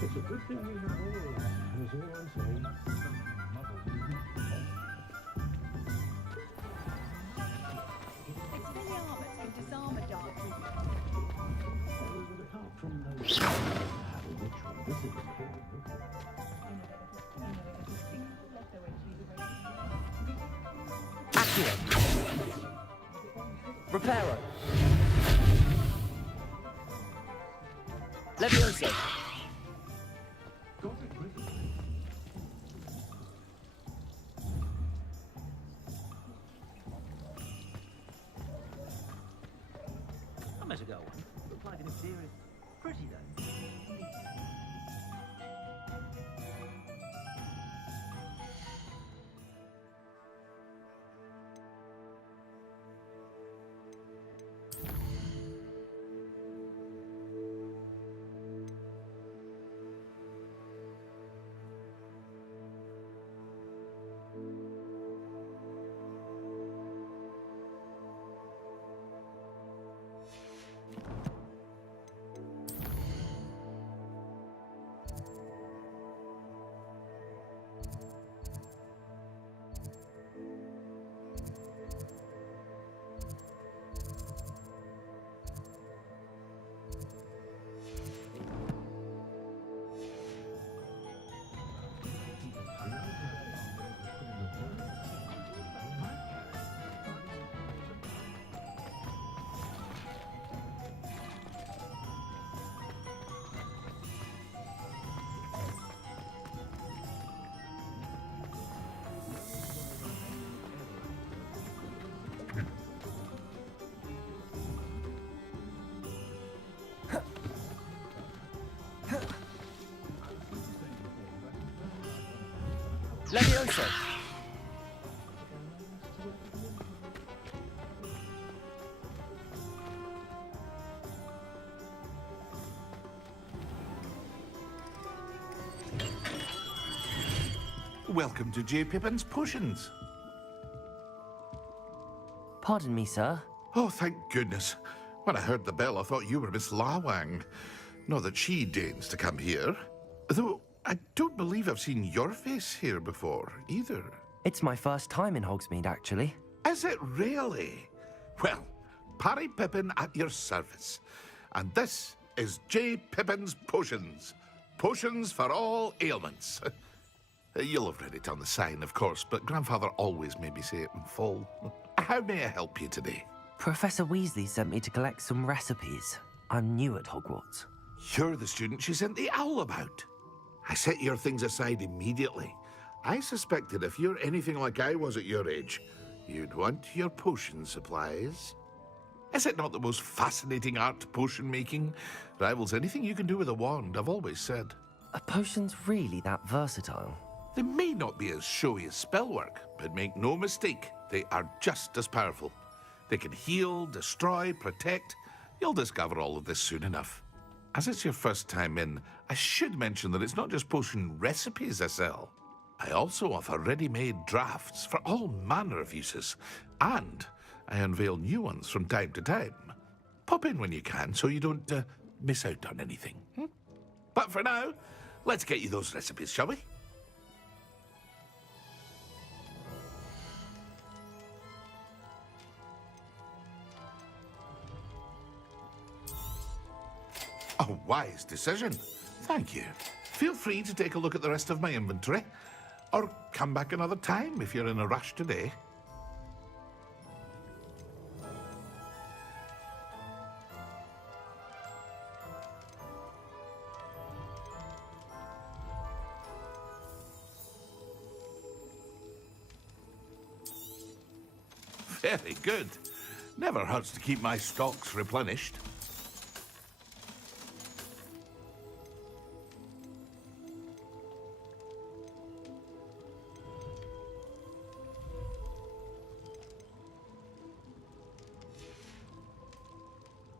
It's a good thing we have oil, is all I'm saying. Expelliarmus can disarm a dark beast. But apart from those have a ritual, this is important. Accio. Reparo. Levioso. I met a girl once. Looked like an exterior. Pretty though. Levioso. Welcome to J. Pippin's Potions. Pardon me, sir. Oh, thank goodness. When I heard the bell, I thought you were Miss Lawang. Not that she deigns to come here. Though I don't believe I've seen your face here before, either. It's my first time in Hogsmeade, actually. Is it really? Well, Parry Pippin at your service. And this is J. Pippin's Potions. Potions for all ailments. You'll have read it on the sign, of course, but Grandfather always made me say it in full. How may I help you today? Professor Weasley sent me to collect some recipes. I'm new at Hogwarts. You're the student she sent the owl about. I set your things aside immediately. I suspected if you're anything like I was at your age, you'd want your potion supplies. Is it not the most fascinating art, potion making? Rivals anything you can do with a wand, I've always said. Are potions really that versatile? They may not be as showy as spellwork, but make no mistake, they are just as powerful. They can heal, destroy, protect. You'll discover all of this soon enough. As it's your first time in, I should mention that it's not just potion recipes I sell. I also offer ready-made drafts for all manner of uses, and I unveil new ones from time to time. Pop in when you can so you don't miss out on anything. But for now, let's get you those recipes, shall we? A wise decision. Thank you. Feel free to take a look at the rest of my inventory, or come back another time if you're in a rush today. Very good. Never hurts to keep my stocks replenished.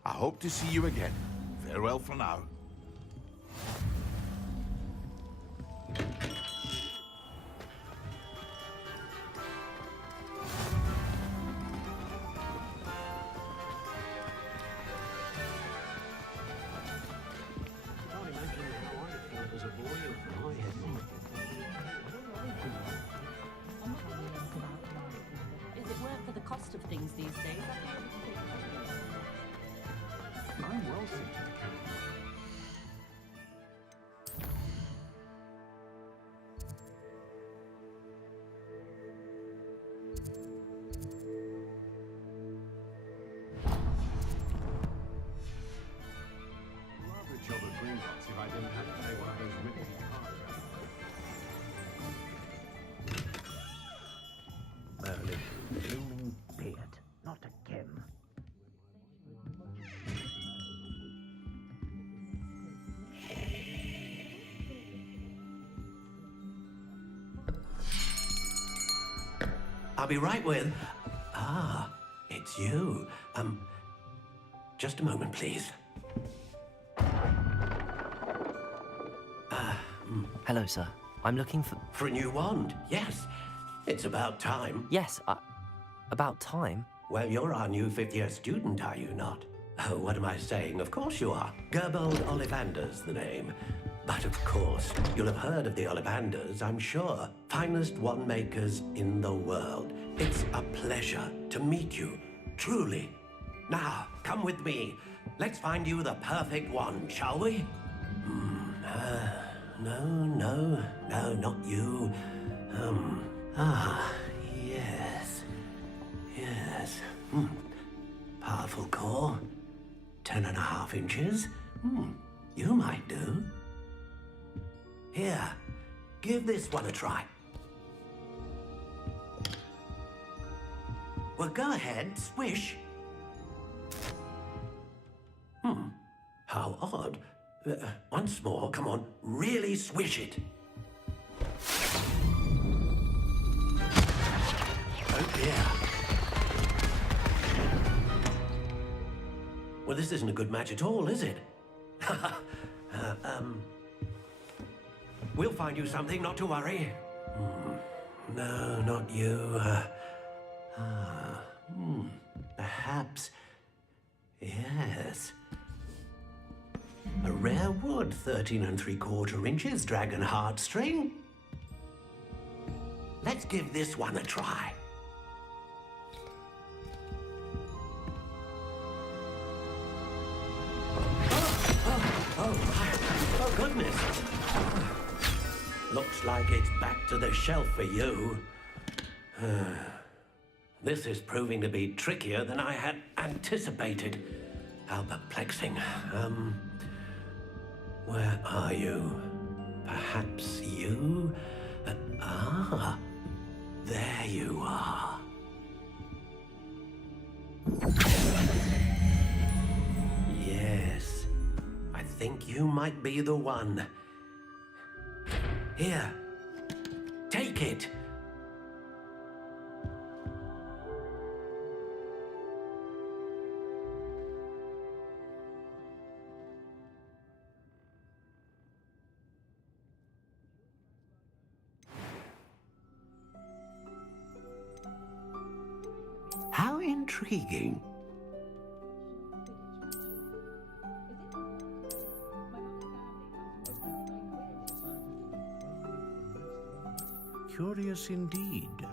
I hope to see you again. Farewell for now. I can't imagine how I'd feel things these days. I'm well suited. Rather job at Gringotts if I didn't have to play one of those rickety cards around. Merlin, blooming beard. Not again. I'll be right with... Ah, it's you. Just a moment, please. Hello, sir. I'm looking for... For a new wand, yes. It's about time. Yes, about time. Well, you're our new fifth-year student, are you not? Oh, what am I saying? Of course you are. Gerbold Ollivander's the name. But of course, you'll have heard of the Ollivanders, I'm sure. Finest wand makers in the world. It's a pleasure to meet you, truly. Now, come with me. Let's find you the perfect wand, shall we? No, not you. Yes. Powerful core. 10.5 inches. You might do. Here, give this one a try. Well, go ahead, swish. How odd. Once more, come on, really swish it. Oh dear. Well, this isn't a good match at all, is it? We'll find you something, not to worry. No, not you. Perhaps. Yes. A rare wood, 13 3/4 inches, dragon heartstring. Let's give this one a try. Oh, goodness. Looks like it's back to the shelf for you. This is proving to be trickier than I had anticipated. How perplexing. Where are you? Perhaps you? There you are. Yes, I think you might be the one. Here, take it. How intriguing. Curious indeed.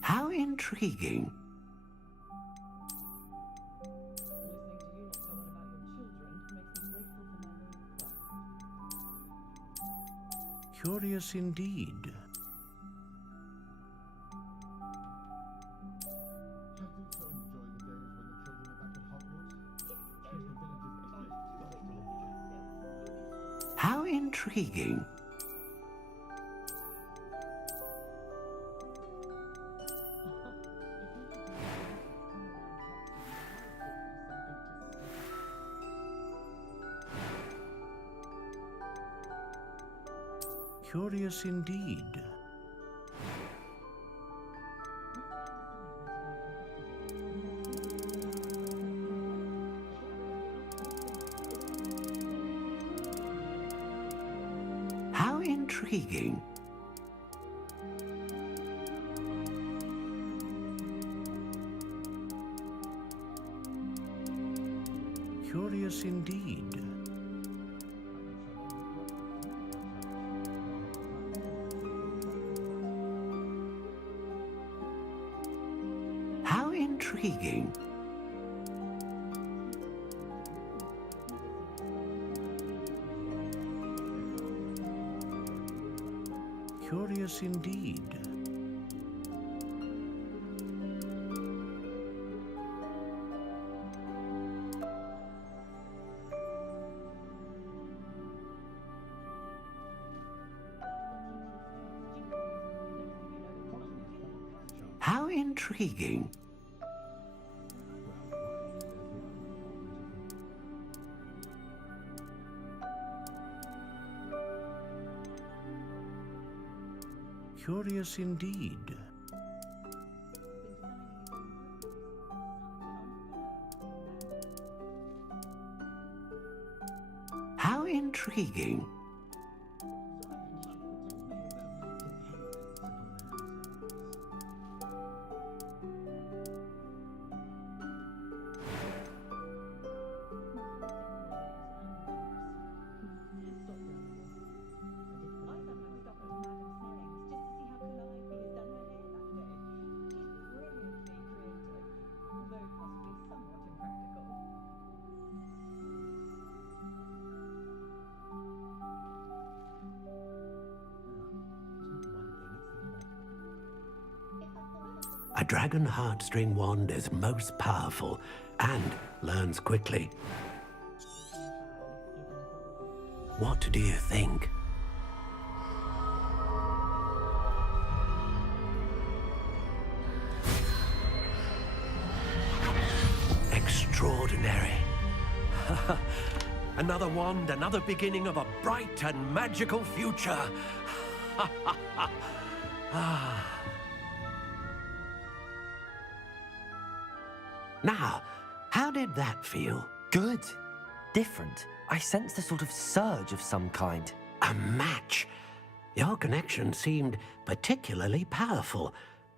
How intriguing. Curious indeed. How intriguing. Curious indeed. How intriguing. Curious indeed. intriguing. Curious indeed. How intriguing. Curious indeed. How intriguing. A dragon heartstring wand is most powerful and learns quickly. What do you think? Extraordinary. Another wand, another beginning of a bright and magical future. Now, how did that feel? Good. Different. I sensed a sort of surge of some kind. A match. Your connection seemed particularly powerful.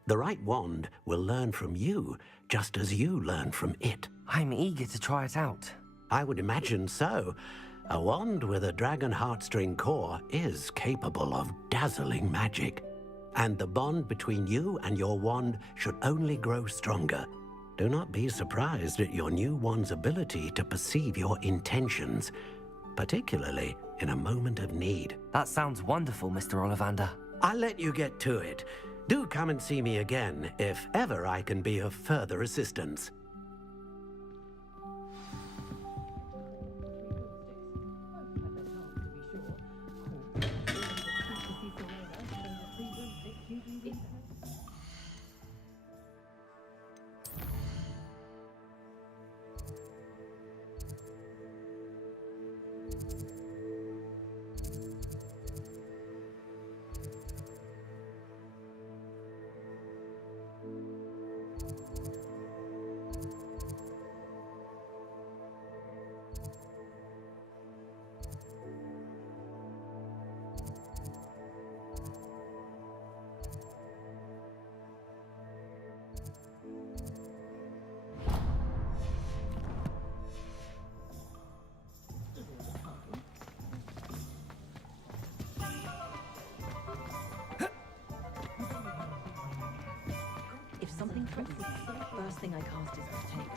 The right wand will learn from you, just as you learn from it. I'm eager to try it out. I would imagine so. A wand with a dragon heartstring core is capable of dazzling magic. And the bond between you and your wand should only grow stronger. Do not be surprised at your new wand's ability to perceive your intentions, particularly in a moment of need. That sounds wonderful, Mr. Ollivander. I'll let you get to it. Do come and see me again if ever I can be of further assistance. If something threatens me, first thing I cast is potato.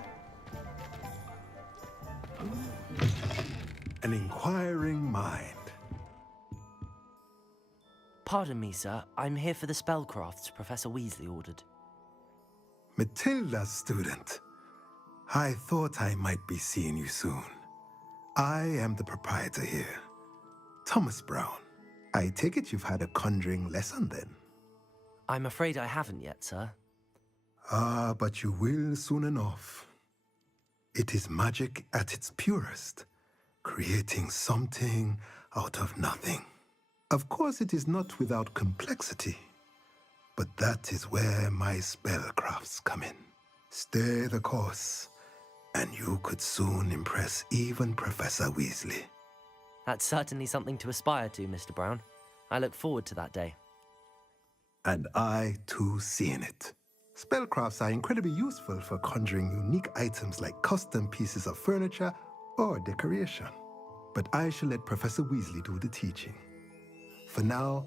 An inquiring mind. Pardon me, sir. I'm here for the spellcrafts Professor Weasley ordered. Matilda's student. I thought I might be seeing you soon. I am the proprietor here, Thomas Brown. I take it you've had a conjuring lesson then? I'm afraid I haven't yet, sir. Ah, but you will soon enough. It is magic at its purest, creating something out of nothing. Of course, it is not without complexity, but that is where my spellcrafts come in. Stay the course, and you could soon impress even Professor Weasley. That's certainly something to aspire to, Mr. Brown. I look forward to that day. And I, too, seeing it. Spellcrafts are incredibly useful for conjuring unique items like custom pieces of furniture or decoration. But I shall let Professor Weasley do the teaching. For now,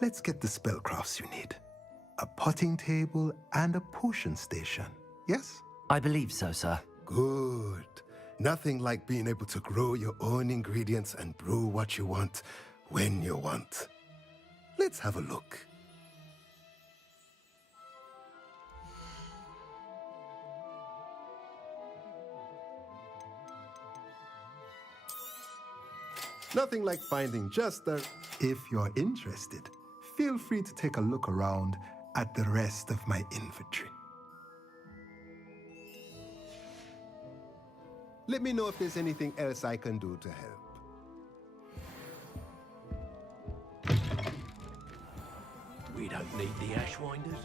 let's get the spellcrafts you need. A potting table and a potion station. yes? I believe so, sir. Good. Nothing like being able to grow your own ingredients and brew what you want when you want. Let's have a look. Nothing like finding just the... If you're interested, feel free to take a look around at the rest of my inventory. Let me know if there's anything else I can do to help. We don't need the ashwinders.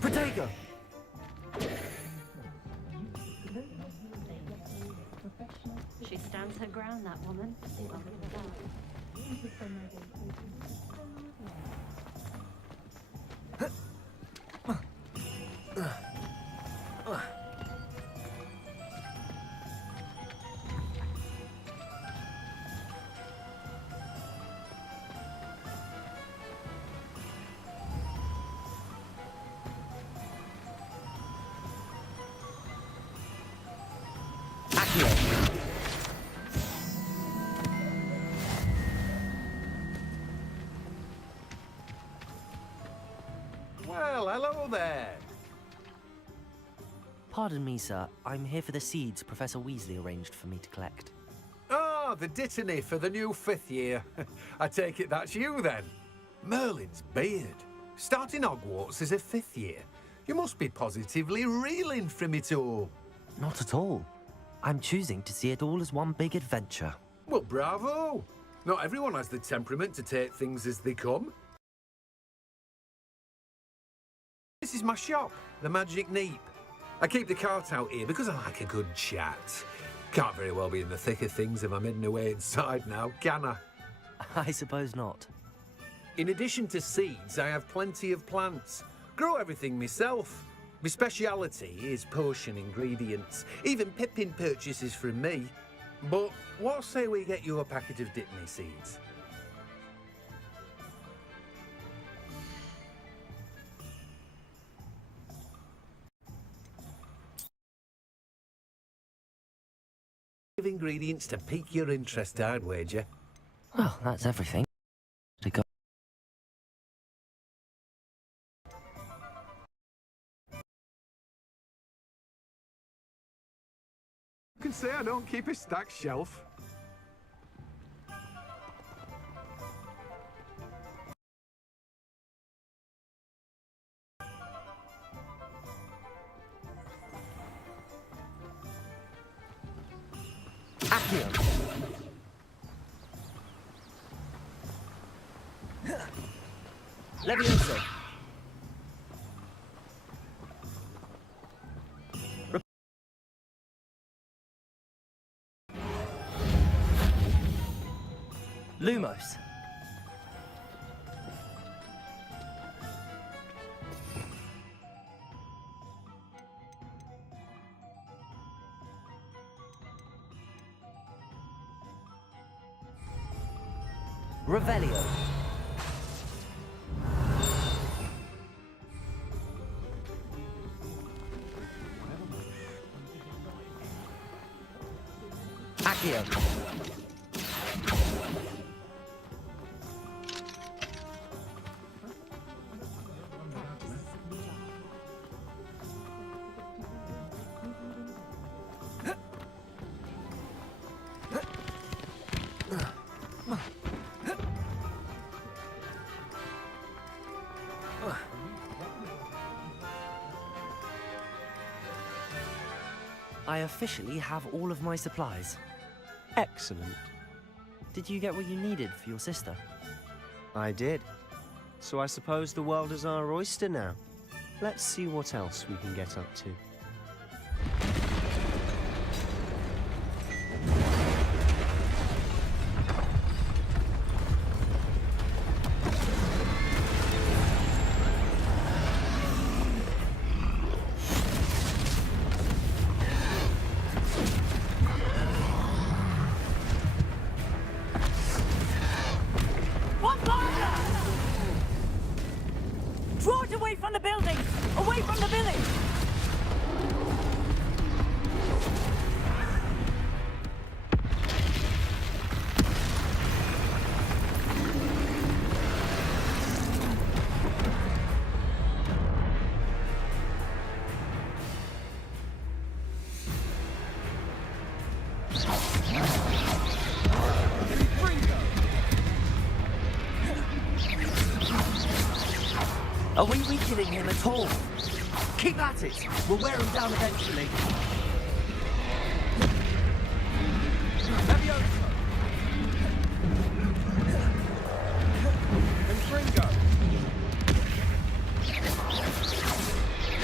Protego! She stands her ground, that woman. I'll give her that. Well, hello there. Pardon me, sir. I'm here for the seeds Professor Weasley arranged for me to collect. Ah, the dittany for the new 5th year. I take it that's you, then. Merlin's beard. Starting Hogwarts as a 5th year. You must be positively reeling from it all. Not at all. I'm choosing to see it all as one big adventure. Well, bravo. Not everyone has the temperament to take things as they come. This is my shop, the Magic Neep. I keep the cart out here because I like a good chat. Can't very well be in the thick of things if I'm heading away inside now, can I? I suppose not. In addition to seeds, I have plenty of plants. Grow everything myself. My speciality is potion ingredients. Even Pippin purchases from me. But what say we get you a packet of Dittany seeds? Of ingredients to pique your interest, I'd wager. Well, that's everything. To go. You can say I don't keep a stacked shelf. Accio! Levioso! Lumos! Revelio! Accio! I officially have all of my supplies. Excellent. Did you get what you needed for your sister? I did. So I suppose the world is our oyster now. Let's see what else we can get up to. Are we weakening him at all? Keep at it! We'll wear him down eventually. Levioso! Confringo!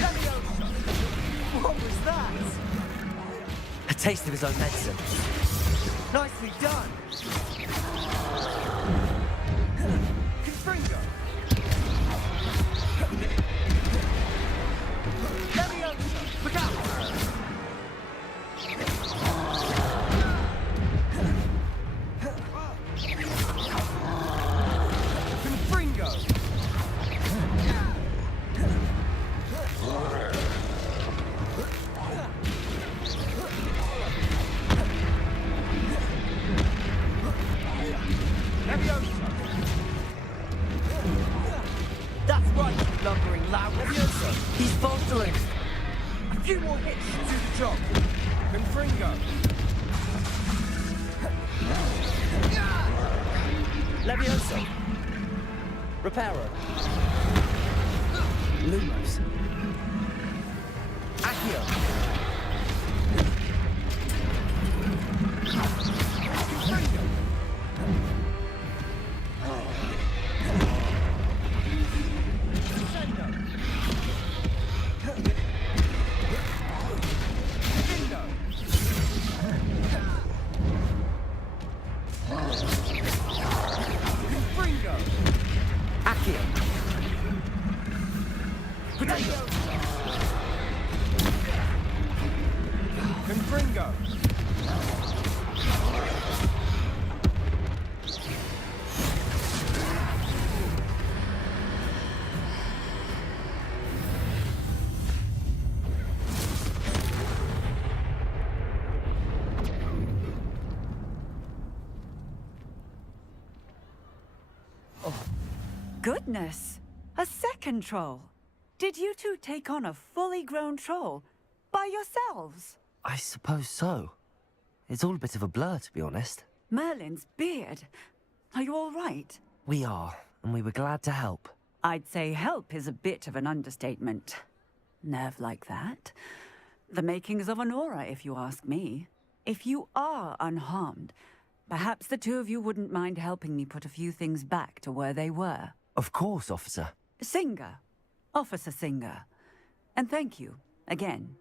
Levioso! What was that? A taste of his own medicine. Nicely done! Confringo! Levioso! Look out! Confringo! Levioso! That's right, you lumbering loud Levioso! He's faltering! A few more hits to do the job. Confringo! Levioso! Reparo! Lumos! Accio! Confringo! Accio! Confringo! Goodness! A second troll! Did you two take on a fully grown troll by yourselves? I suppose so. It's all a bit of a blur, to be honest. Merlin's beard. Are you all right? We are, and we were glad to help. I'd say help is a bit of an understatement. Nerve like that. The makings of an aura, if you ask me. If you are unharmed, perhaps the two of you wouldn't mind helping me put a few things back to where they were. Of course, officer. Singer. Officer Singer. And thank you, again.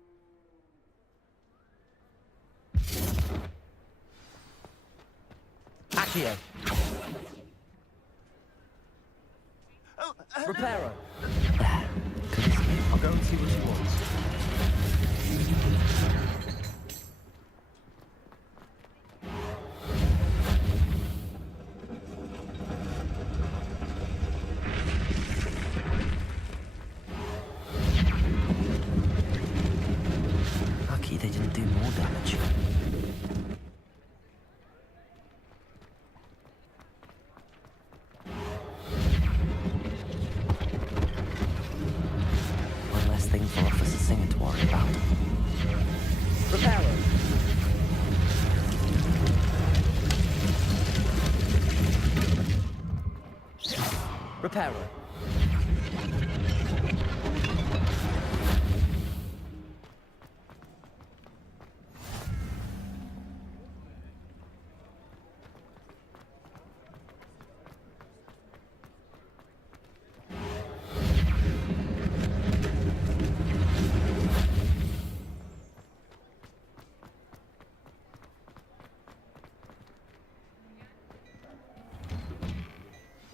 Accio! Reparo! I'll go and see what he wants. Lucky they didn't do more damage. One less thing for Officer Singer to worry about. Reparo! Reparo!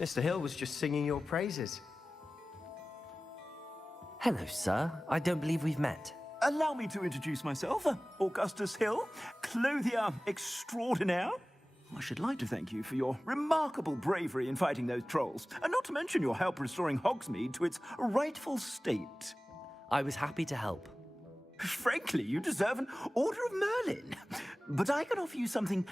Mr. Hill was just singing your praises. Hello, sir. I don't believe we've met. Allow me to introduce myself, Augustus Hill, clothier extraordinaire. I should like to thank you for your remarkable bravery in fighting those trolls, and not to mention your help restoring Hogsmeade to its rightful state. I was happy to help. Frankly, you deserve an Order of Merlin. But I can offer you something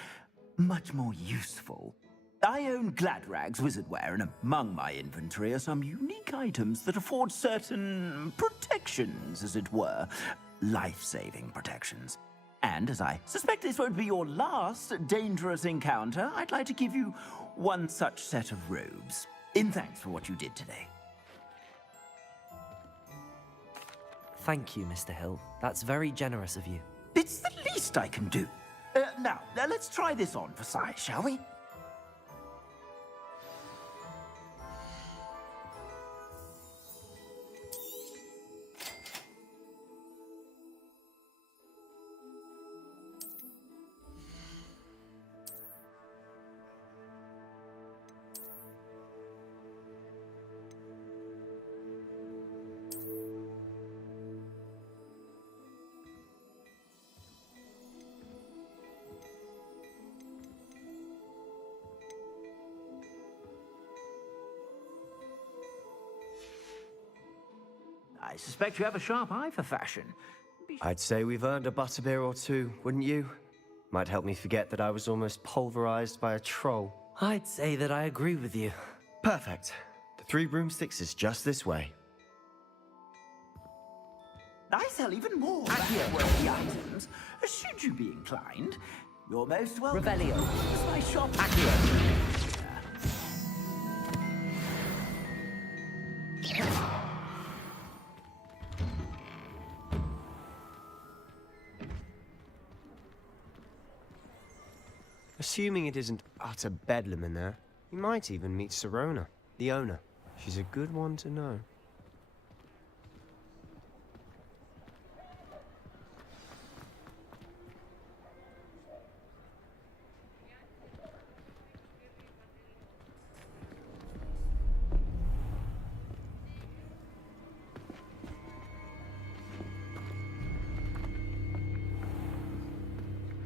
much more useful. I own Gladrag's wizardware, and among my inventory are some unique items that afford certain protections, as it were. Life-saving protections. And as I suspect this won't be your last dangerous encounter, I'd like to give you one such set of robes, in thanks for what you did today. Thank you, Mr. Hill. That's very generous of you. It's the least I can do. Now, let's try this on for size, shall we? I suspect you have a sharp eye for fashion. I'd say we've earned a butterbeer or two, wouldn't you? Might help me forget that I was almost pulverized by a troll. I'd say that I agree with you. Perfect. The 3 broomsticks is just this way. I sell even more worthy items. Should you be inclined, you're most welcome. Revelio. It's my shop. Assuming it isn't utter bedlam in there, you might even meet Sirona, the owner. She's a good one to know.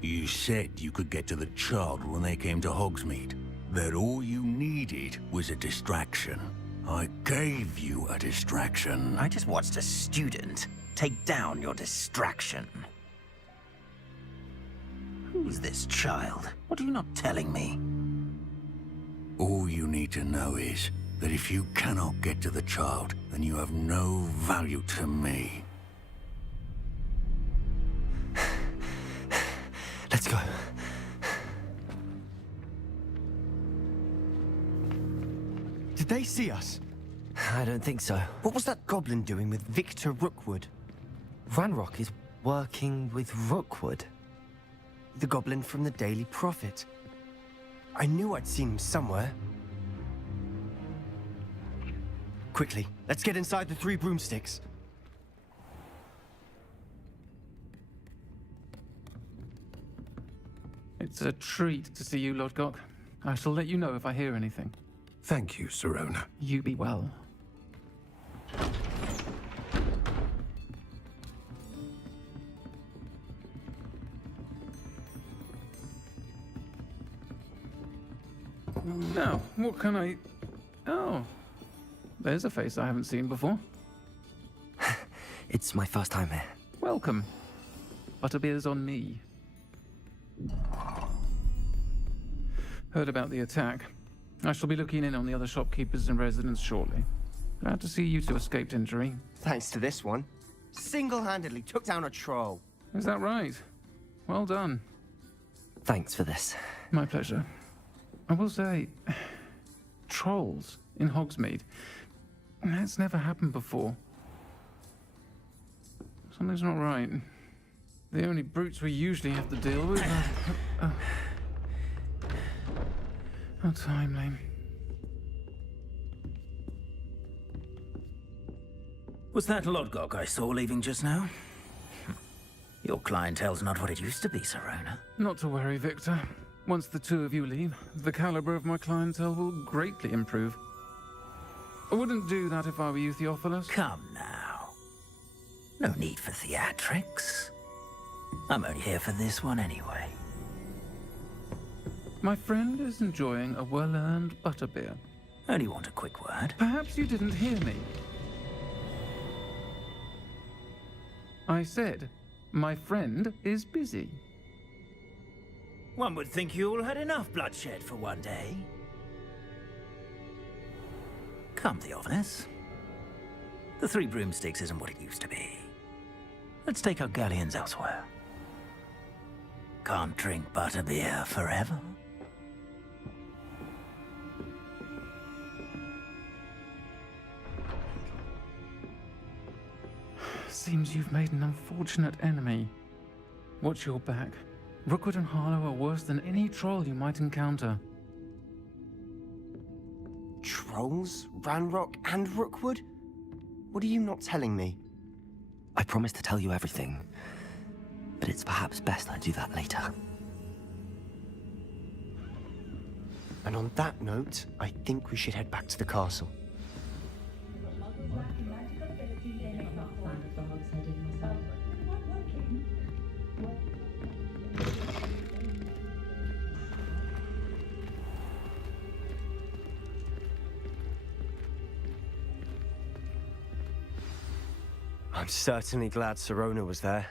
You said you could get to the child when they came to Hogsmeade. That all you needed was a distraction. I gave you a distraction. I just watched a student take down your distraction. Who's this child? What are you not telling me? All you need to know is that if you cannot get to the child, then you have no value to me. Let's go. Did they see us? I don't think so. What was that goblin doing with Victor Rookwood? Ranrock is working with Rookwood. The goblin from the Daily Prophet. I knew I'd seen him somewhere. Quickly, let's get inside the 3 broomsticks. It's a treat to see you, Lodgok. I shall let you know if I hear anything. Thank you, Sirona. You be well. Now, what can I... Oh, there's a face I haven't seen before. It's my first time here. Welcome. Butterbeer's on me. Heard about the attack. I shall be looking in on the other shopkeepers and residents shortly. Glad to see you two escaped injury. Thanks to this one. Single-handedly took down a troll. Is that right? Well done. Thanks for this. My pleasure. I will say, trolls in Hogsmeade. That's never happened before. Something's not right. The only brutes we usually have to deal with are... How timely. Was that Lodgok I saw leaving just now? Your clientele's not what it used to be, Sirona. Not to worry, Victor. Once the 2 of you leave, the caliber of my clientele will greatly improve. I wouldn't do that if I were you, Theophilus. Come now. No need for theatrics. I'm only here for this one anyway. My friend is enjoying a well-earned butterbeer. Only want a quick word. Perhaps you didn't hear me. I said, my friend is busy. One would think you all had enough bloodshed for one day. Come, Theophilus. The 3 broomsticks isn't what it used to be. Let's take our galleons elsewhere. Can't drink butterbeer forever. Seems you've made an unfortunate enemy. Watch your back. Rookwood and Harlow are worse than any troll you might encounter. Trolls? Ranrock and Rookwood? What are you not telling me? I promise to tell you everything, but it's perhaps best I do that later. And on that note, I think we should head back to the castle. I'm certainly glad Sirona was there.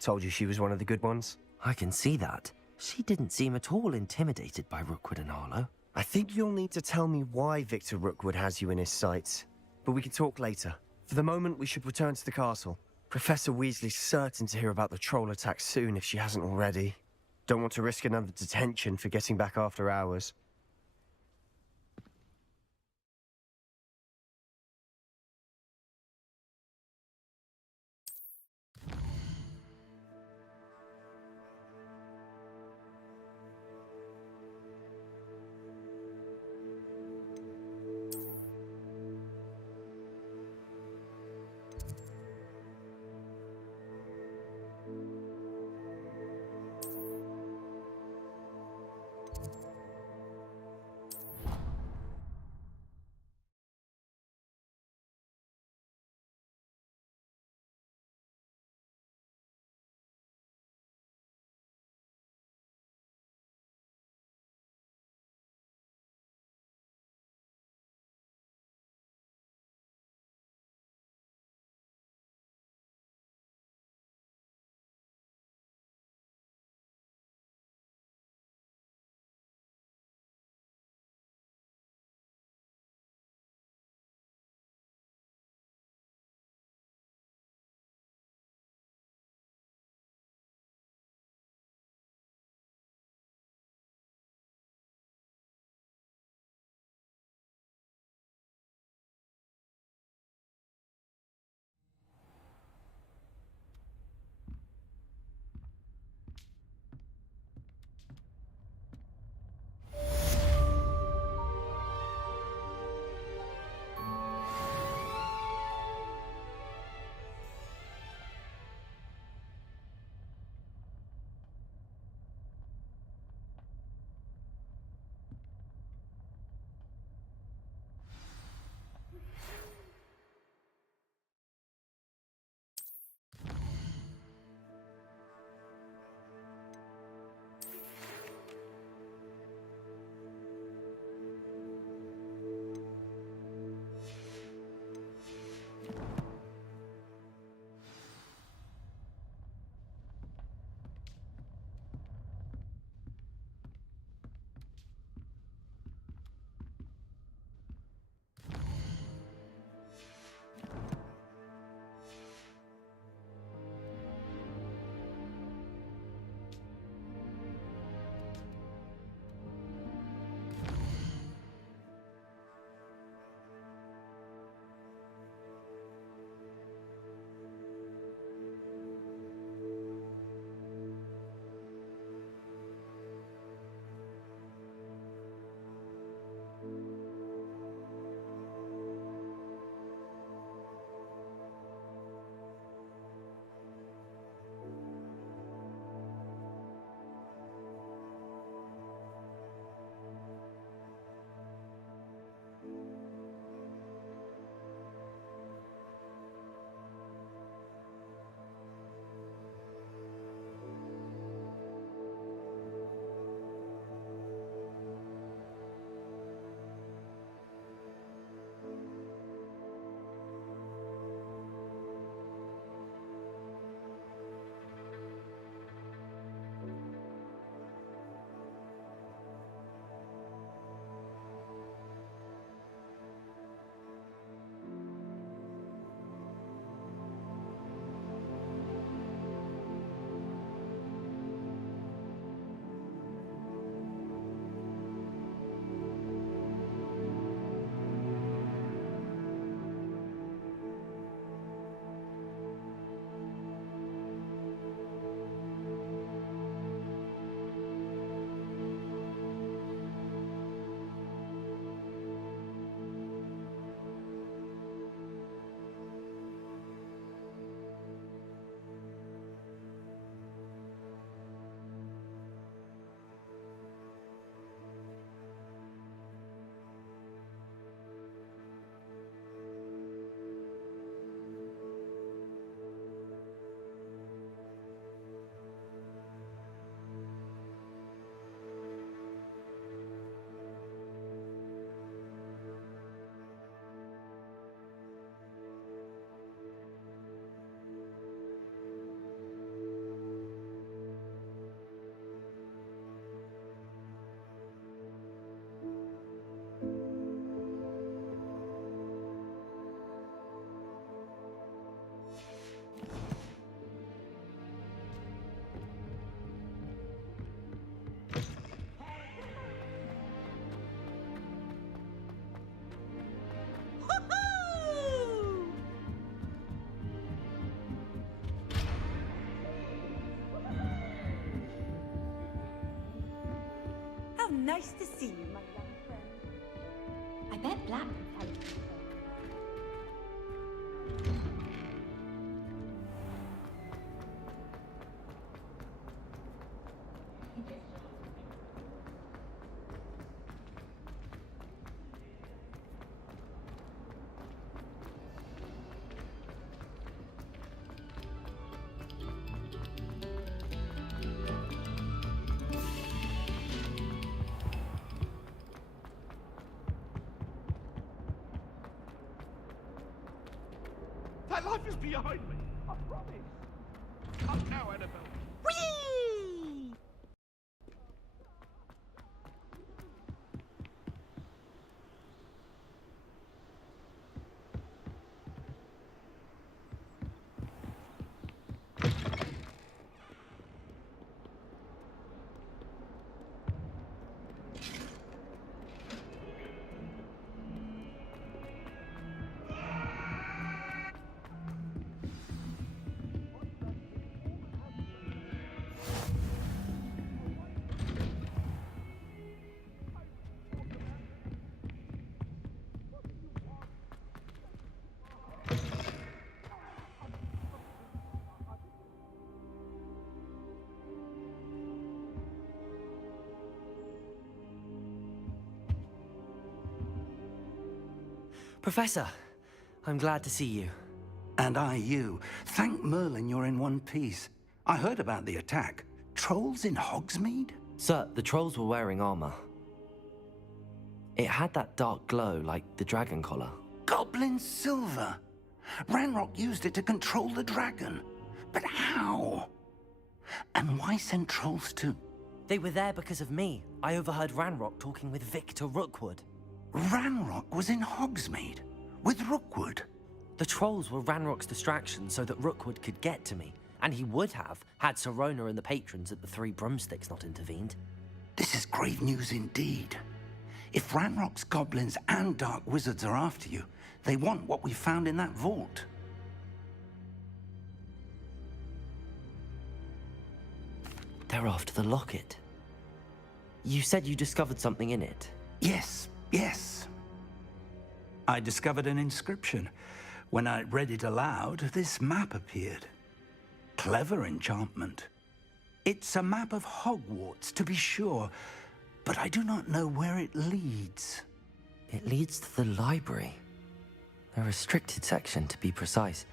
Told you she was one of the good ones. I can see that. She didn't seem at all intimidated by Rookwood and Harlow. I think you'll need to tell me why Victor Rookwood has you in his sights. But we can talk later. For the moment, we should return to the castle. Professor Weasley's certain to hear about the troll attack soon if she hasn't already. Don't want to risk another detention for getting back after hours. Nice to see you, my young friend. I bet Black can help you. That life is behind me. I promise. Come now, Annabelle. Whee! Professor, I'm glad to see you. And I you. Thank Merlin you're in one piece. I heard about the attack. Trolls in Hogsmeade? Sir, the trolls were wearing armor. It had that dark glow like the dragon collar. Goblin silver. Ranrock used it to control the dragon. But how? And why send trolls to... They were there because of me. I overheard Ranrock talking with Victor Rookwood. Ranrock was in Hogsmeade? With Rookwood? The trolls were Ranrock's distraction so that Rookwood could get to me. And he would have, had Sirona and the patrons at the Three Broomsticks not intervened. This is grave news indeed. If Ranrock's goblins and dark wizards are after you, they want what we found in that vault. They're after the locket. You said you discovered something in it. Yes. I discovered an inscription. When I read it aloud, this map appeared. Clever enchantment. It's a map of Hogwarts, to be sure, but I do not know where it leads. It leads to the library. A restricted section, to be precise,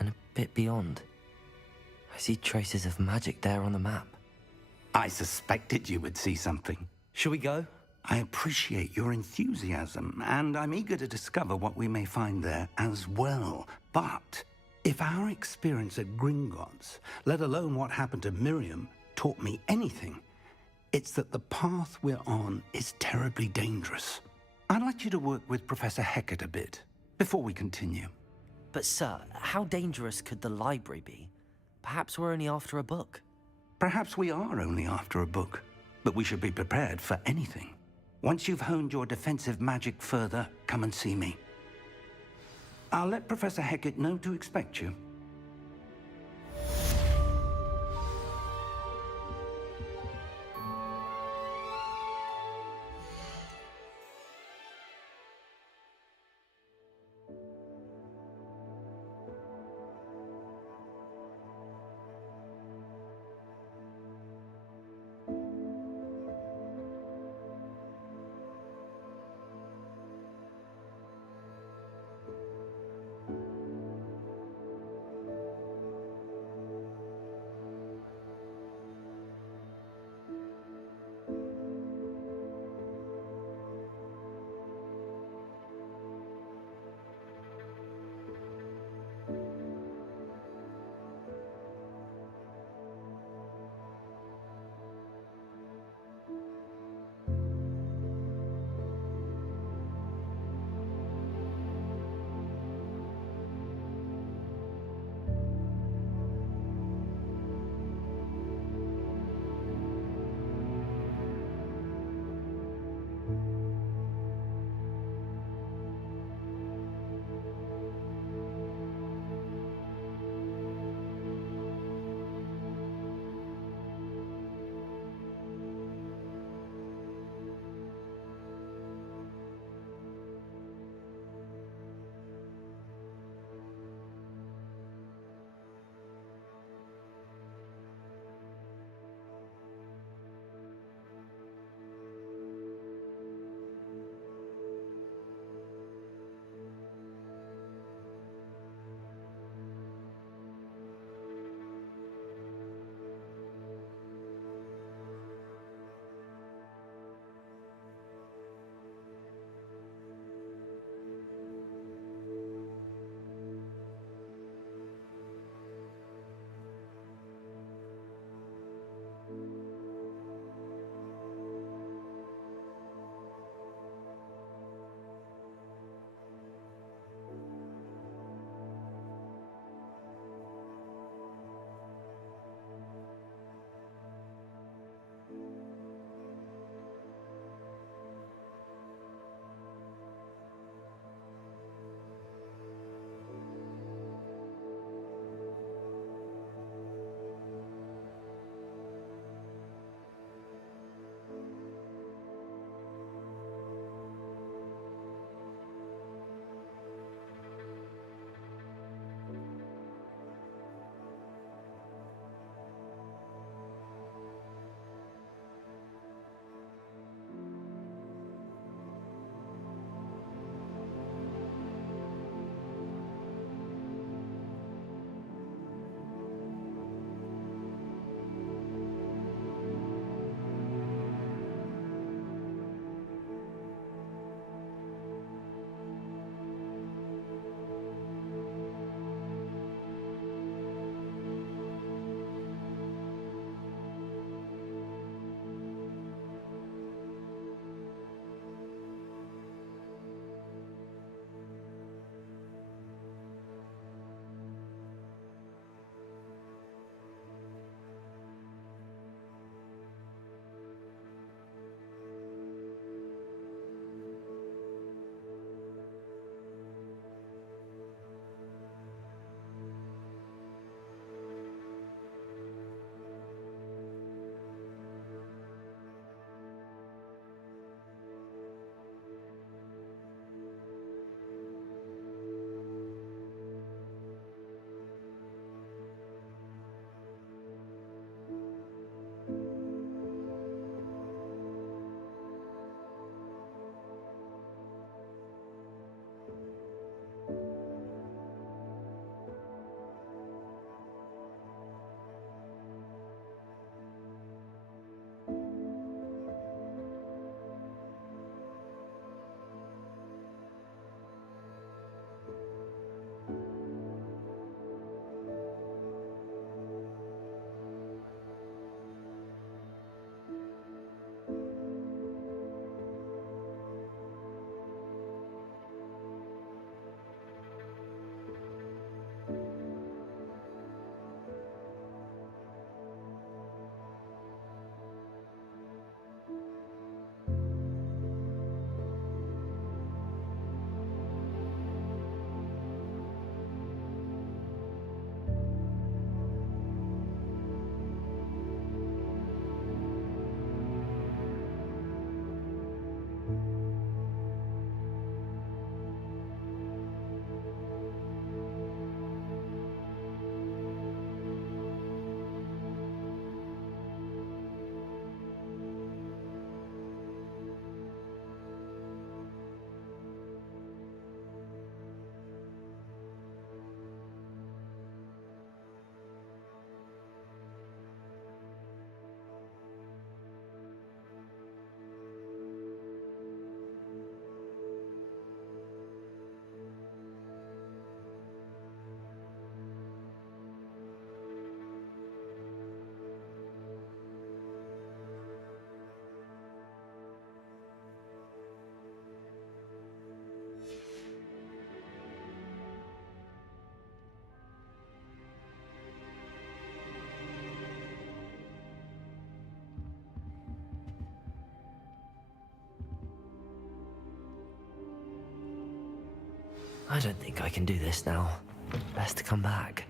and a bit beyond. I see traces of magic there on the map. I suspected you would see something. Shall we go? I appreciate your enthusiasm, and I'm eager to discover what we may find there as well. But if our experience at Gringotts, let alone what happened to Miriam, taught me anything, it's that the path we're on is terribly dangerous. I'd like you to work with Professor Hecat a bit before we continue. But sir, how dangerous could the library be? Perhaps we're only after a book. Perhaps we are only after a book, but we should be prepared for anything. Once you've honed your defensive magic further, come and see me. I'll let Professor Hecat know to expect you. I don't think I can do this now. Best to come back.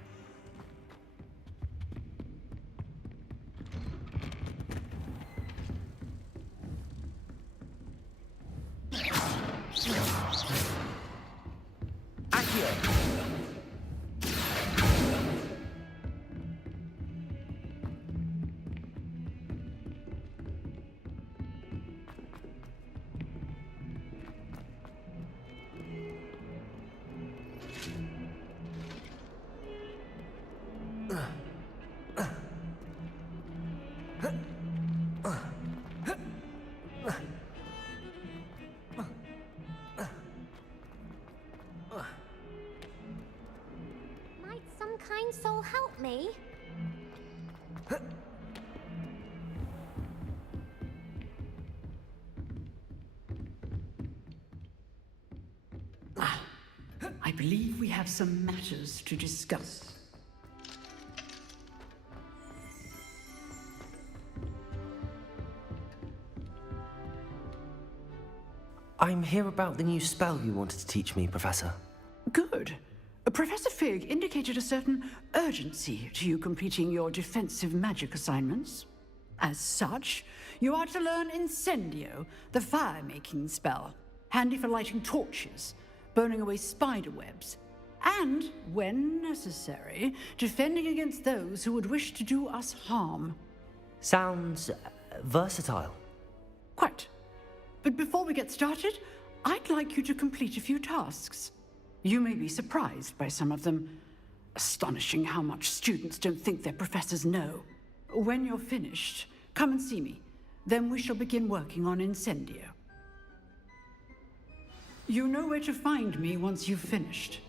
Might some kind soul help me? I believe we have some matters to discuss. I'm here about the new spell you wanted to teach me, Professor. Good. Professor Fig indicated a certain urgency to you completing your defensive magic assignments. As such, you are to learn Incendio, the fire-making spell, handy for lighting torches, burning away spider webs, and, when necessary, defending against those who would wish to do us harm. Sounds versatile. Quite. But before we get started, I'd like you to complete a few tasks. You may be surprised by some of them. Astonishing how much students don't think their professors know. When you're finished, come and see me. Then we shall begin working on Incendio. You know where to find me once you've finished.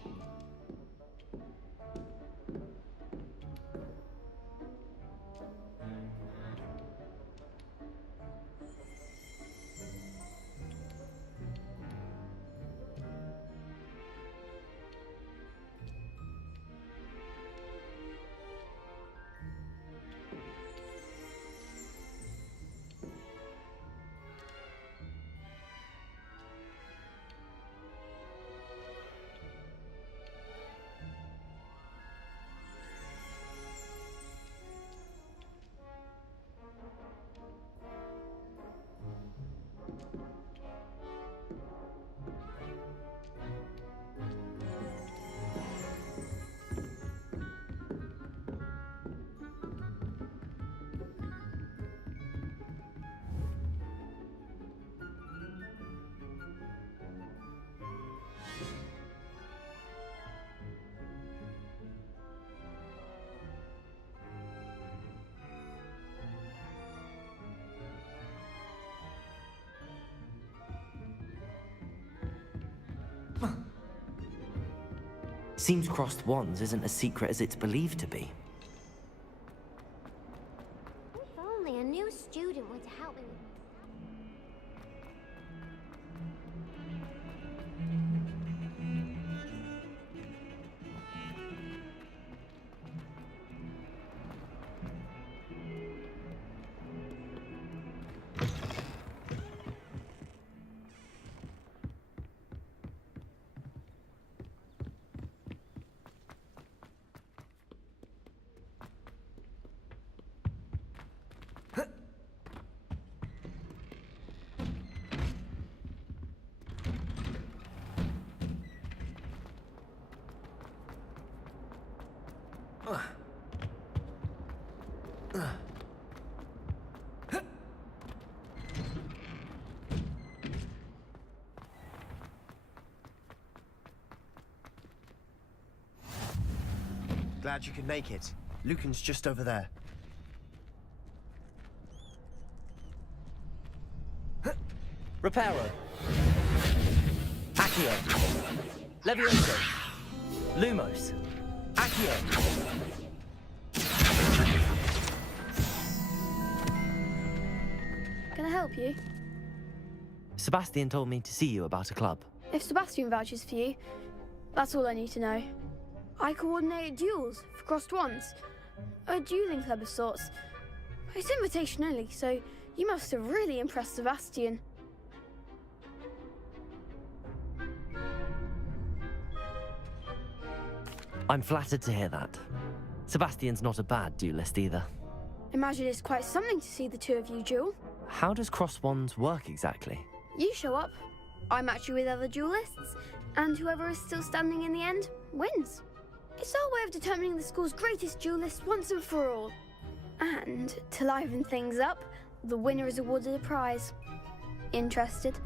Seems crossed wands isn't as secret as it's believed to be. If only a new student were to help me with Glad you could make it. Lucan's just over there. Reparo. Accio. Levioso. Lumos. Accio. Can I help you? Sebastian told me to see you about a club. If Sebastian vouches for you, that's all I need to know. I coordinate duels for crossed wands. A dueling club of sorts. It's invitation only, so you must have really impressed Sebastian. I'm flattered to hear that. Sebastian's not a bad duelist either. Imagine it's quite something to see the two of you duel. How does cross wands work exactly? You show up, I match you with other duelists, and whoever is still standing in the end wins. It's our way of determining the school's greatest duelist once and for all. And to liven things up, the winner is awarded a prize. Interested?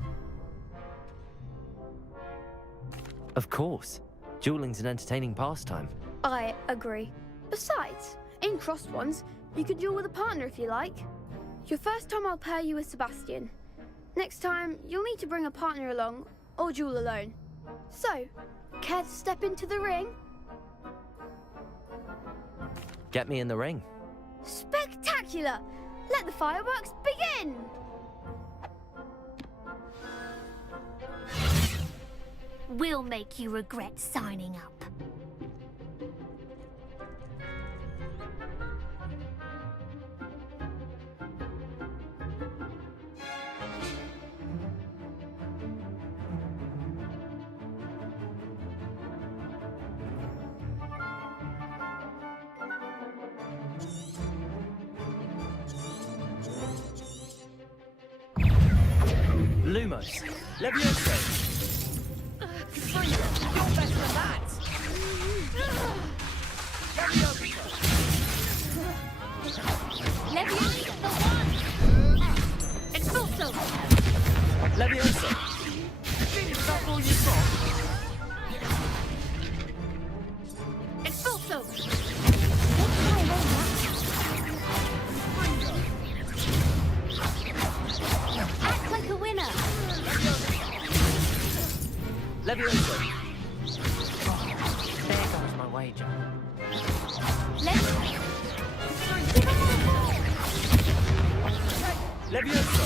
Of course. Dueling's an entertaining pastime. I agree. Besides, in crossed ones, you can duel with a partner if you like. Your first time I'll pair you with Sebastian. Next time, you'll need to bring a partner along, or duel alone. So, care to step into the ring? Get me in the ring. Spectacular! Let the fireworks begin! We'll make you regret signing up. Lumos. Levioso. You're better than that! Leviosa, the one! Expulso! Leviosa. Is that all you've got? Expulso! Act like a winner! Leviosa. There goes my wager. Leviosa.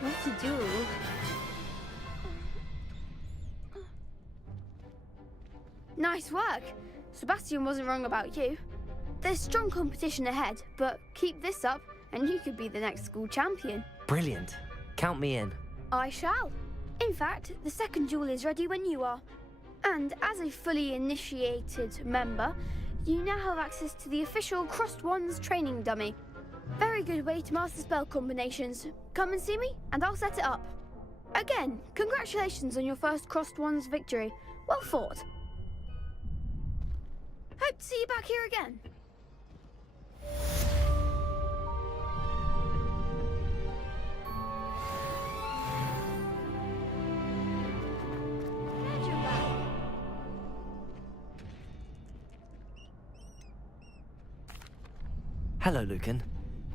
What to do? Nice work. Sebastian wasn't wrong about you. There's strong competition ahead, but keep this up and you could be the next school champion. Brilliant. Count me in. I shall. In fact, the second duel is ready when you are. And as a fully initiated member, you now have access to the official Crossed Wands training dummy. Very good way to master spell combinations. Come and see me and I'll set it up. Again, congratulations on your first Crossed Wands victory. Well fought. Hope to see you back here again. Hello, Lucan.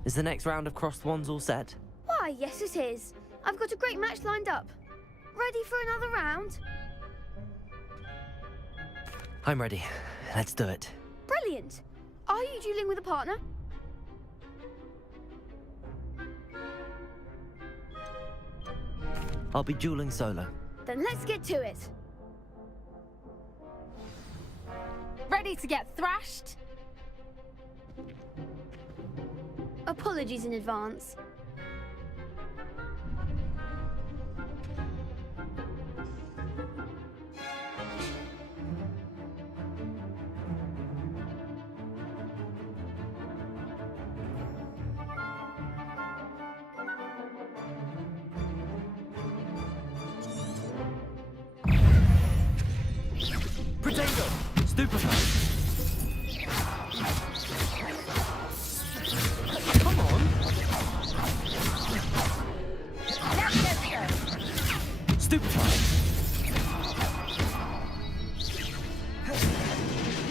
Is the next round of crossed wands all set? Why, yes it is. I've got a great match lined up. Ready for another round? I'm ready. Let's do it. Brilliant. Are you dueling with a partner? I'll be dueling solo. Then let's get to it. Ready to get thrashed? Apologies in advance. Potato! Stupefy! Come on! Stupefy!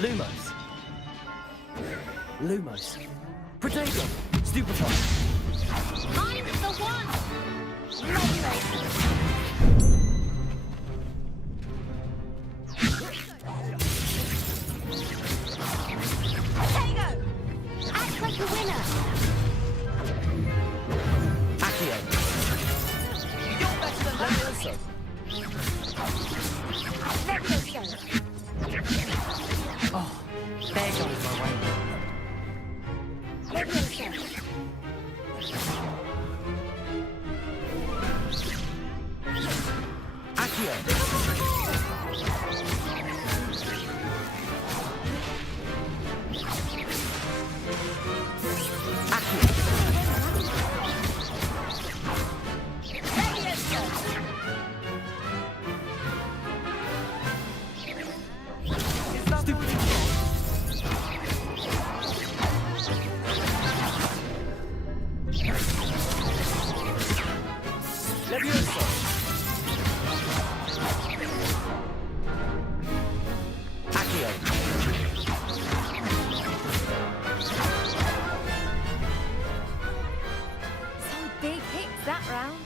Lumos! Lumos! Potato! Stupefy! I'm the one! Potato! Act like a winner! Accio! You're better than that! Levioso! Oh, there goes my way. Some big hits that round.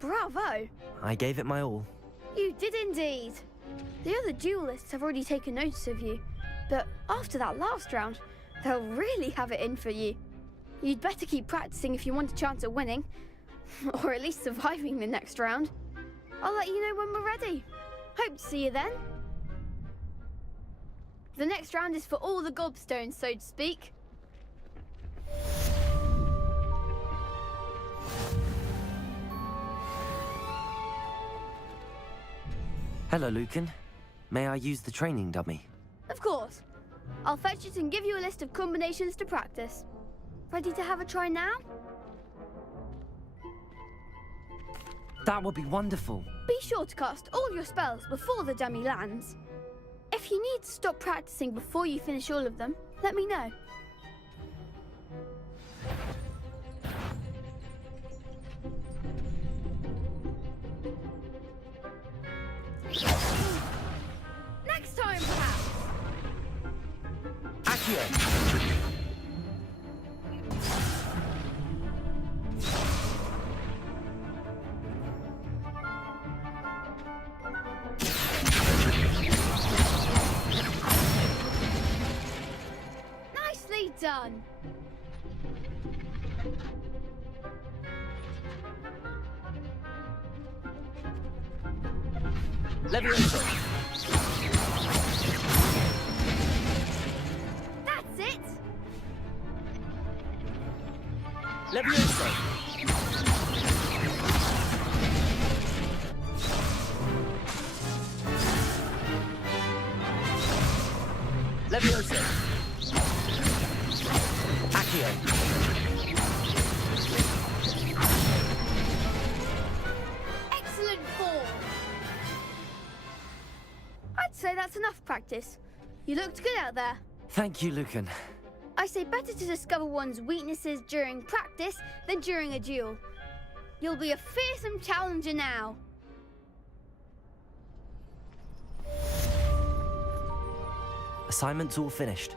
Bravo! I gave it my all. You did indeed. The other duelists have already taken notice of you, but after that last round, they'll really have it in for you. You'd better keep practicing if you want a chance at winning, or at least surviving the next round. I'll let you know when we're ready. Hope to see you then. The next round is for all the gobstones, so to speak. Hello, Lucan. May I use the training dummy? Of course. I'll fetch it and give you a list of combinations to practice. Ready to have a try now? That would be wonderful. Be sure to cast all your spells before the dummy lands. If you need to stop practicing before you finish all of them, let me know. Next time, perhaps. Accio! Nicely done. Levioso! That's it. Levioso! Levioso! Accio! Excellent form. I'd say that's enough practice. You looked good out there. Thank you, Lucan. I say better to discover one's weaknesses during practice than during a duel. You'll be a fearsome challenger now. Assignment's all finished.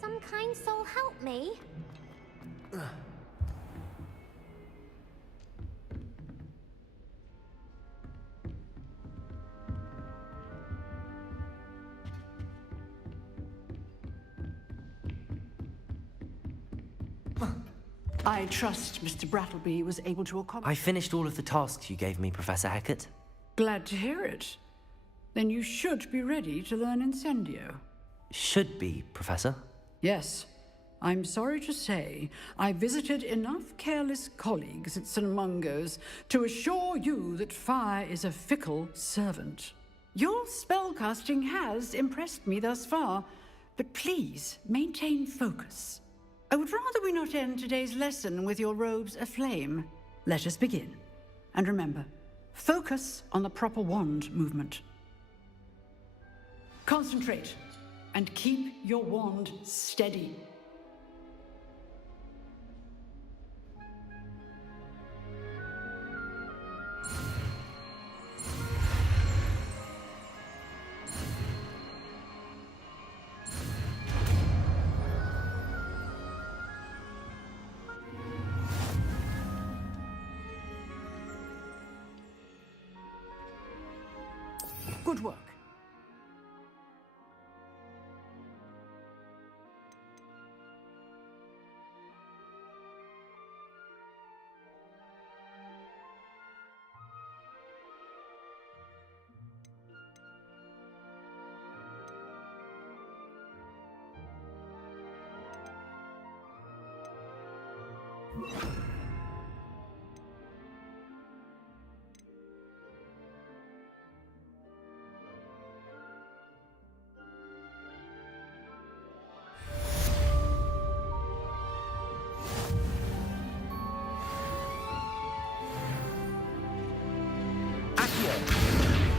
some kind soul help me? I trust Mr. Brattleby was able to accomplish. I finished all of the tasks you gave me, Professor Hecat. Glad to hear it. Then you should be ready to learn Incendio. Should be, Professor. Yes. I'm sorry to say, I visited enough careless colleagues at St. Mungo's to assure you that fire is a fickle servant. Your spellcasting has impressed me thus far, but please maintain focus. I would rather we not end today's lesson with your robes aflame. Let us begin. And remember, focus on the proper wand movement. Concentrate, and keep your wand steady. Good work.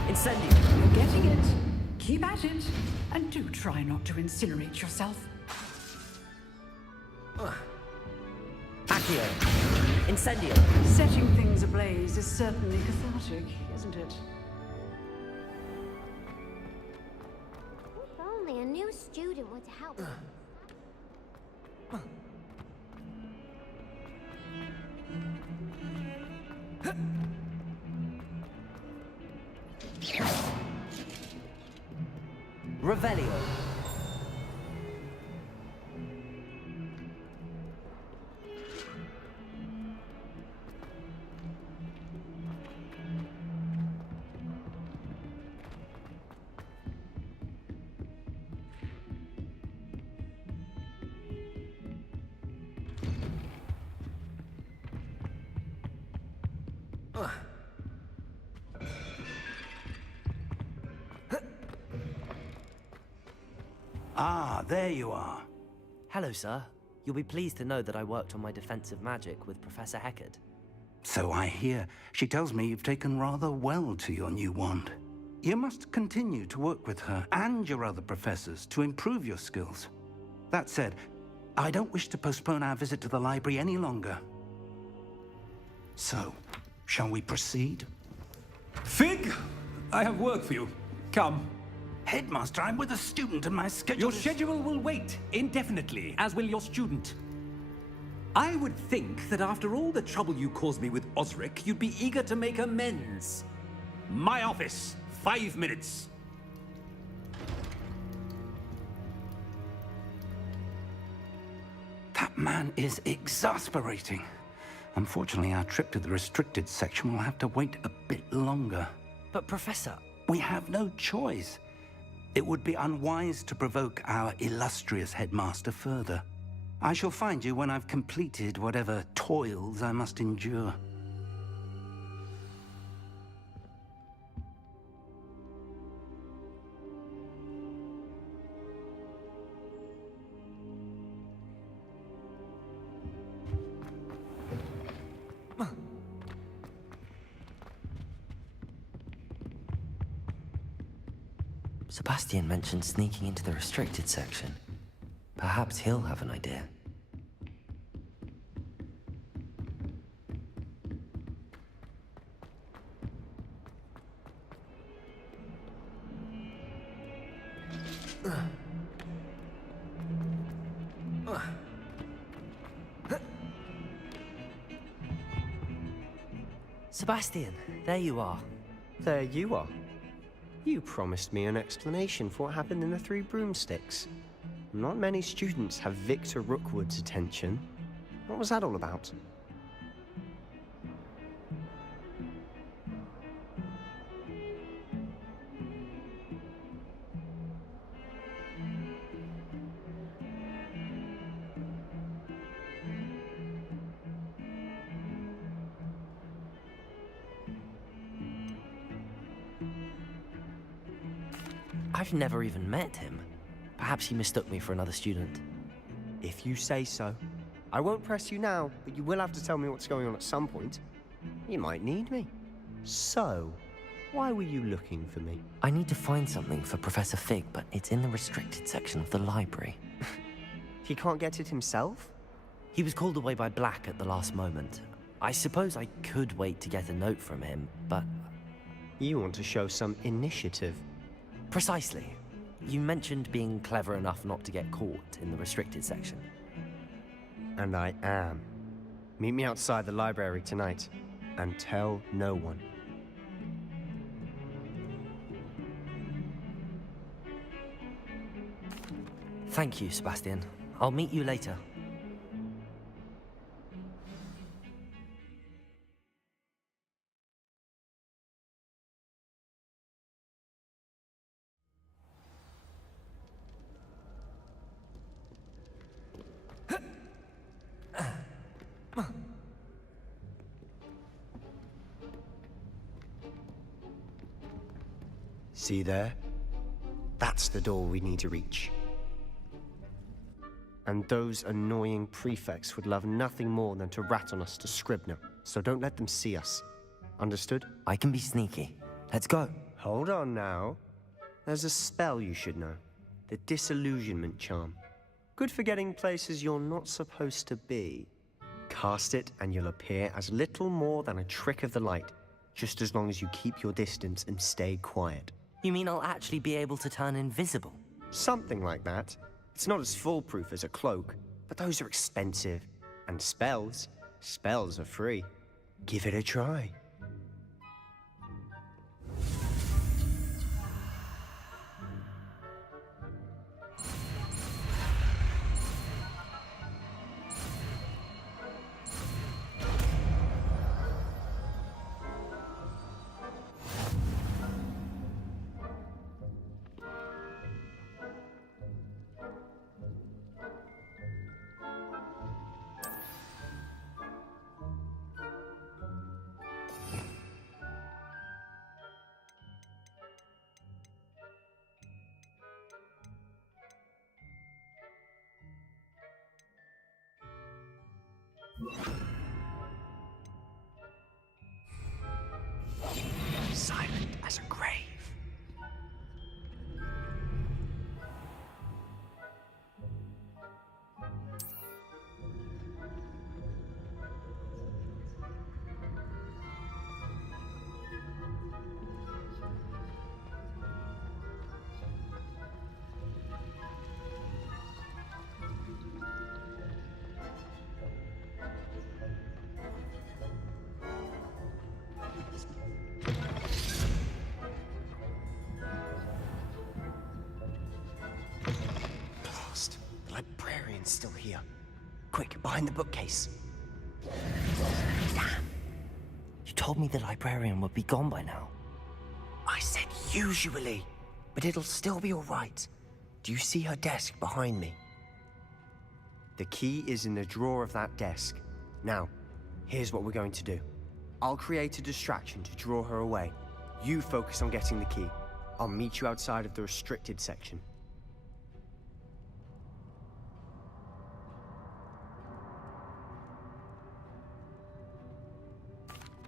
Incendio! You're getting it. Keep at it. And do try not to incinerate yourself. Accio! Incendio! Setting things ablaze is certainly cathartic, isn't it? If only a new student would help me. Revelio. Ah, there you are. Hello, sir. You'll be pleased to know that I worked on my defensive magic with Professor Hecat. So I hear. She tells me you've taken rather well to your new wand. You must continue to work with her and your other professors to improve your skills. That said, I don't wish to postpone our visit to the library any longer. So, shall we proceed? Fig, I have work for you. Come. Headmaster, I'm with a student and my schedule Your schedule will wait indefinitely, as will your student. I would think that after all the trouble you caused me with Osric, you'd be eager to make amends. My office, 5 minutes. That man is exasperating. Unfortunately, our trip to the restricted section will have to wait a bit longer. But, Professor... We have no choice. It would be unwise to provoke our illustrious headmaster further. I shall find you when I've completed whatever toils I must endure. Sebastian mentioned sneaking into the restricted section. Perhaps he'll have an idea. Sebastian, there you are. There you are. You promised me an explanation for what happened in the Three Broomsticks. Not many students have Victor Rookwood's attention. What was that all about? I've never even met him. Perhaps he mistook me for another student. If you say so. I won't press you now, but you will have to tell me what's going on at some point. You might need me. So, why were you looking for me? I need to find something for Professor Fig, but it's in the restricted section of the library. He can't get it himself? He was called away by Black at the last moment. I suppose I could wait to get a note from him, but... You want to show some initiative. Precisely. You mentioned being clever enough not to get caught in the restricted section. And I am. Meet me outside the library tonight, and tell no one. Thank you, Sebastian. I'll meet you later. See there? That's the door we need to reach. And those annoying prefects would love nothing more than to rat on us to Scribner, so don't let them see us. Understood? I can be sneaky. Let's go. Hold on now. There's a spell you should know. The Disillusionment Charm. Good for getting places you're not supposed to be. Cast it and you'll appear as little more than a trick of the light, just as long as you keep your distance and stay quiet. You mean I'll actually be able to turn invisible? Something like that. It's not as foolproof as a cloak, but those are expensive. And spells are free. Give it a try. Silent as a grave. The librarian's still here. Quick, behind the bookcase. Damn. You told me the librarian would be gone by now. I said usually, but it'll still be all right. Do you see her desk behind me? The key is in the drawer of that desk. Now, here's what we're going to do. I'll create a distraction to draw her away. You focus on getting the key. I'll meet you outside of the restricted section.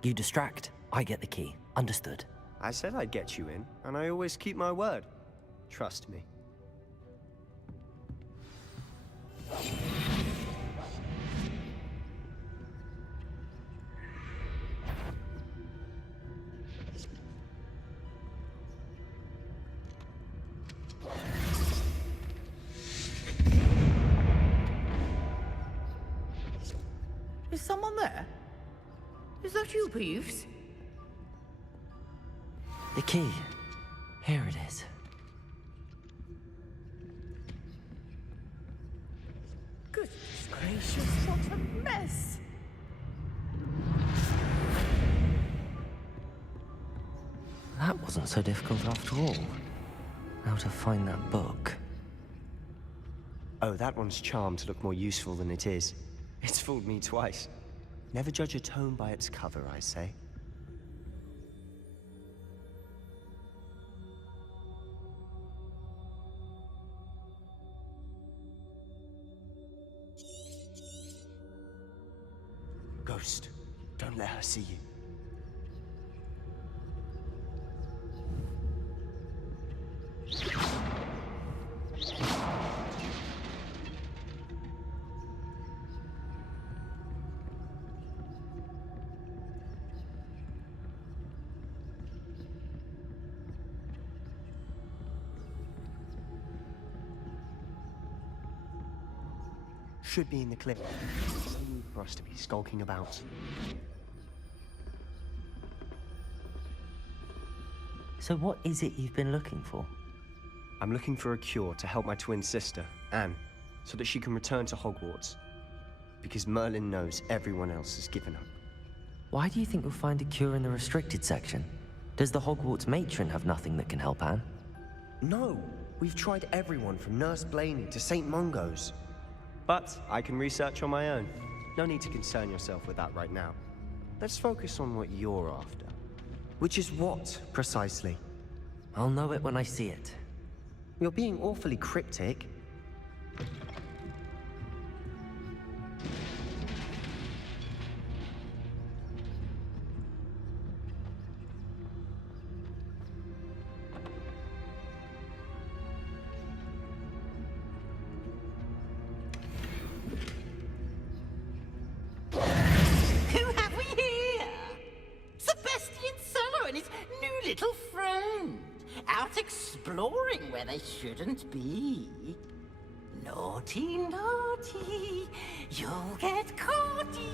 You distract, I get the key. Understood. I said I'd get you in, and I always keep my word. Trust me. Is someone there? Is that you, Peeves? The key. Here it is. Goodness gracious, what a mess! That wasn't so difficult after all. How to find that book. Oh, that one's charmed to look more useful than it is. It's fooled me twice. Never judge a tome by its cover, I say. Ghost, don't let her see you. Should be in the clip. No need for us to be skulking about. So what is it you've been looking for? I'm looking for a cure to help my twin sister, Anne, so that she can return to Hogwarts. Because Merlin knows everyone else has given up. Why do you think you'll find a cure in the restricted section? Does the Hogwarts matron have nothing that can help Anne? No, we've tried everyone from Nurse Blaney to St. Mungo's. But I can research on my own. No need to concern yourself with that right now. Let's focus on what you're after. Which is what, precisely? I'll know it when I see it. You're being awfully cryptic. Who have we here? Sebastian Cello and his new little friend. Out exploring where they shouldn't be. Naughty, naughty, you'll get caughty.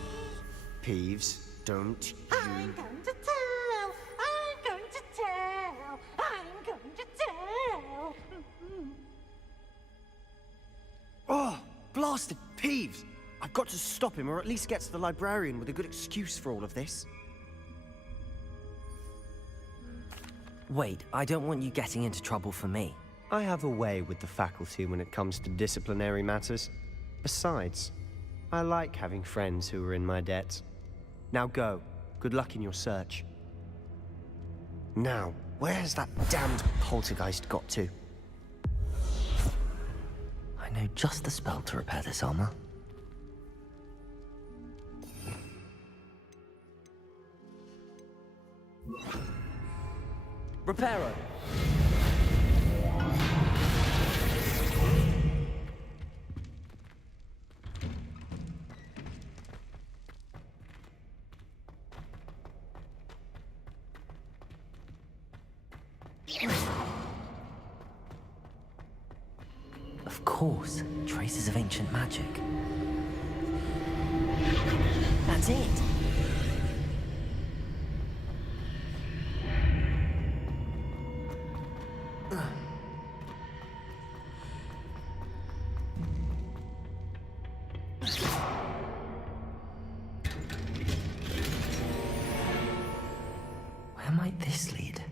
Peeves, don't I'm going to tell, I'm going to tell, I'm going to tell. Oh, blasted Peeves! I've got to stop him, or at least get to the librarian with a good excuse for all of this. Wait, I don't want you getting into trouble for me. I have a way with the faculty when it comes to disciplinary matters. Besides, I like having friends who are in my debt. Now go. Good luck in your search. Now, where's that damned poltergeist got to? I know just the spell to repair this armor. Reparo! Of course, traces of ancient magic. That's it. Where might this lead?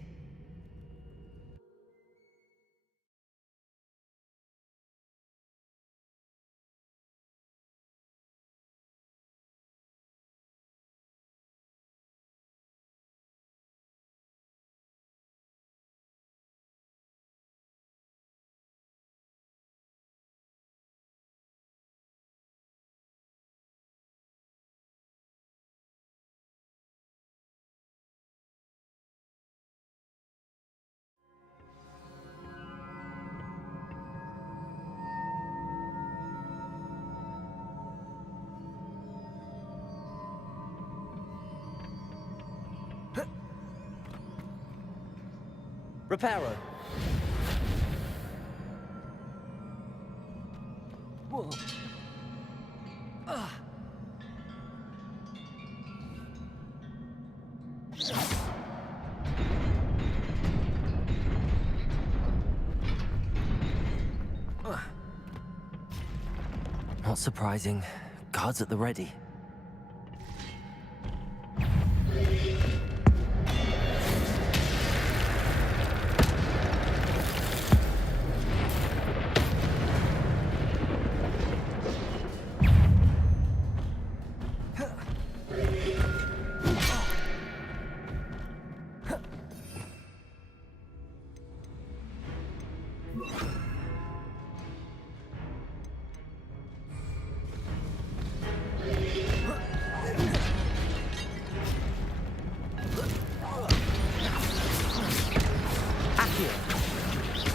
Reparo! Whoa. Not surprising. Guards at the ready.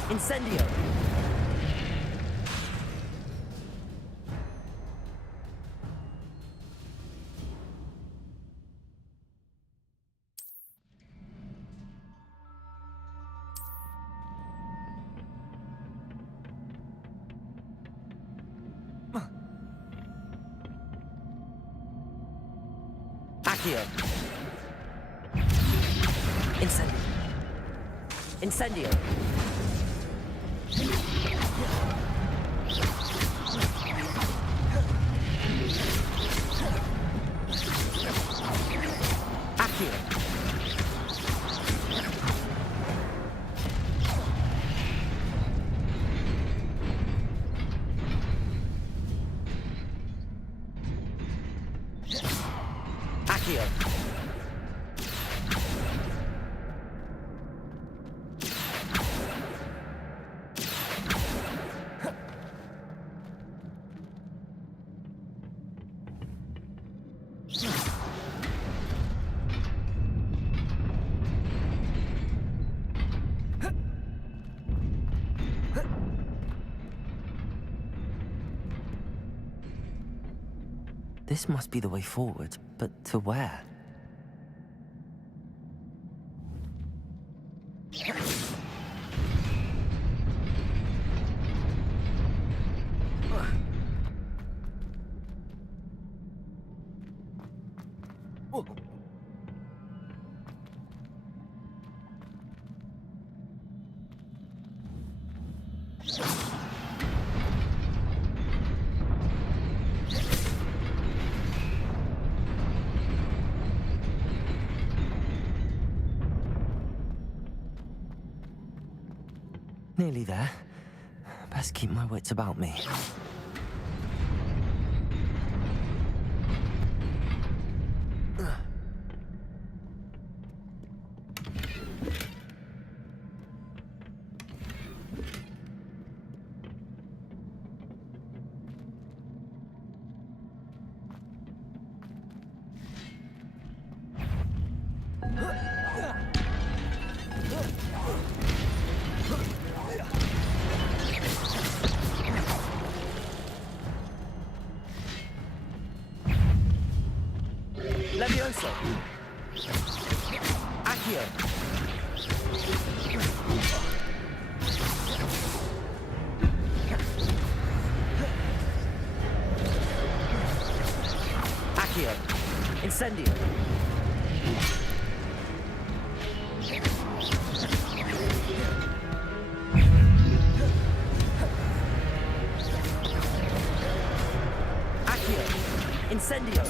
Incendio! Accio! Incendio! Incendio! Accio! Accio! This must be the way forward, but to where? Nearly there. Best keep my wits about me. Levioso! Accio! Accio! Incendio! Accio! Incendio!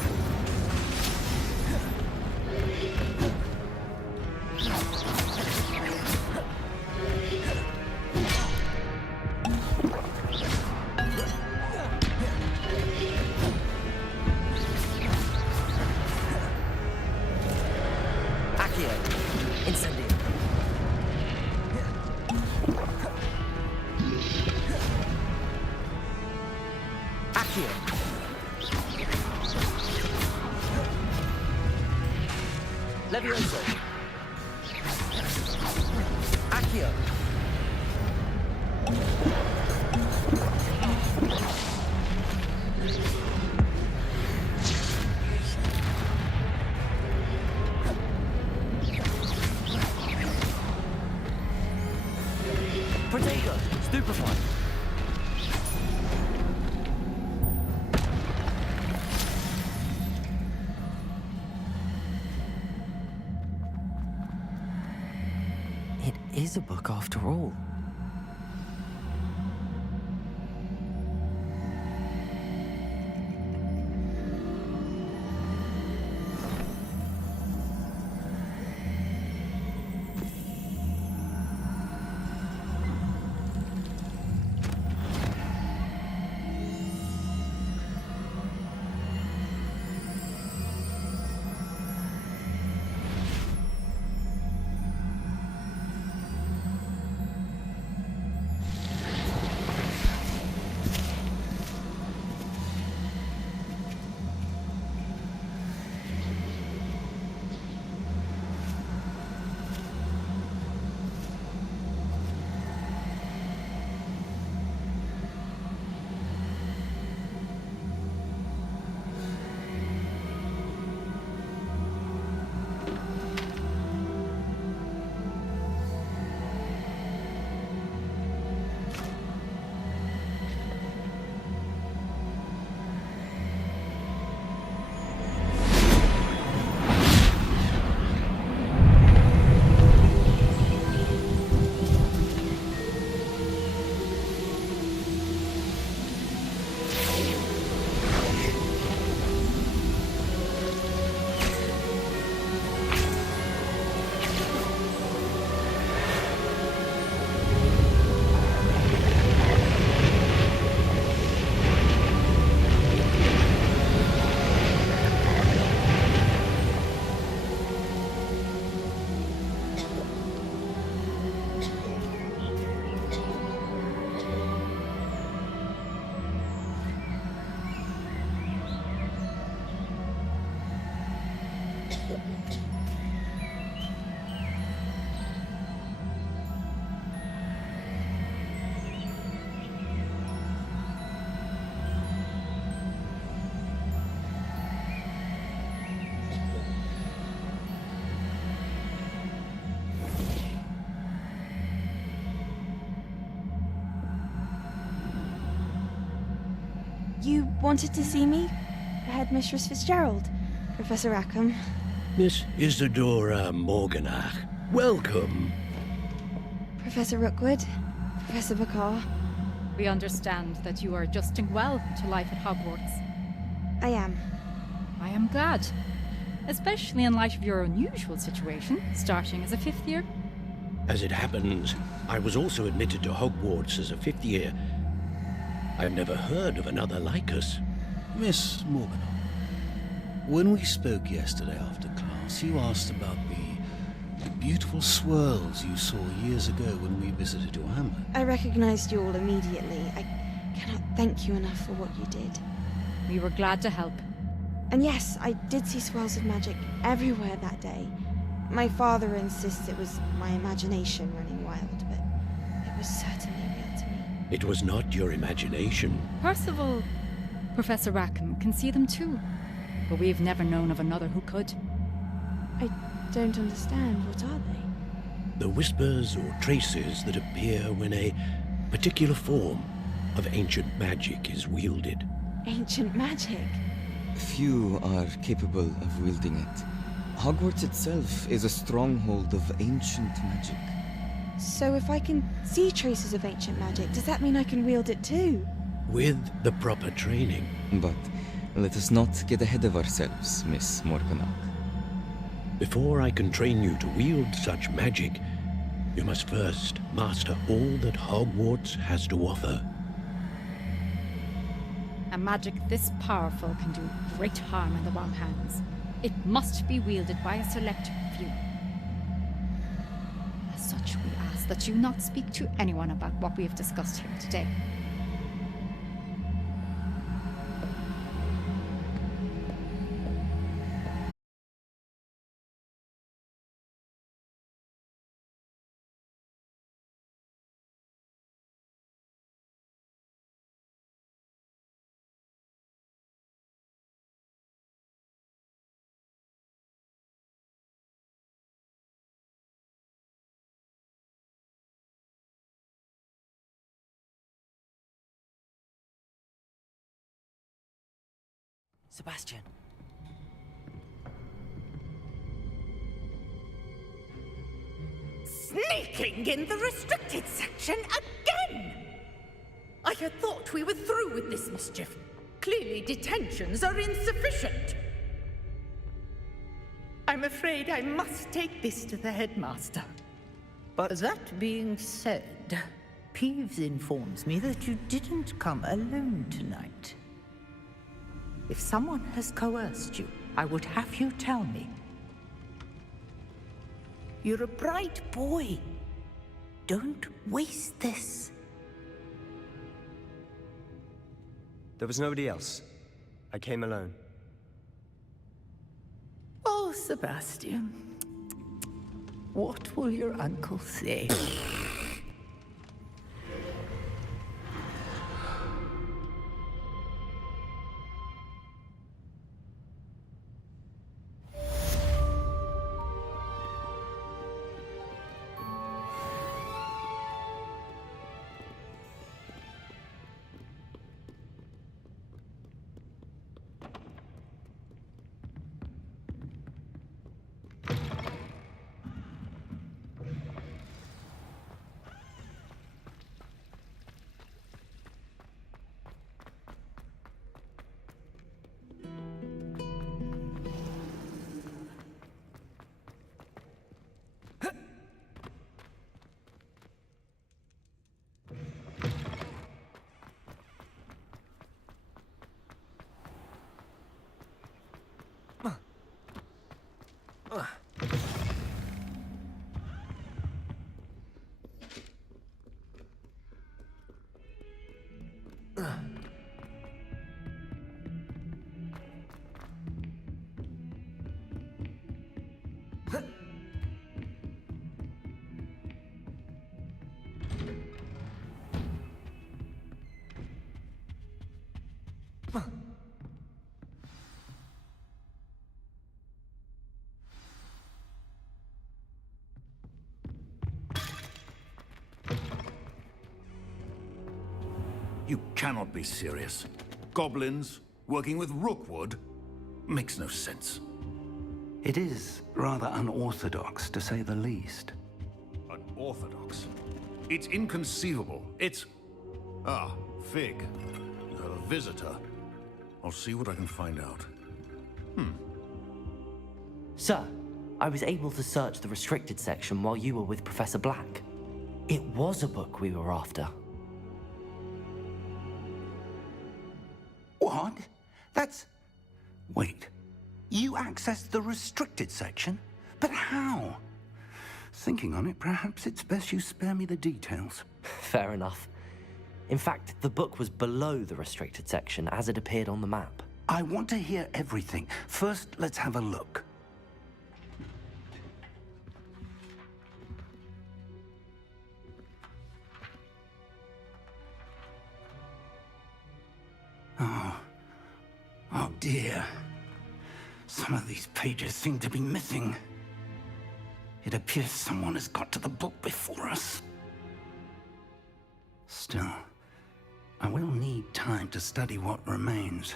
Incendio. Accio. Levioso. Accio. Protego, stupefy. It is a book after all. You wanted to see me? Headmistress Fitzgerald, Professor Rackham. Miss Isadora Morganach, welcome. Professor Rookwood, Professor Bakar. We understand that you are adjusting well to life at Hogwarts. I am. I am glad. Especially in light of your unusual situation, starting as a 5th year. As it happens, I was also admitted to Hogwarts as a 5th year. I've never heard of another like us. Miss Morganach, when we spoke yesterday after class, you asked about the beautiful swirls you saw years ago when we visited your hamlet. I recognized you all immediately. I cannot thank you enough for what you did. We were glad to help. And yes, I did see swirls of magic everywhere that day. My father insists it was my imagination running wild, but it was certainly real to me. It was not your imagination. Percival, Professor Rackham can see them too, but we've never known of another who could. I don't understand. What are they? The whispers or traces that appear when a particular form of ancient magic is wielded. Ancient magic? Few are capable of wielding it. Hogwarts itself is a stronghold of ancient magic. So if I can see traces of ancient magic, does that mean I can wield it too? With the proper training. But let us not get ahead of ourselves, Miss Morganach. Before I can train you to wield such magic, you must first master all that Hogwarts has to offer. A magic this powerful can do great harm in the wrong hands. It must be wielded by a select few. As such, we ask that you not speak to anyone about what we have discussed here today. Sebastian. Sneaking in the restricted section again! I had thought we were through with this mischief. Clearly detentions are insufficient. I'm afraid I must take this to the headmaster. But that being said, Peeves informs me that you didn't come alone tonight. If someone has coerced you, I would have you tell me. You're a bright boy. Don't waste this. There was nobody else. I came alone. Oh, Sebastian. What will your uncle say? You cannot be serious. Goblins working with Rookwood? Makes no sense. It is rather unorthodox, to say the least. Unorthodox? It's inconceivable. It's... Ah, Fig. You have a visitor. I'll see what I can find out. Sir, I was able to search the restricted section while you were with Professor Black. It was a book we were after. What? That's... Wait. You accessed the restricted section? But how? Thinking on it, perhaps it's best you spare me the details. Fair enough. In fact, the book was below the restricted section as it appeared on the map. I want to hear everything. First, let's have a look. Oh dear. Some of these pages seem to be missing. It appears someone has got to the book before us. Still, I will need time to study what remains.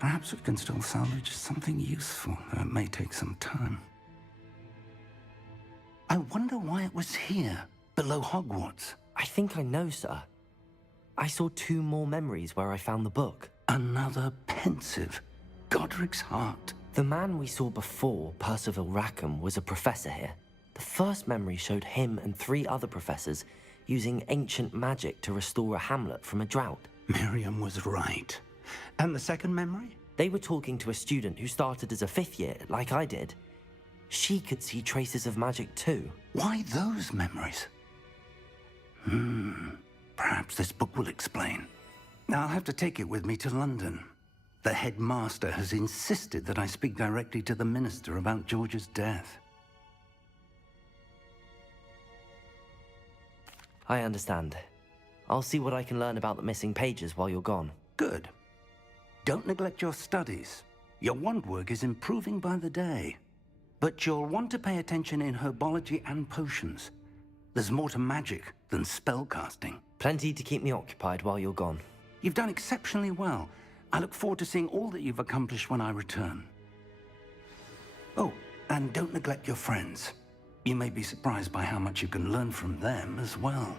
Perhaps we can still salvage something useful, though it may take some time. I wonder why it was here, below Hogwarts. I think I know, sir. I saw 2 more memories where I found the book. Another pensive. Godric's heart. The man we saw before, Percival Rackham, was a professor here. The first memory showed him and 3 other professors using ancient magic to restore a hamlet from a drought. Miriam was right. And the second memory? They were talking to a student who started as a 5th year, like I did. She could see traces of magic too. Why those memories? Perhaps this book will explain. I'll have to take it with me to London. The headmaster has insisted that I speak directly to the minister about George's death. I understand. I'll see what I can learn about the missing pages while you're gone. Good. Don't neglect your studies. Your wand work is improving by the day. But you'll want to pay attention in herbology and potions. There's more to magic than spellcasting. Plenty to keep me occupied while you're gone. You've done exceptionally well. I look forward to seeing all that you've accomplished when I return. Oh, and don't neglect your friends. You may be surprised by how much you can learn from them as well.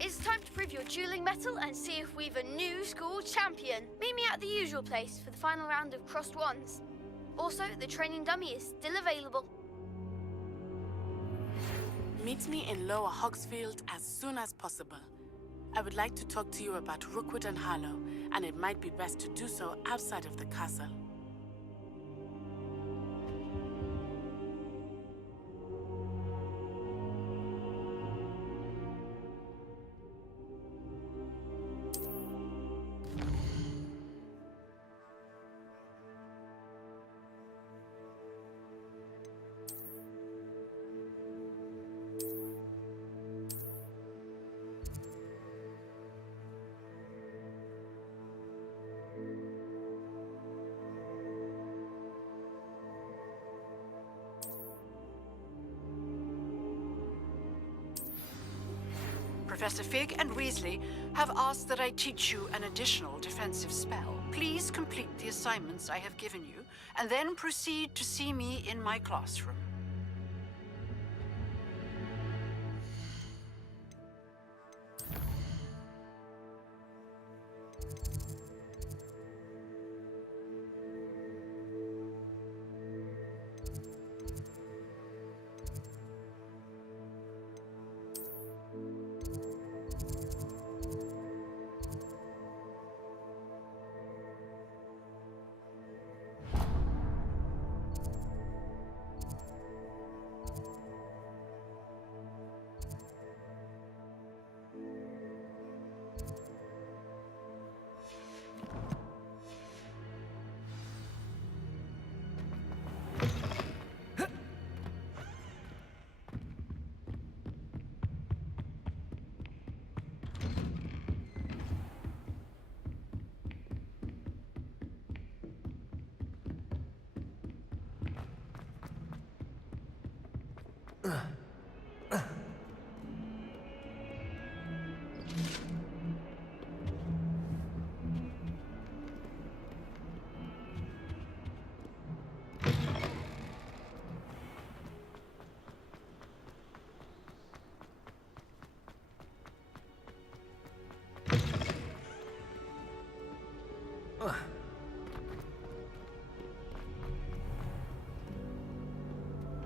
It's time to prove your dueling mettle and see if we've a new school champion. Meet me at the usual place for the final round of crossed wands. Also, the training dummy is still available. Meet me in Lower Hogsfield as soon as possible. I would like to talk to you about Rookwood and Harlow, and it might be best to do so outside of the castle. Professor Fig and Weasley have asked that I teach you an additional defensive spell. Please complete the assignments I have given you, and then proceed to see me in my classroom.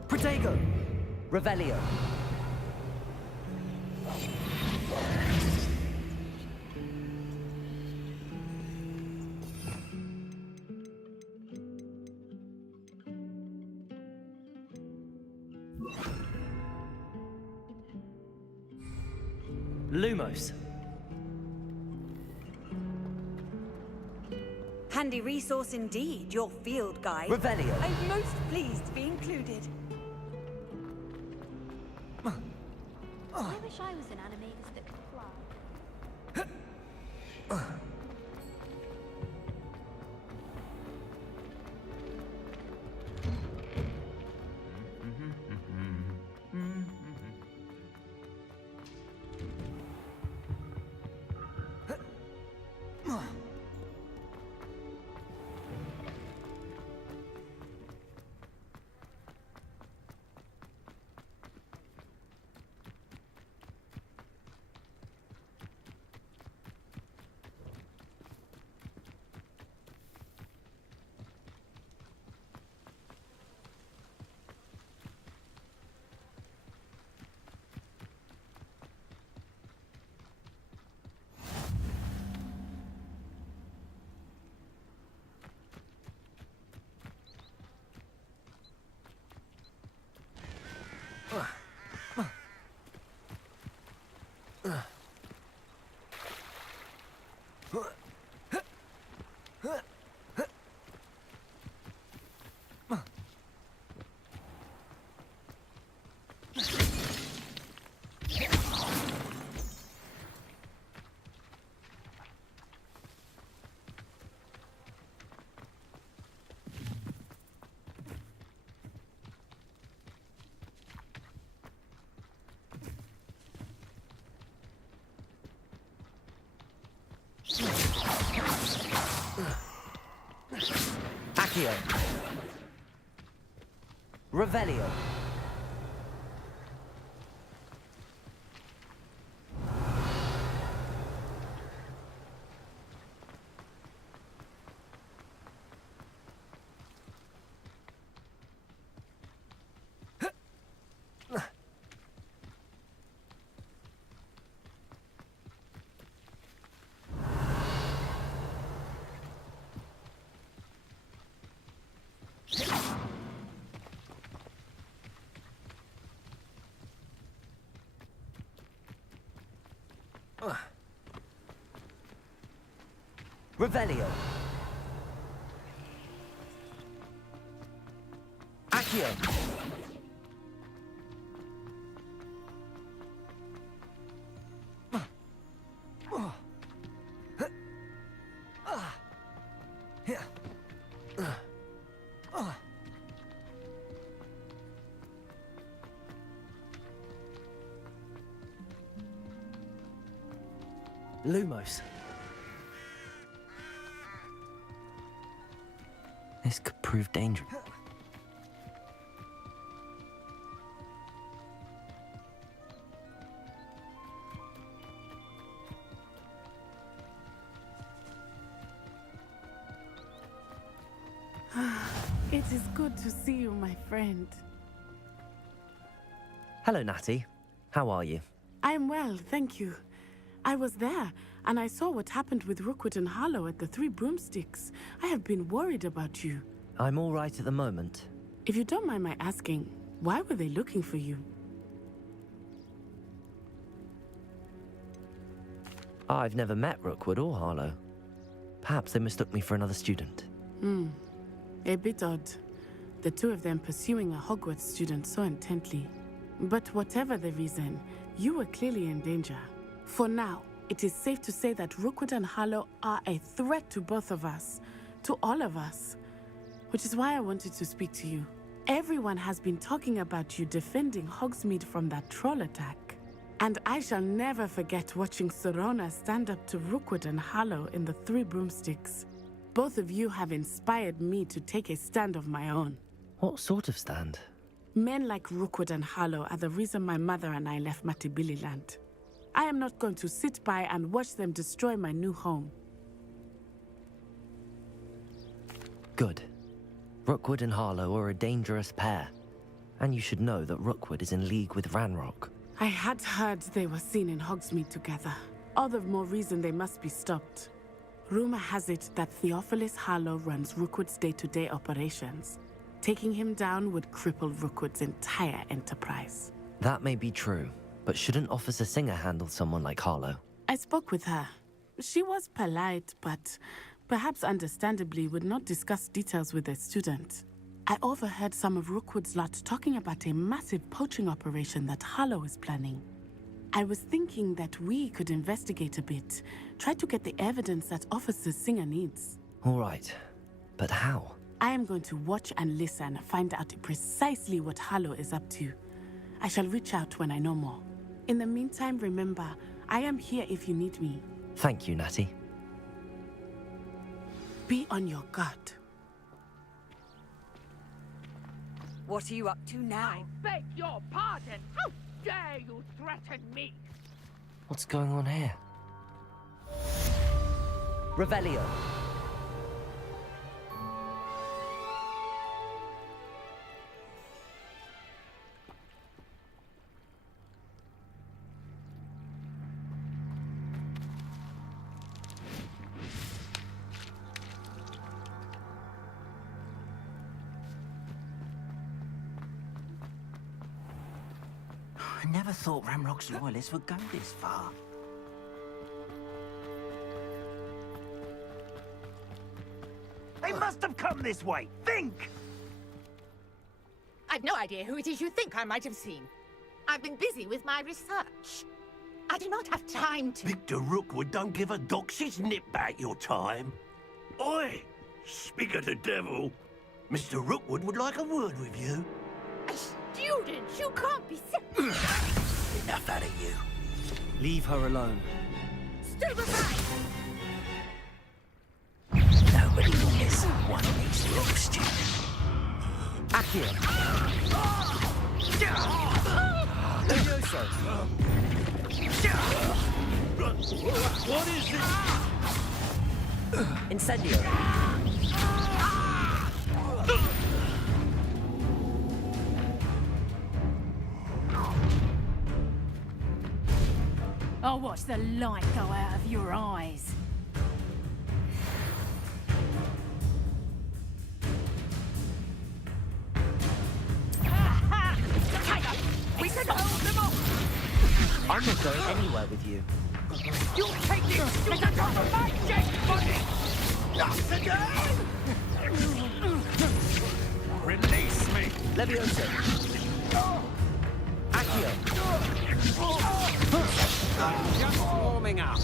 Protego! Revelio! Lumos! Handy resource indeed, your field guide. Revelio! I'm most pleased to be included. I wish I was an animator that could fly. Accio! Revelio! Revelio! Accio! Lumos. This could prove dangerous. It is good to see you, my friend. Hello, Natty. How are you? I'm well, thank you. I was there, and I saw what happened with Rookwood and Harlow at the Three Broomsticks. I have been worried about you. I'm all right at the moment. If you don't mind my asking, why were they looking for you? I've never met Rookwood or Harlow. Perhaps they mistook me for another student. A bit odd. The two of them pursuing a Hogwarts student so intently. But whatever the reason, you were clearly in danger. For now, it is safe to say that Rookwood and Harlow are a threat to both of us, to all of us. Which is why I wanted to speak to you. Everyone has been talking about you defending Hogsmeade from that troll attack. And I shall never forget watching Serona stand up to Rookwood and Harlow in the Three Broomsticks. Both of you have inspired me to take a stand of my own. What sort of stand? Men like Rookwood and Harlow are the reason my mother and I left Matibili-land. I am not going to sit by and watch them destroy my new home. Good. Rookwood and Harlow are a dangerous pair. And you should know that Rookwood is in league with Ranrock. I had heard they were seen in Hogsmeade together. All the more reason they must be stopped. Rumor has it that Theophilus Harlow runs Rookwood's day-to-day operations. Taking him down would cripple Rookwood's entire enterprise. That may be true, but shouldn't Officer Singer handle someone like Harlow? I spoke with her. She was polite, but perhaps understandably would not discuss details with a student. I overheard some of Rookwood's lot talking about a massive poaching operation that Harlow is planning. I was thinking that we could investigate a bit, try to get the evidence that Officer Singer needs. All right, but how? I am going to watch and listen, find out precisely what Harlow is up to. I shall reach out when I know more. In the meantime, remember, I am here if you need me. Thank you, Natty. Be on your guard. What are you up to now? I beg your pardon. How dare you threaten me? What's going on here? Revelio. I never thought Ranrock's loyalists would go this far. They must have come this way. Think! I've no idea who it is you think I might have seen. I've been busy with my research. I do not have time to... Victor Rookwood don't give a doxy's nip back your time. Oi! Speak of the devil. Mr. Rookwood would like a word with you. A student? You can't be Enough out of you. Leave her alone. Stay behind! Nobody will miss one of these little students. Accio! Levioso! What is it? Incendio! I'll watch the light go out of your eyes. We should hold them off! I'm not going anywhere with you. You take this student off of my dead body! Not today! Release me! Levioso! Accio! Just warming up.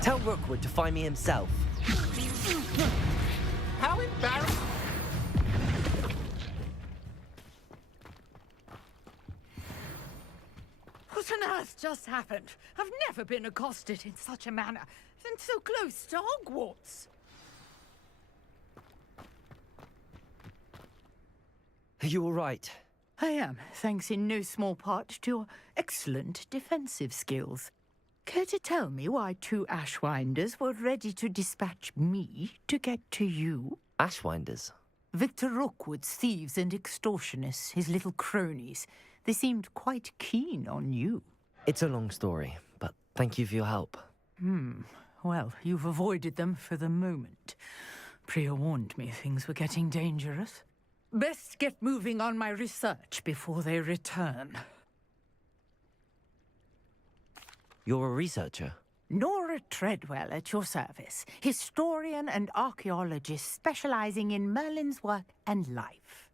Tell Rookwood to find me himself. How embarrassing! What on earth just happened? I've never been accosted in such a manner, and so close to Hogwarts. Are you all right? I am, thanks in no small part to your excellent defensive skills. Care to tell me why two Ashwinders were ready to dispatch me to get to you? Ashwinders? Victor Rookwood's thieves and extortionists, his little cronies. They seemed quite keen on you. It's a long story, but thank you for your help. Well, you've avoided them for the moment. Priya warned me things were getting dangerous. Best get moving on my research before they return. You're a researcher? Nora Treadwell at your service. Historian and archaeologist specializing in Merlin's work and life.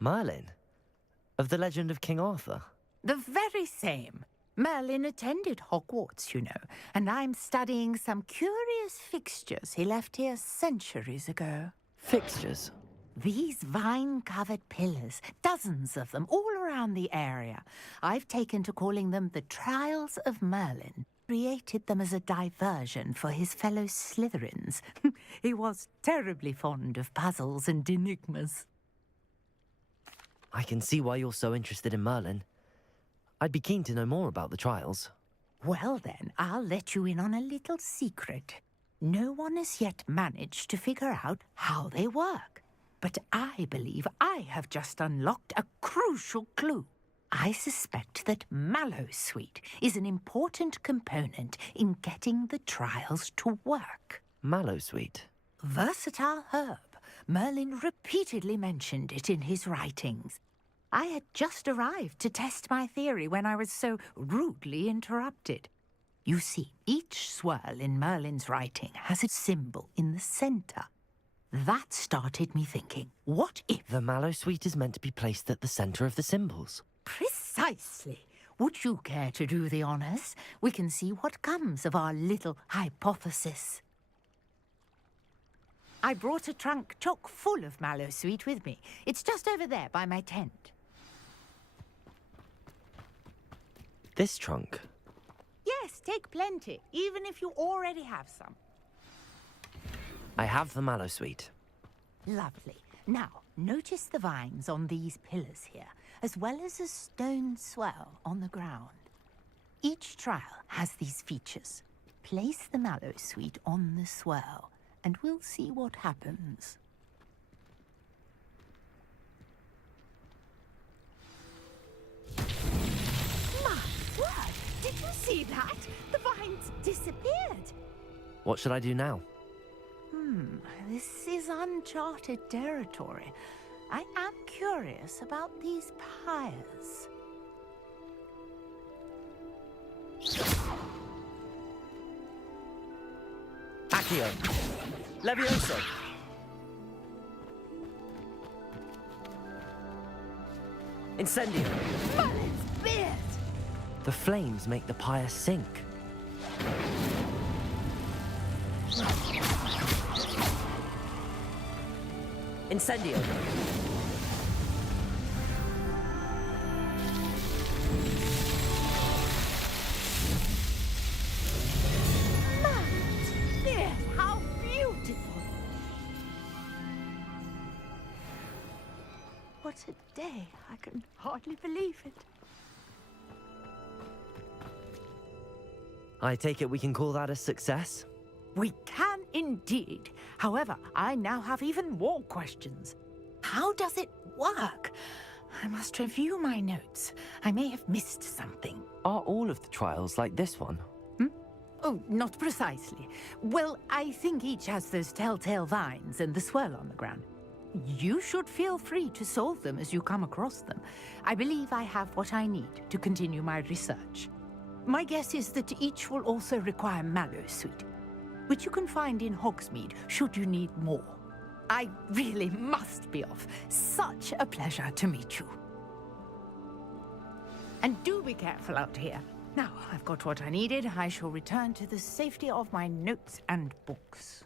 Merlin? Of the legend of King Arthur? The very same. Merlin attended Hogwarts, you know, and I'm studying some curious fixtures he left here centuries ago. Fixtures? These vine-covered pillars, dozens of them, all around the area. I've taken to calling them the Trials of Merlin. Created them as a diversion for his fellow Slytherins. He was terribly fond of puzzles and enigmas. I can see why you're so interested in Merlin. I'd be keen to know more about the trials. Well then, I'll let you in on a little secret. No one has yet managed to figure out how they work. But I believe I have just unlocked a crucial clue. I suspect that Mallowsweet is an important component in getting the trials to work. Mallowsweet? Versatile herb. Merlin repeatedly mentioned it in his writings. I had just arrived to test my theory when I was so rudely interrupted. You see, each swirl in Merlin's writing has a symbol in the center. That started me thinking, what if... The Mallowsweet is meant to be placed at the center of the symbols. Precisely. Would you care to do the honors? We can see what comes of our little hypothesis. I brought a trunk chock full of Mallowsweet with me. It's just over there by my tent. This trunk? Yes, take plenty, even if you already have some. I have the Mallowsweet. Lovely. Now, notice the vines on these pillars here, as well as a stone swell on the ground. Each trial has these features. Place the Mallowsweet on the swell, and we'll see what happens. My word! Did you see that? The vines disappeared! What should I do now? This is uncharted territory. I am curious about these pyres. Accio! Levioso! Incendio! Merlin's beard! The flames make the pyre sink. Incendio! Merlin's beard! How beautiful! What a day! I can hardly believe it. I take it we can call that a success? We can indeed. However, I now have even more questions. How does it work? I must review my notes. I may have missed something. Are all of the trials like this one? Oh, not precisely. Well, I think each has those telltale vines and the swirl on the ground. You should feel free to solve them as you come across them. I believe I have what I need to continue my research. My guess is that each will also require Mallowsweet, which you can find in Hogsmeade should you need more. I really must be off. Such a pleasure to meet you. And do be careful out here. Now, I've got what I needed. I shall return to the safety of my notes and books.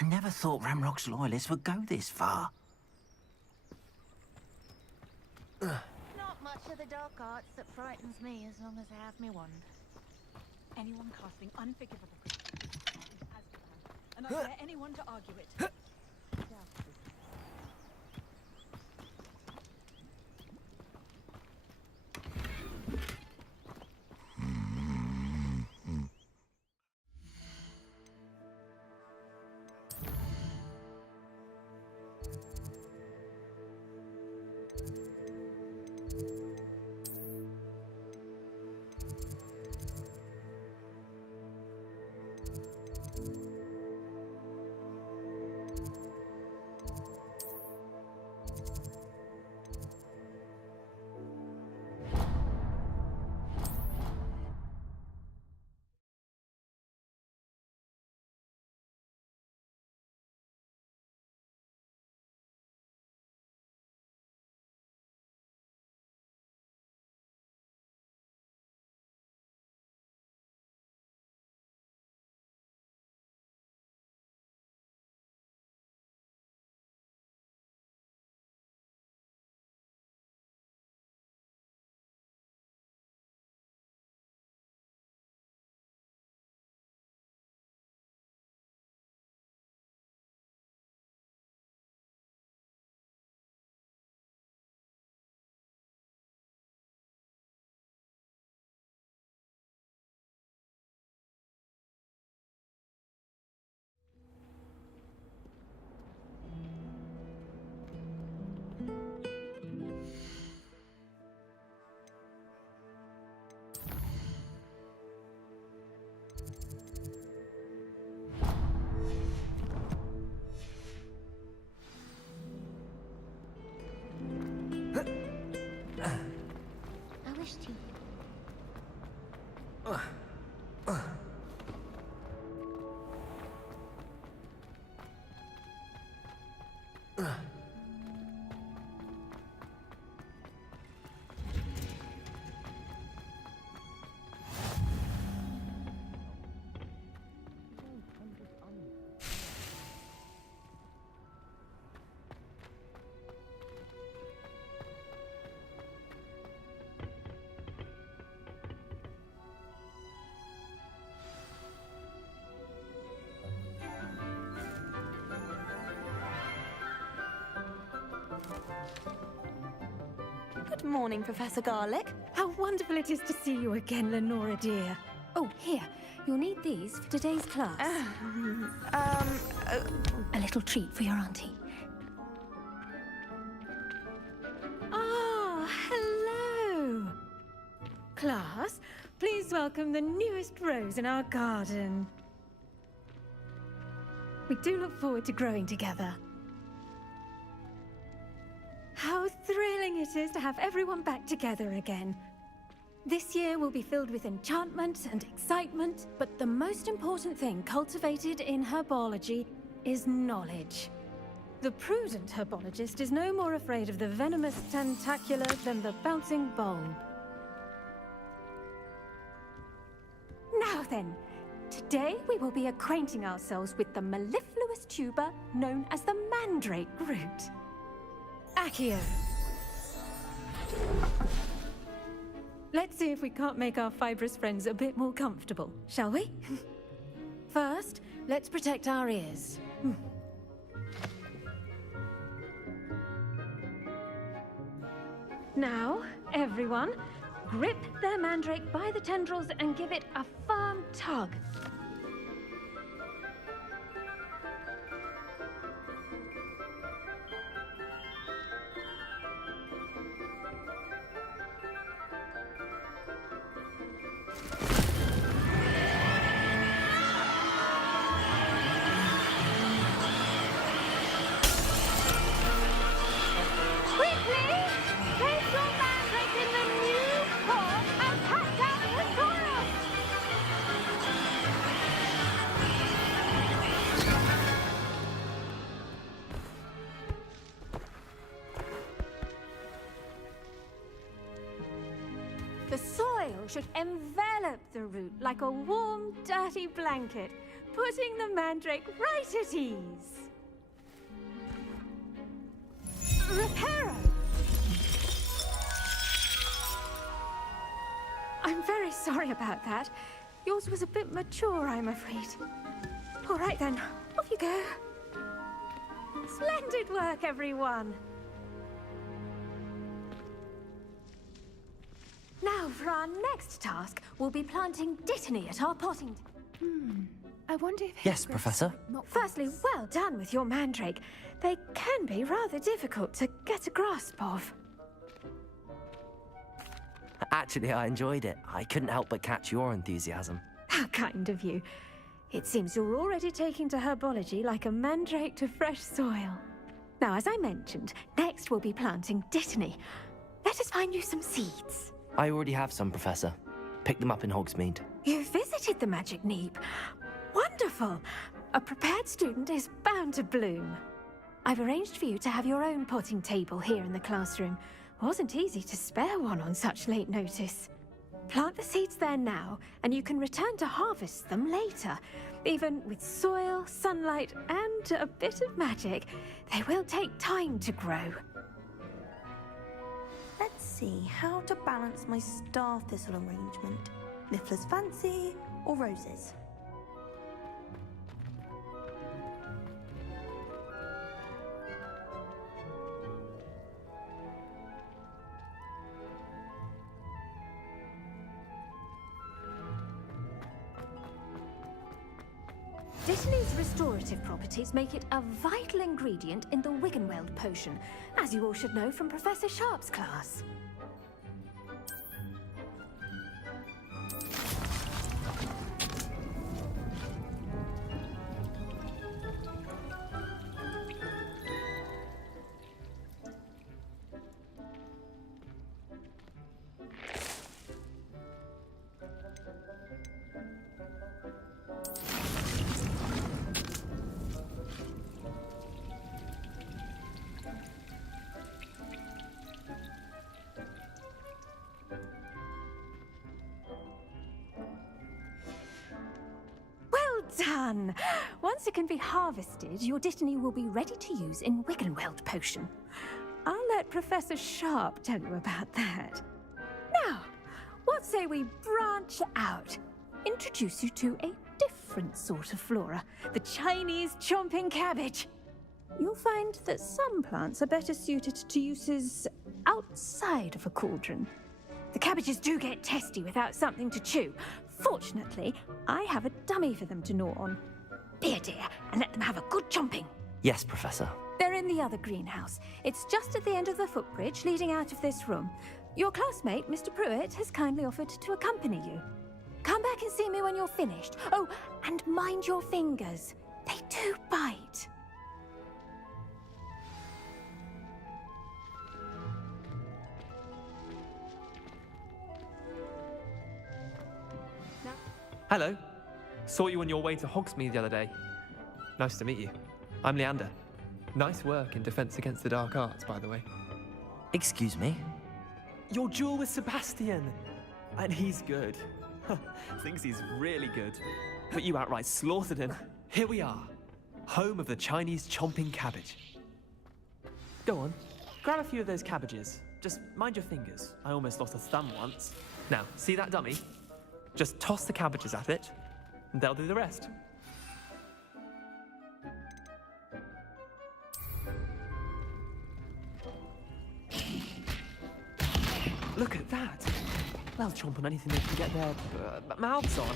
I never thought Ramrock's loyalists would go this far. Not much of the dark arts that frightens me as long as I have me wand. Anyone casting unforgivable as and I dare anyone to argue it. thirsty. Good morning, Professor Garlick. How wonderful it is to see you again, Lenora dear. Oh, here. You'll need these for today's class. A little treat for your auntie. Ah, hello. Class, please welcome the newest rose in our garden. We do look forward to growing together. How thrilling it is to have everyone back together again. This year will be filled with enchantment and excitement, but the most important thing cultivated in herbology is knowledge. The prudent herbologist is no more afraid of the venomous tentacular than the bouncing bulb. Now then, today we will be acquainting ourselves with the mellifluous tuber known as the mandrake root. Accio. Let's see if we can't make our fibrous friends a bit more comfortable, shall we? First, let's protect our ears. Now, everyone, grip their mandrake by the tendrils and give it a firm tug. The soil should envelop the root like a warm, dirty blanket, putting the mandrake right at ease. Reparo! I'm very sorry about that. Yours was a bit mature, I'm afraid. All right then, off you go. Splendid work, everyone. Now, for our next task, we'll be planting dittany at our potting. I wonder if... Yes, Professor. Firstly, well done with your mandrake. They can be rather difficult to get a grasp of. Actually, I enjoyed it. I couldn't help but catch your enthusiasm. How kind of you. It seems you're already taking to herbology like a mandrake to fresh soil. Now, as I mentioned, next we'll be planting dittany. Let us find you some seeds. I already have some, Professor. Picked them up in Hogsmeade. You visited the Magic Neep. Wonderful! A prepared student is bound to bloom. I've arranged for you to have your own potting table here in the classroom. Wasn't easy to spare one on such late notice. Plant the seeds there now, and you can return to harvest them later. Even with soil, sunlight, and a bit of magic, they will take time to grow. Let's see how to balance my star thistle arrangement. Niffler's fancy or roses? Dittany's restorative properties make it a vital ingredient in the Wiggenweld potion, as you all should know from Professor Sharp's class. done! Once it can be harvested, your Dittany will be ready to use in Wiggenweld potion. I'll let Professor Sharp tell you about that. Now, what say we branch out? Introduce you to a different sort of flora, the Chinese chomping cabbage. You'll find that some plants are better suited to uses outside of a cauldron. The cabbages do get testy without something to chew. Fortunately, I have a dummy for them to gnaw on. Be a dear and let them have a good chomping. Yes, Professor. They're in the other greenhouse. It's just at the end of the footbridge leading out of this room. Your classmate, Mr. Pruitt, has kindly offered to accompany you. Come back and see me when you're finished. Oh, and mind your fingers. They do bite. Hello. Saw you on your way to Hogsmeade the other day. Nice to meet you. I'm Leander. Nice work in Defense Against the Dark Arts, by the way. Excuse me? Your duel with Sebastian! And he's good. Thinks he's really good. But you outright slaughtered him. Here we are. Home of the Chinese chomping cabbage. Go on. Grab a few of those cabbages. Just mind your fingers. I almost lost a thumb once. Now, see that dummy? Just toss the cabbages at it, and they'll do the rest. Look at that! They'll chomp on anything they can get their mouths on.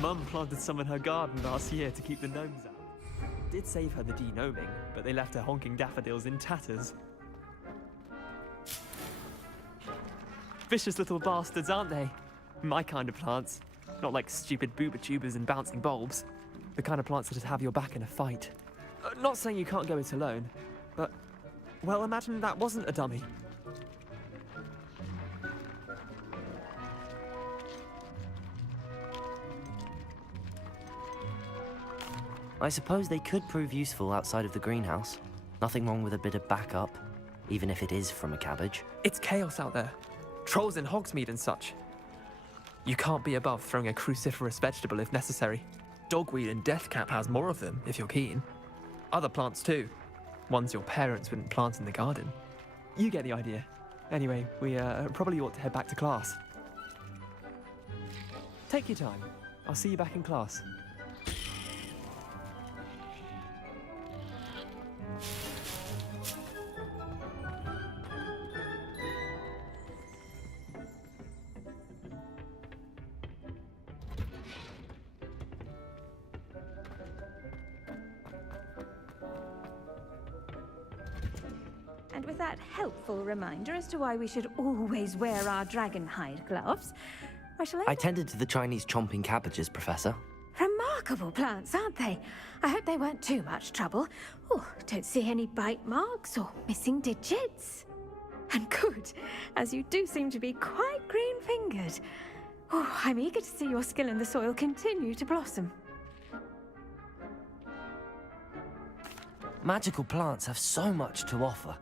Mum planted some in her garden last year to keep the gnomes out. Did save her the de-gnoming, but they left her honking daffodils in tatters. Vicious little bastards, aren't they? My kind of plants. Not like stupid booba tubers and bouncing bulbs. The kind of plants that'd have your back in a fight. Not saying you can't go it alone, but, well, imagine that wasn't a dummy. I suppose they could prove useful outside of the greenhouse. Nothing wrong with a bit of backup, even if it is from a cabbage. It's chaos out there. Trolls in Hogsmeade and such. You can't be above throwing a cruciferous vegetable if necessary. Dogweed and deathcap has more of them, if you're keen. Other plants too. Ones your parents wouldn't plant in the garden. You get the idea. Anyway, we probably ought to head back to class. Take your time. I'll see you back in class. And with that helpful reminder as to why we should always wear our dragon hide gloves, I tended to the Chinese chomping cabbages, Professor. Remarkable plants, aren't they? I hope they weren't too much trouble. Oh, don't see any bite marks or missing digits. And good, as you do seem to be quite green-fingered. Oh, I'm eager to see your skill in the soil continue to blossom. Magical plants have so much to offer.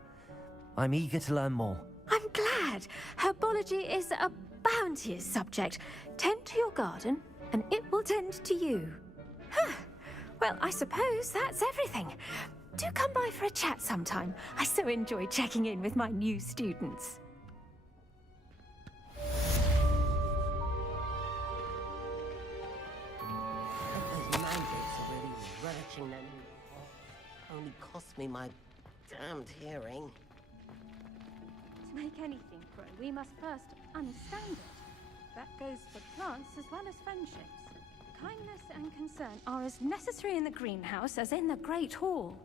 I'm eager to learn more. I'm glad. Herbology is a bounteous subject. Tend to your garden, and it will tend to you. Huh. Well, I suppose that's everything. Do come by for a chat sometime. I so enjoy checking in with my new students. Those mandates are really relishing them. Only cost me my damned hearing. To make anything grow, we must first understand it. That goes for plants as well as friendships. Kindness and concern are as necessary in the greenhouse as in the Great Hall.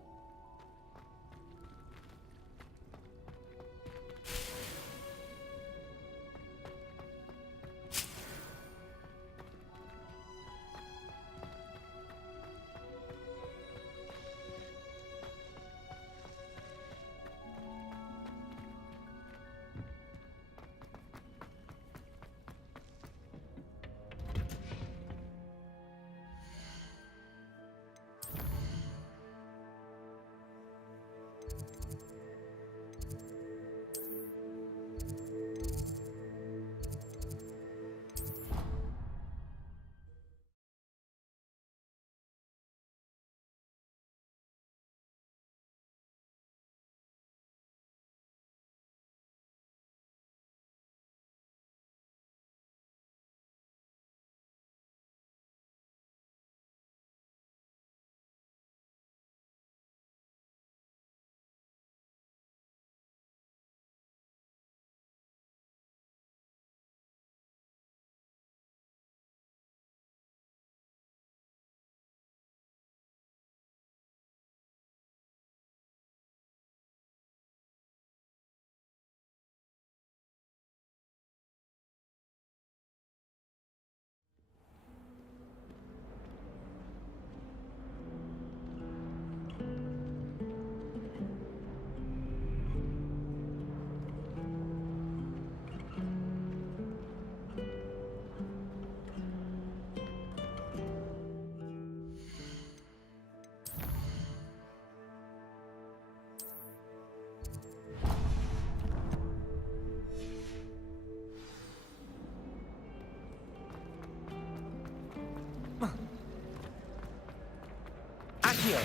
Accio.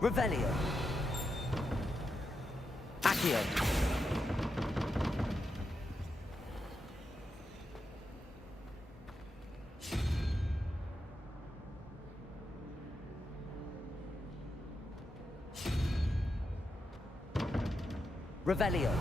Revelio. Accio. Revelio.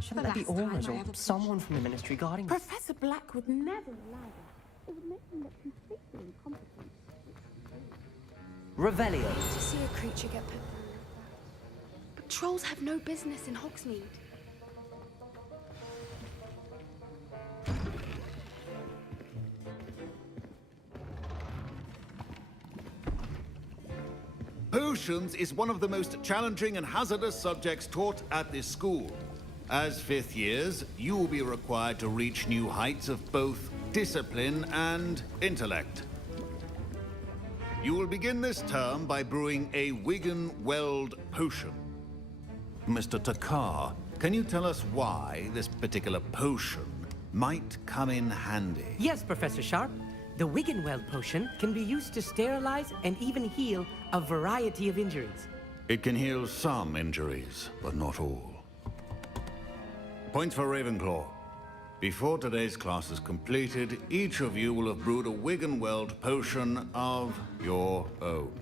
Shouldn't there be auras or someone from the Ministry guarding us? Professor Black would never allow that. It would make him look completely incompetent. Revelio. To see a creature get put through like that. But trolls have no business in Hogsmeade. Potions is one of the most challenging and hazardous subjects taught at this school. As fifth years, you will be required to reach new heights of both discipline and intellect. You will begin this term by brewing a Wigan-Weld potion. Mr. Takar, can you tell us why this particular potion might come in handy? Yes, Professor Sharp. The Wigan-Weld potion can be used to sterilize and even heal a variety of injuries. It can heal some injuries, but not all. Points for Ravenclaw. Before today's class is completed, each of you will have brewed a Wigan-Weld potion of your own.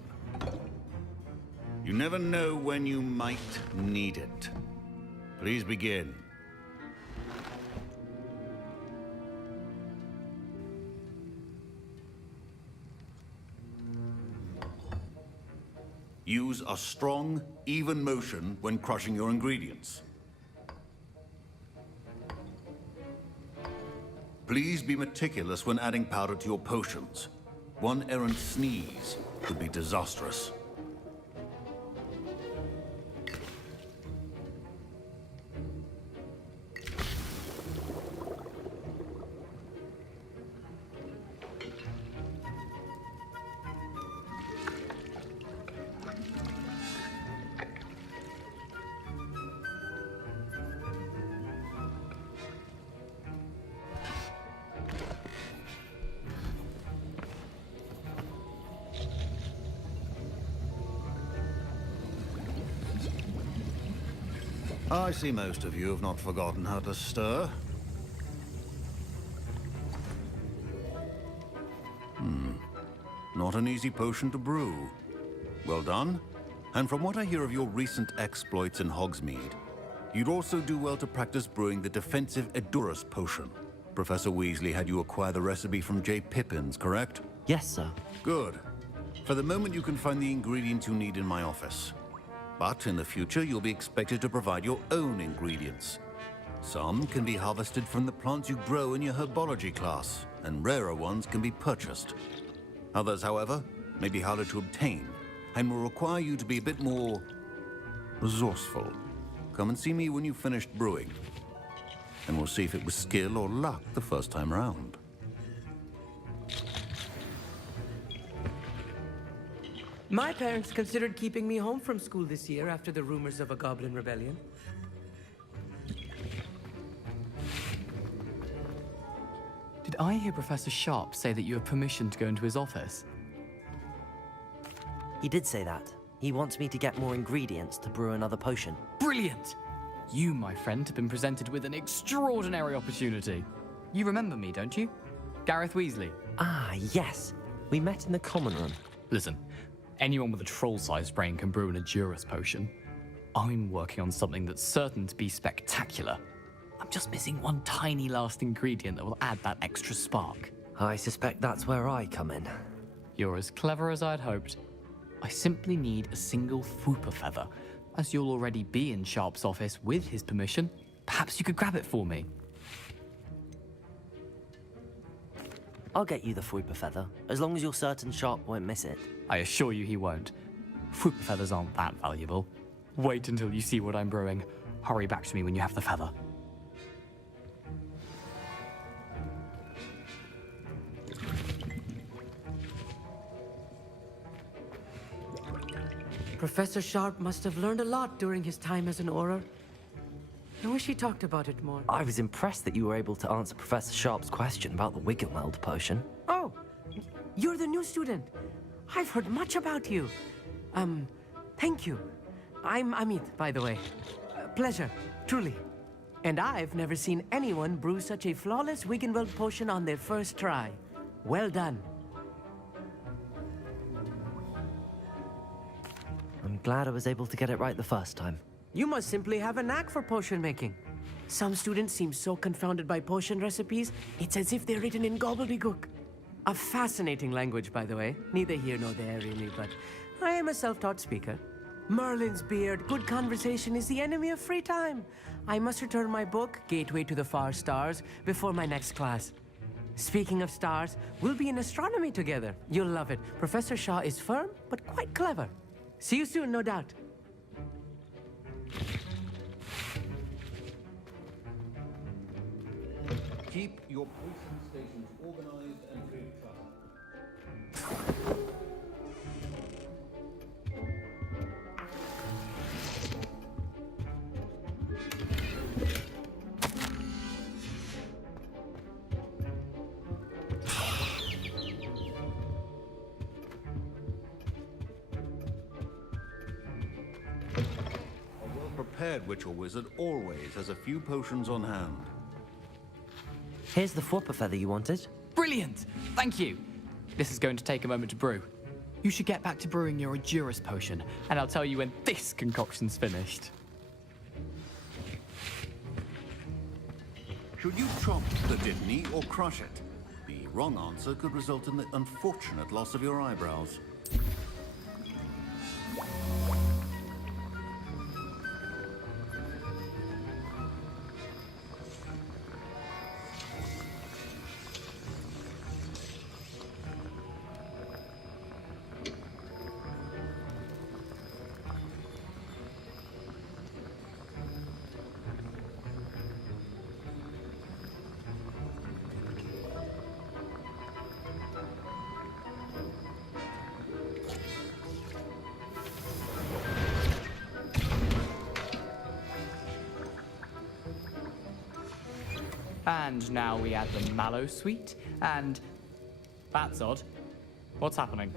You never know when you might need it. Please begin. Use a strong, even motion when crushing your ingredients. Please be meticulous when adding powder to your potions. One errant sneeze could be disastrous. I see most of you have not forgotten how to stir. Not an easy potion to brew. Well done. And from what I hear of your recent exploits in Hogsmeade, you'd also do well to practice brewing the defensive Edurus potion. Professor Weasley had you acquire the recipe from J. Pippins, correct? Yes, sir. Good. For the moment, you can find the ingredients you need in my office. But in the future, you'll be expected to provide your own ingredients. Some can be harvested from the plants you grow in your herbology class, and rarer ones can be purchased. Others, however, may be harder to obtain, and will require you to be a bit more resourceful. come and see me when you've finished brewing. And we'll see if it was skill or luck the first time round. My parents considered keeping me home from school this year after the rumors of a goblin rebellion. Did I hear Professor Sharp say that you have permission to go into his office? He did say that. He wants me to get more ingredients to brew another potion. Brilliant! You, my friend, have been presented with an extraordinary opportunity. You remember me, don't you? Gareth Weasley. Ah, yes. We met in the common room. Listen, anyone with a troll-sized brain can brew an Edurus potion. I'm working on something that's certain to be spectacular. I'm just missing one tiny last ingredient that will add that extra spark. I suspect that's where I come in. You're as clever as I'd hoped. I simply need a single Fwooper feather. As you'll already be in Sharp's office with his permission, perhaps you could grab it for me. I'll get you the Fwooper feather, as long as you're certain Sharp won't miss it. I assure you he won't. Fwooper feathers aren't that valuable. Wait until you see what I'm brewing. Hurry back to me when you have the feather. Professor Sharp must have learned a lot during his time as an Auror. I wish he talked about it more. I was impressed that you were able to answer Professor Sharp's question about the Wiggenweld potion. Oh, you're the new student. I've heard much about you. Thank you. I'm Amit, by the way. Pleasure, truly. And I've never seen anyone brew such a flawless Wiggenweld potion on their first try. Well done. I'm glad I was able to get it right the first time. You must simply have a knack for potion making. Some students seem so confounded by potion recipes, it's as if they're written in gobbledygook. A fascinating language, by the way. Neither here nor there, really, but I am a self-taught speaker. Merlin's beard, good conversation is the enemy of free time. I must return my book, Gateway to the Far Stars, before my next class. Speaking of stars, we'll be in astronomy together. You'll love it. Professor Shaw is firm, but quite clever. See you soon, no doubt. Keep your potion stations organized and free of trouble. A well-prepared witch or wizard always has a few potions on hand. Here's the Fwooper feather you wanted. Brilliant! Thank you! This is going to take a moment to brew. You should get back to brewing your Edurus potion, and I'll tell you when this concoction's finished. Should you chop the Dittany or crush it? The wrong answer could result in the unfortunate loss of your eyebrows. And now we add the mallow sweet, and... That's odd. What's happening?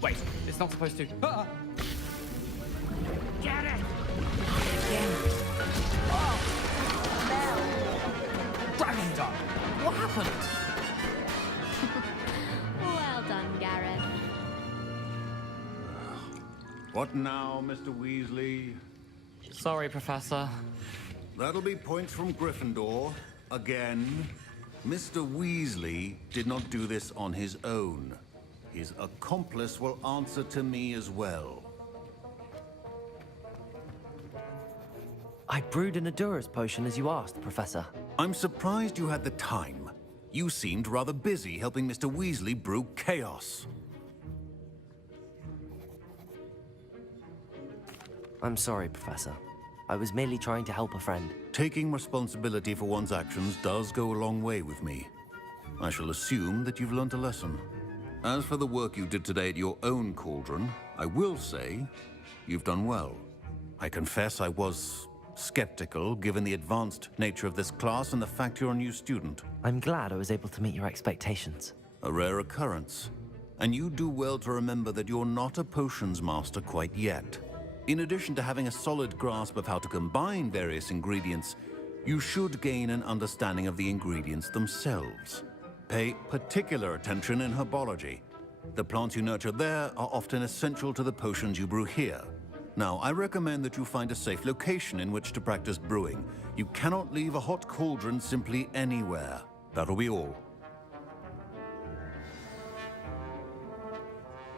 Wait, it's not supposed to... Ah! Get it! Dragon Dog! What happened? Well done, Gareth. What now, Mr. Weasley? Sorry, Professor. That'll be points from Gryffindor. Again. Mr. Weasley did not do this on his own. His accomplice will answer to me as well. I brewed an Edurus potion as you asked, Professor. I'm surprised you had the time. You seemed rather busy helping Mr. Weasley brew chaos. I'm sorry, Professor. I was merely trying to help a friend. Taking responsibility for one's actions does go a long way with me. I shall assume that you've learnt a lesson. As for the work you did today at your own cauldron, I will say you've done well. I confess I was skeptical, given the advanced nature of this class and the fact you're a new student. I'm glad I was able to meet your expectations. A rare occurrence. And you do well to remember that you're not a potions master quite yet. In addition to having a solid grasp of how to combine various ingredients, you should gain an understanding of the ingredients themselves. Pay particular attention in herbology. The plants you nurture there are often essential to the potions you brew here. Now, I recommend that you find a safe location in which to practice brewing. You cannot leave a hot cauldron simply anywhere. That'll be all.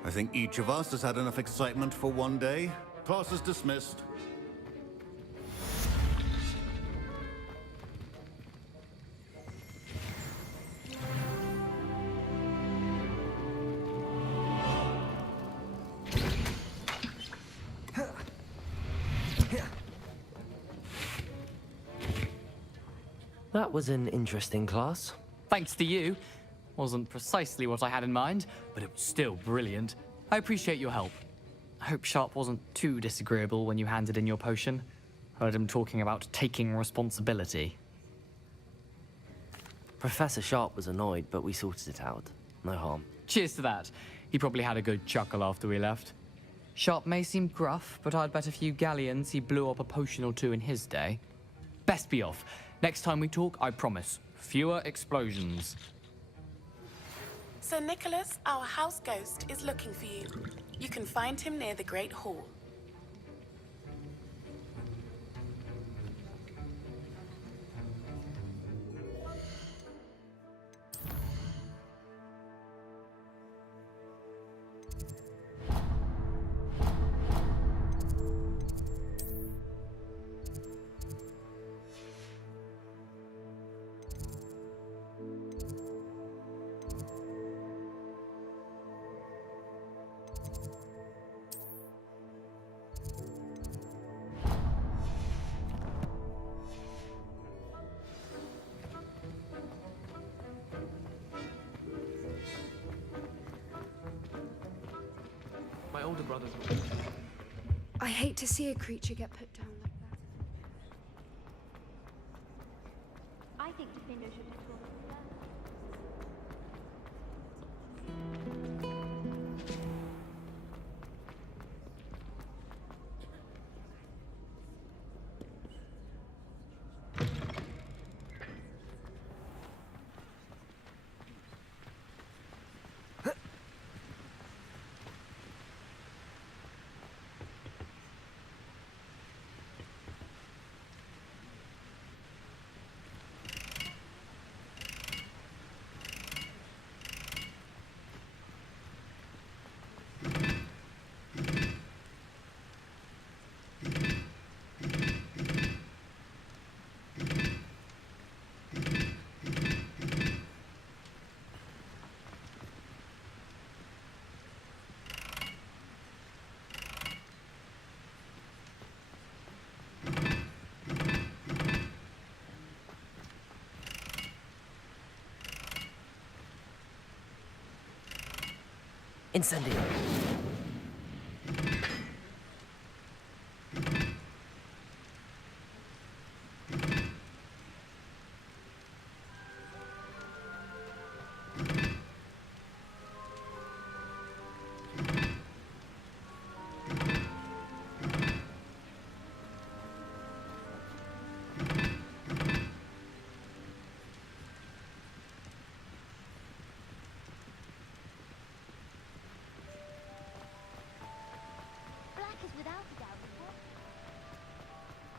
I think each of us has had enough excitement for one day. Class is dismissed. That was an interesting class. Thanks to you. Wasn't precisely what I had in mind, but it was still brilliant. I appreciate your help. I hope Sharp wasn't too disagreeable when you handed in your potion. Heard him talking about taking responsibility. Professor Sharp was annoyed, but we sorted it out. No harm. Cheers to that. He probably had a good chuckle after we left. Sharp may seem gruff, but I'd bet a few galleons he blew up a potion or two in his day. Best be off. Next time we talk, I promise, fewer explosions. Sir Nicholas, our house ghost, is looking for you. You can find him near the Great Hall. My older brothers. I hate to see a creature get put down like that. I think Defender should be called Incendio.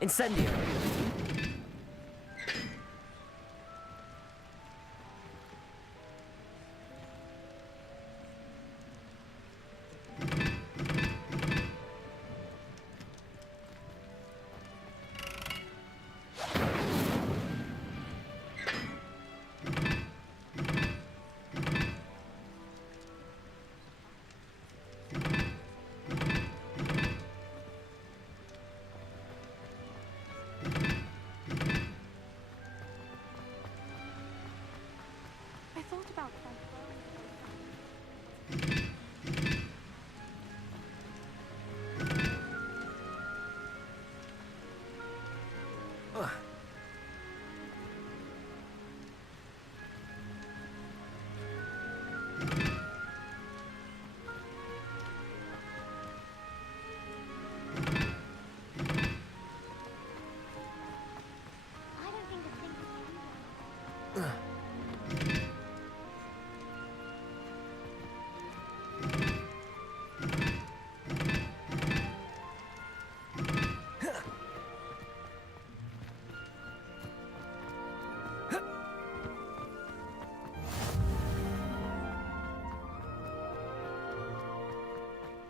Incendio. thought about them.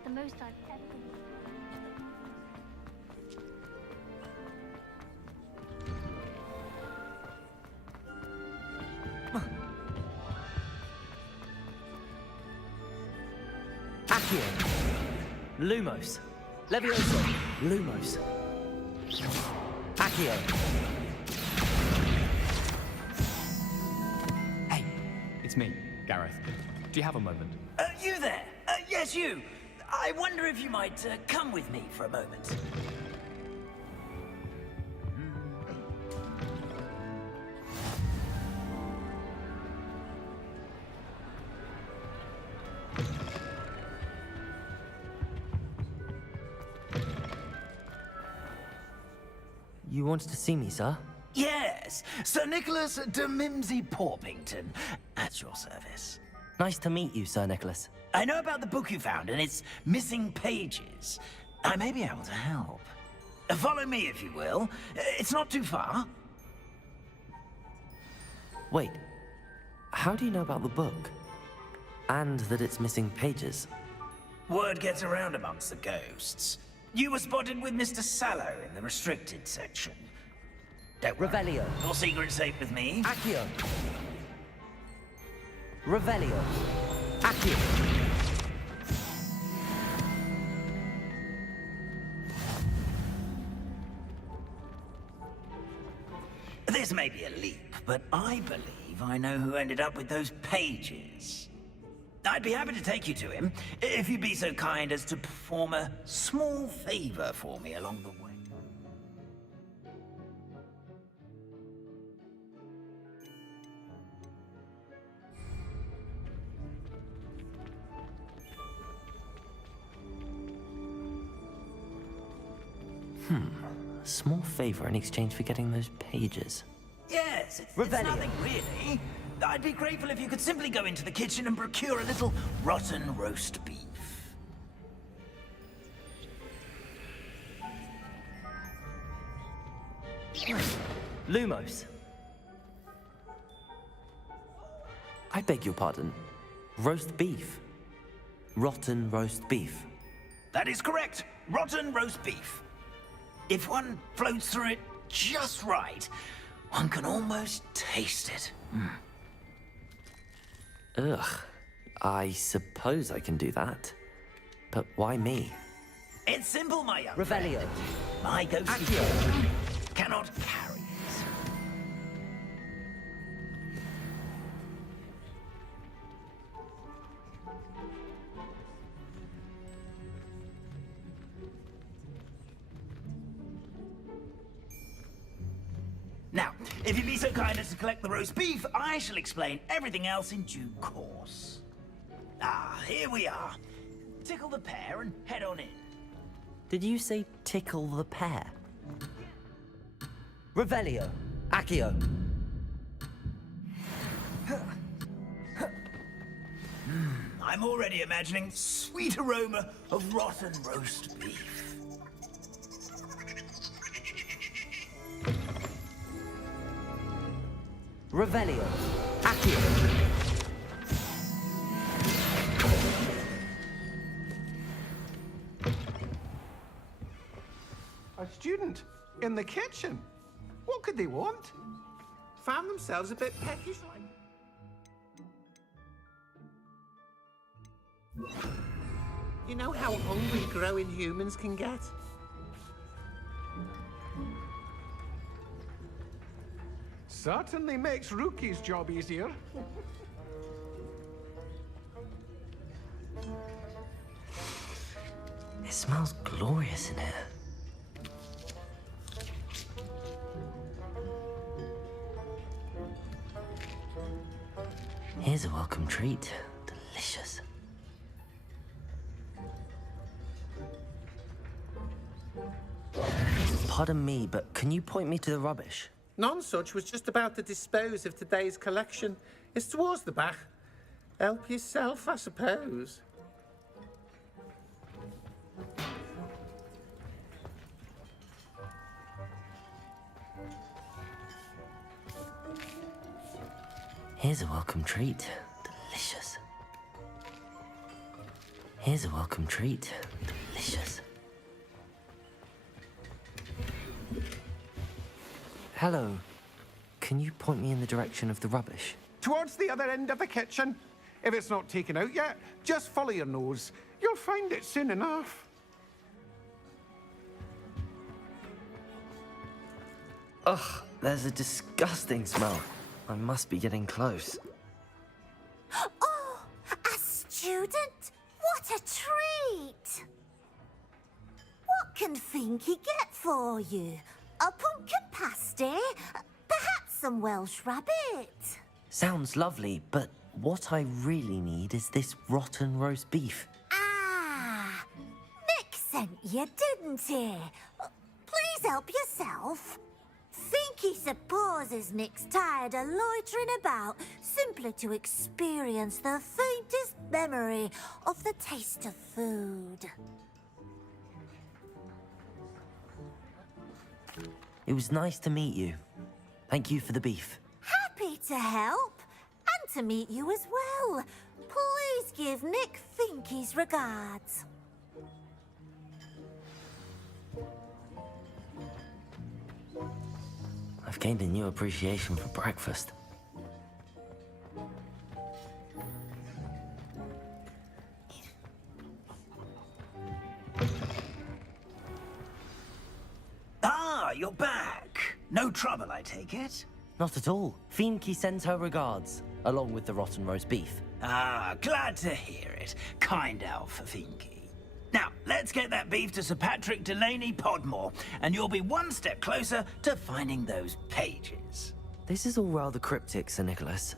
The most I've ever been. Accio. Lumos. Levioso. Lumos. Accio. Hey, it's me, Gareth. Do you have a moment? You there? Yes, you. I wonder if you might come with me for a moment. You wanted to see me, sir? Yes, Sir Nicholas de Mimsy Porpington, at your service. Nice to meet you, Sir Nicholas. I know about the book you found and its missing pages. I may be able to help. Follow me, if you will. It's not too far. Wait, how do you know about the book? And that it's missing pages? Word gets around amongst the ghosts. You were spotted with Mr. Sallow in the restricted section. Don't worry. Revelio. Your secret's safe with me. Accio. Revelio. Accio. This may be a leap, but I believe I know who ended up with those pages. I'd be happy to take you to him, if you'd be so kind as to perform a small favor for me along the way. A small favor in exchange for getting those pages. Yes, it's nothing really. I'd be grateful if you could simply go into the kitchen and procure a little rotten roast beef. Lumos. I beg your pardon. Roast beef. Rotten roast beef. That is correct. Rotten roast beef. If one floats through it just right, one can almost taste it. Ugh. I suppose I can do that. But why me? It's simple, my young Revelio. friend. My ghostly cannot carry it. Now, if you'd be so kind as to collect the roast beef, I shall explain everything else in due course. Ah, here we are. Tickle the pear and head on in. Did you say tickle the pear? Revelio. Accio. I'm already imagining sweet aroma of rotten roast beef. Revelio. Accio. A student in the kitchen. What could they want? Found themselves a bit peckish like. You know how hungry growing humans can get? Certainly makes Rookie's job easier. It smells glorious in here. Here's a welcome treat. Delicious. Pardon me, but can you point me to the rubbish? Nonsuch was just about to dispose of today's collection. It's towards the back. Help yourself, I suppose. Here's a welcome treat. Delicious. Here's a welcome treat. Delicious. Hello. Can you point me in the direction of the rubbish? Towards the other end of the kitchen. If it's not taken out yet, just follow your nose. You'll find it soon enough. Ugh, there's a disgusting smell. I must be getting close. Oh, a student? What a treat! What can Finky get for you? A pumpkin pasty? Perhaps some Welsh rabbit? Sounds lovely, but what I really need is this rotten roast beef. Ah, Nick sent you, didn't he? Please help yourself. Finky supposes Nick's tired of loitering about simply to experience the faintest memory of the taste of food. It was nice to meet you. Thank you for the beef. Happy to help, and to meet you as well. Please give Nick Finky's regards. I've gained a new appreciation for breakfast. Ah, you're back. No trouble, I take it? Not at all. Finky sends her regards, along with the rotten roast beef. Ah, glad to hear it. Kind elf for Finky. Now, let's get that beef to Sir Patrick Delaney Podmore, and you'll be one step closer to finding those pages. This is all rather cryptic, Sir Nicholas.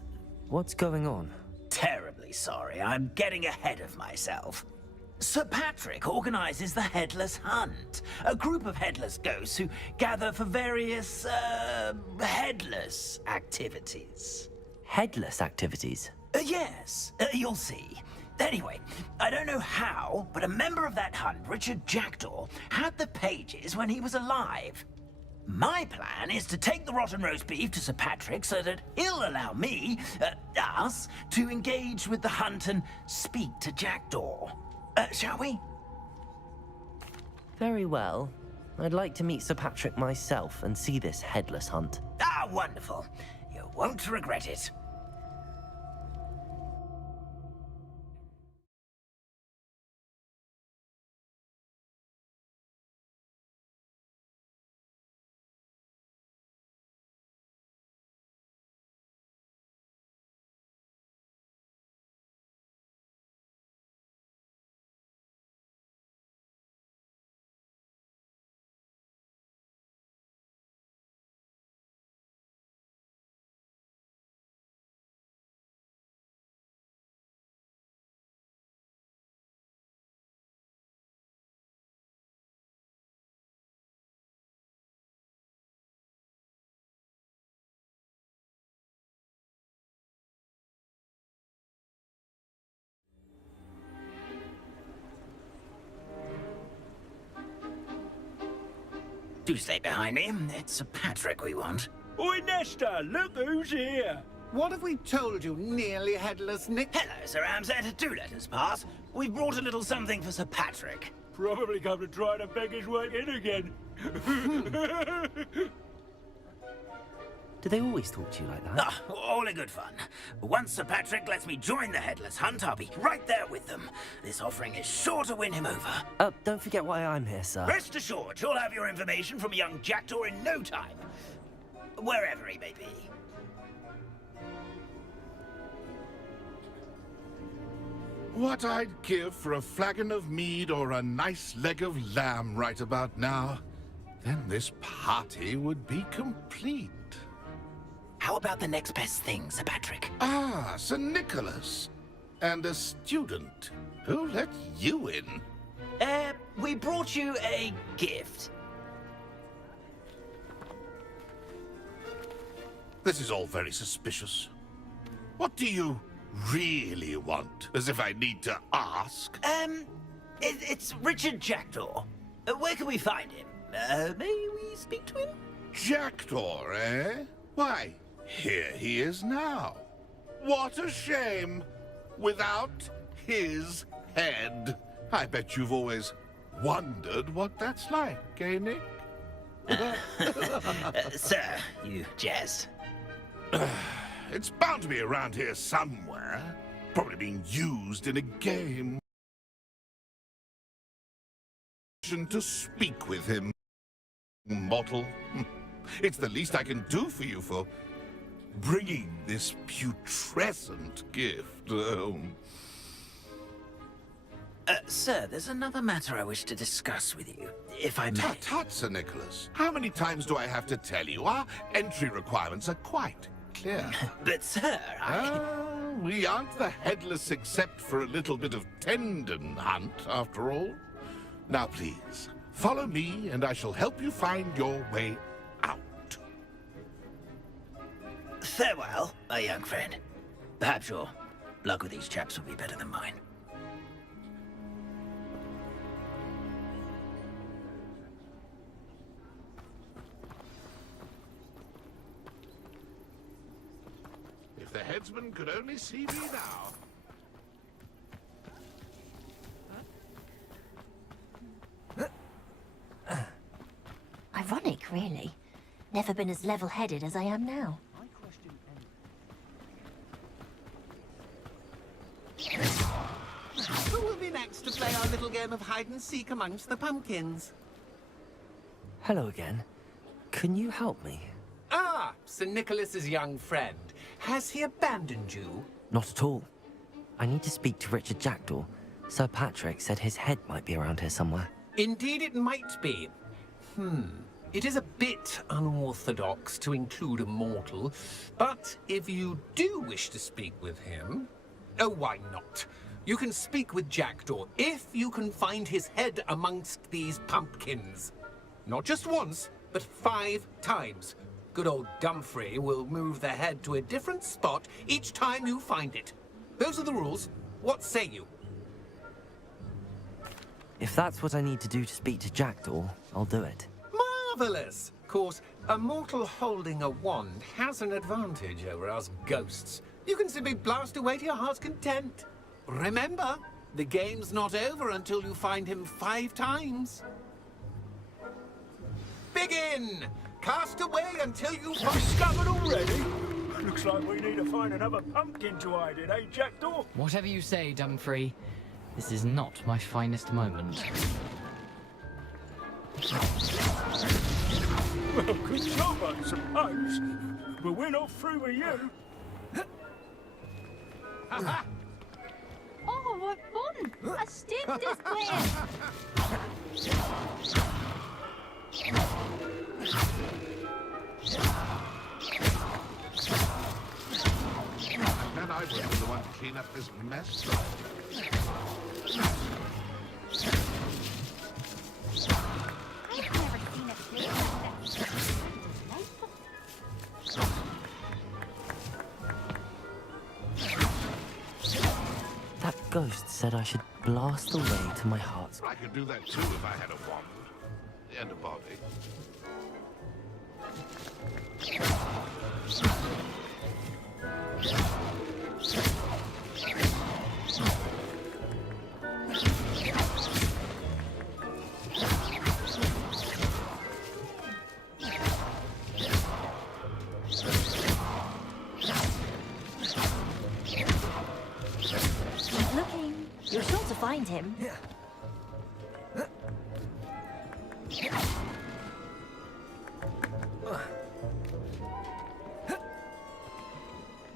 What's going on? Terribly sorry, I'm getting ahead of myself. Sir Patrick organizes the Headless Hunt, a group of headless ghosts who gather for various, headless activities. Headless activities? Yes, you'll see. Anyway, I don't know how, but a member of that hunt, Richard Jackdaw, had the pages when he was alive. My plan is to take the rotten roast beef to Sir Patrick so that he'll allow me, us, to engage with the hunt and speak to Jackdaw. Shall we? Very well. I'd like to meet Sir Patrick myself and see this headless hunt. Ah, wonderful. You won't regret it. Do stay behind me. It's Sir Patrick we want. Oi, Nesta, look who's here. What have we told you, nearly headless Nick? Hello, Sir Ramsett. Do let us pass. We've brought a little something for Sir Patrick. Probably come to try to beg his way in again. Do they always talk to you like that? Ah, all in good fun. Once Sir Patrick lets me join the Headless Hunt, I'll be right there with them. This offering is sure to win him over. Don't forget why I'm here, sir. Rest assured, you'll have your information from young Jackdaw in no time. Wherever he may be. What I'd give for a flagon of mead or a nice leg of lamb right about now. Then this party would be complete. How about the next best thing, Sir Patrick? Ah, Sir Nicholas. And a student. Who let you in? We brought you a gift. This is all very suspicious. What do you really want? As if I need to ask. It's Richard Jackdaw. Where can we find him? May we speak to him? Jackdaw, eh? Why, here he is now. What a shame. Without his head. I bet you've always wondered what that's like, eh, Nick? Sir, you jest. It's bound to be around here somewhere. Probably being used in a game. To speak with him, mortal. It's the least I can do for you for bringing this putrescent gift home. Sir, there's another matter I wish to discuss with you, if I may. Tut, Sir Nicholas. How many times do I have to tell you? Our entry requirements are quite clear. But, sir, we aren't the headless except for a little bit of tendon hunt, after all. Now, please, follow me, and I shall help you find your way out. Farewell, my young friend. Perhaps your luck with these chaps will be better than mine. If the headsman could only see me now. Ironic, really. Never been as level-headed as I am now. Who will be next to play our little game of hide-and-seek amongst the pumpkins? Hello again. Can you help me? Ah, Sir Nicholas's young friend. Has he abandoned you? Not at all. I need to speak to Richard Jackdaw. Sir Patrick said his head might be around here somewhere. Indeed it might be. It is a bit unorthodox to include a mortal, but if you do wish to speak with him... Oh, why not? You can speak with Jackdaw if you can find his head amongst these pumpkins. Not just once, but 5 times. Good old Dumfrey will move the head to a different spot each time you find it. Those are the rules. What say you? If that's what I need to do to speak to Jackdaw, I'll do it. Marvelous! Of course, a mortal holding a wand has an advantage over us ghosts. You can simply blast away to your heart's content. Remember, the game's not over until you find him 5 times. Begin! Cast away until you find... Discovered already? Looks like we need to find another pumpkin to hide in, eh, Jackdaw? Whatever you say, Dumfrey. This is not my finest moment. Well, good job, I suppose. But we're not through with you. Oh, what fun! A stint display! And I will be the one to clean up this mess. I've never seen a place like that. That ghost said I should blast away to my heart's... I could do that too if I had a wand. And a body. Keep looking. You're sure to find him.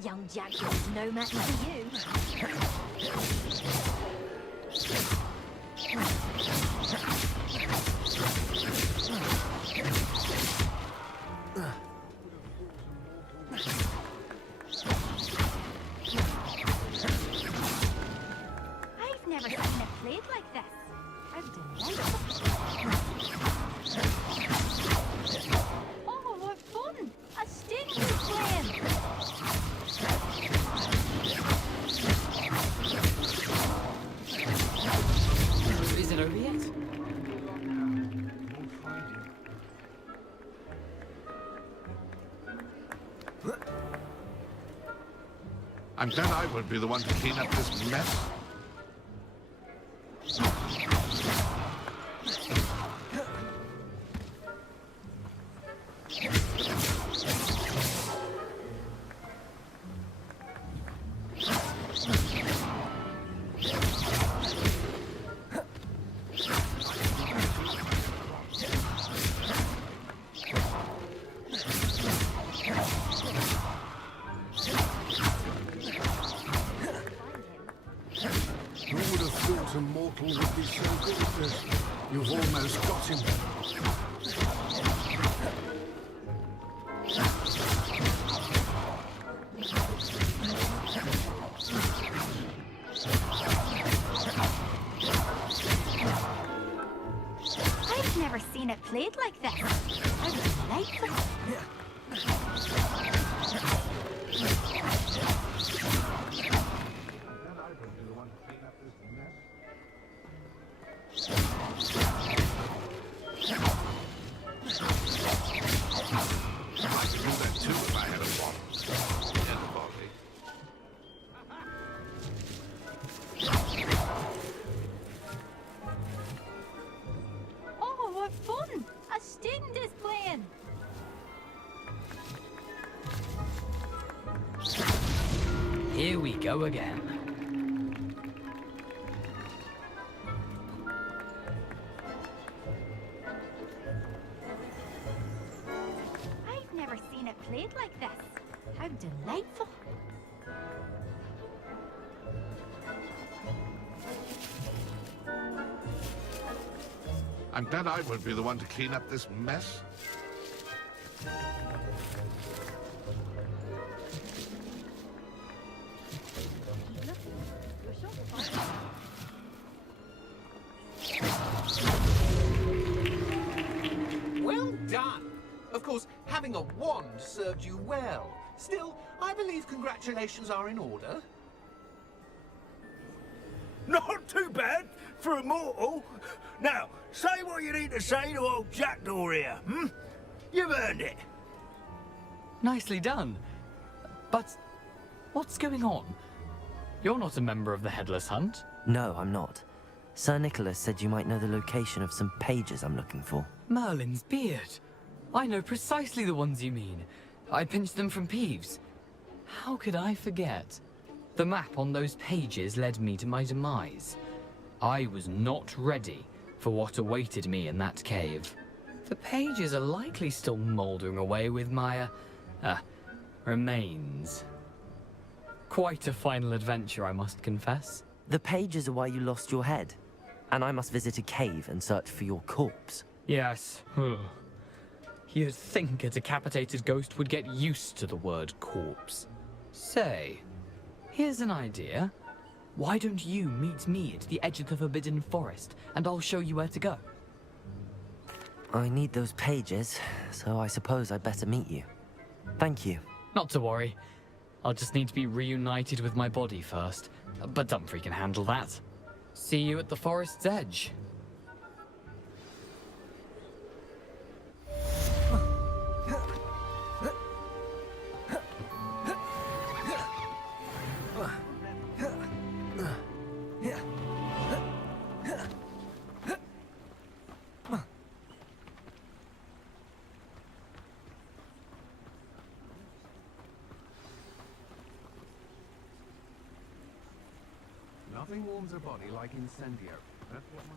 Young young jackdaws no match for you. I've never seen it played like this. How delightful. Oh, what fun! A sting is playing! Is it over yet? I'm glad I won't be the one to clean up this mess. Who would have thought a mortal would be so good at this? You've almost got him. I've never seen it played like this. How delightful. I could do that too if I had a wand and a body. Oh, what fun! A sting is playing! Here we go again. I've never seen it played like this. How delightful. I'm glad I won't be the one to clean up this mess. Well done! Of course, having a wand served you well. Still, I believe congratulations are in order. Not too bad for a mortal. Now, say what you need to say to old Jackdaw here, hmm? You've earned it. Nicely done. But what's going on? You're not a member of the Headless Hunt. No, I'm not. Sir Nicholas said you might know the location of some pages I'm looking for. Merlin's beard. I know precisely the ones you mean. I pinched them from Peeves. How could I forget? The map on those pages led me to my demise. I was not ready for what awaited me in that cave. The pages are likely still mouldering away with my, remains. Quite a final adventure, I must confess. The pages are why you lost your head, and I must visit a cave and search for your corpse. Yes. You'd think a decapitated ghost would get used to the word corpse. Say, here's an idea. Why don't you meet me at the edge of the Forbidden Forest, and I'll show you where to go? I need those pages, so I suppose I'd better meet you. Thank you. Not to worry. I'll just need to be reunited with my body first. But Dumfries can handle that. See you at the forest's edge. Nothing warms a body like incendio. That's what my...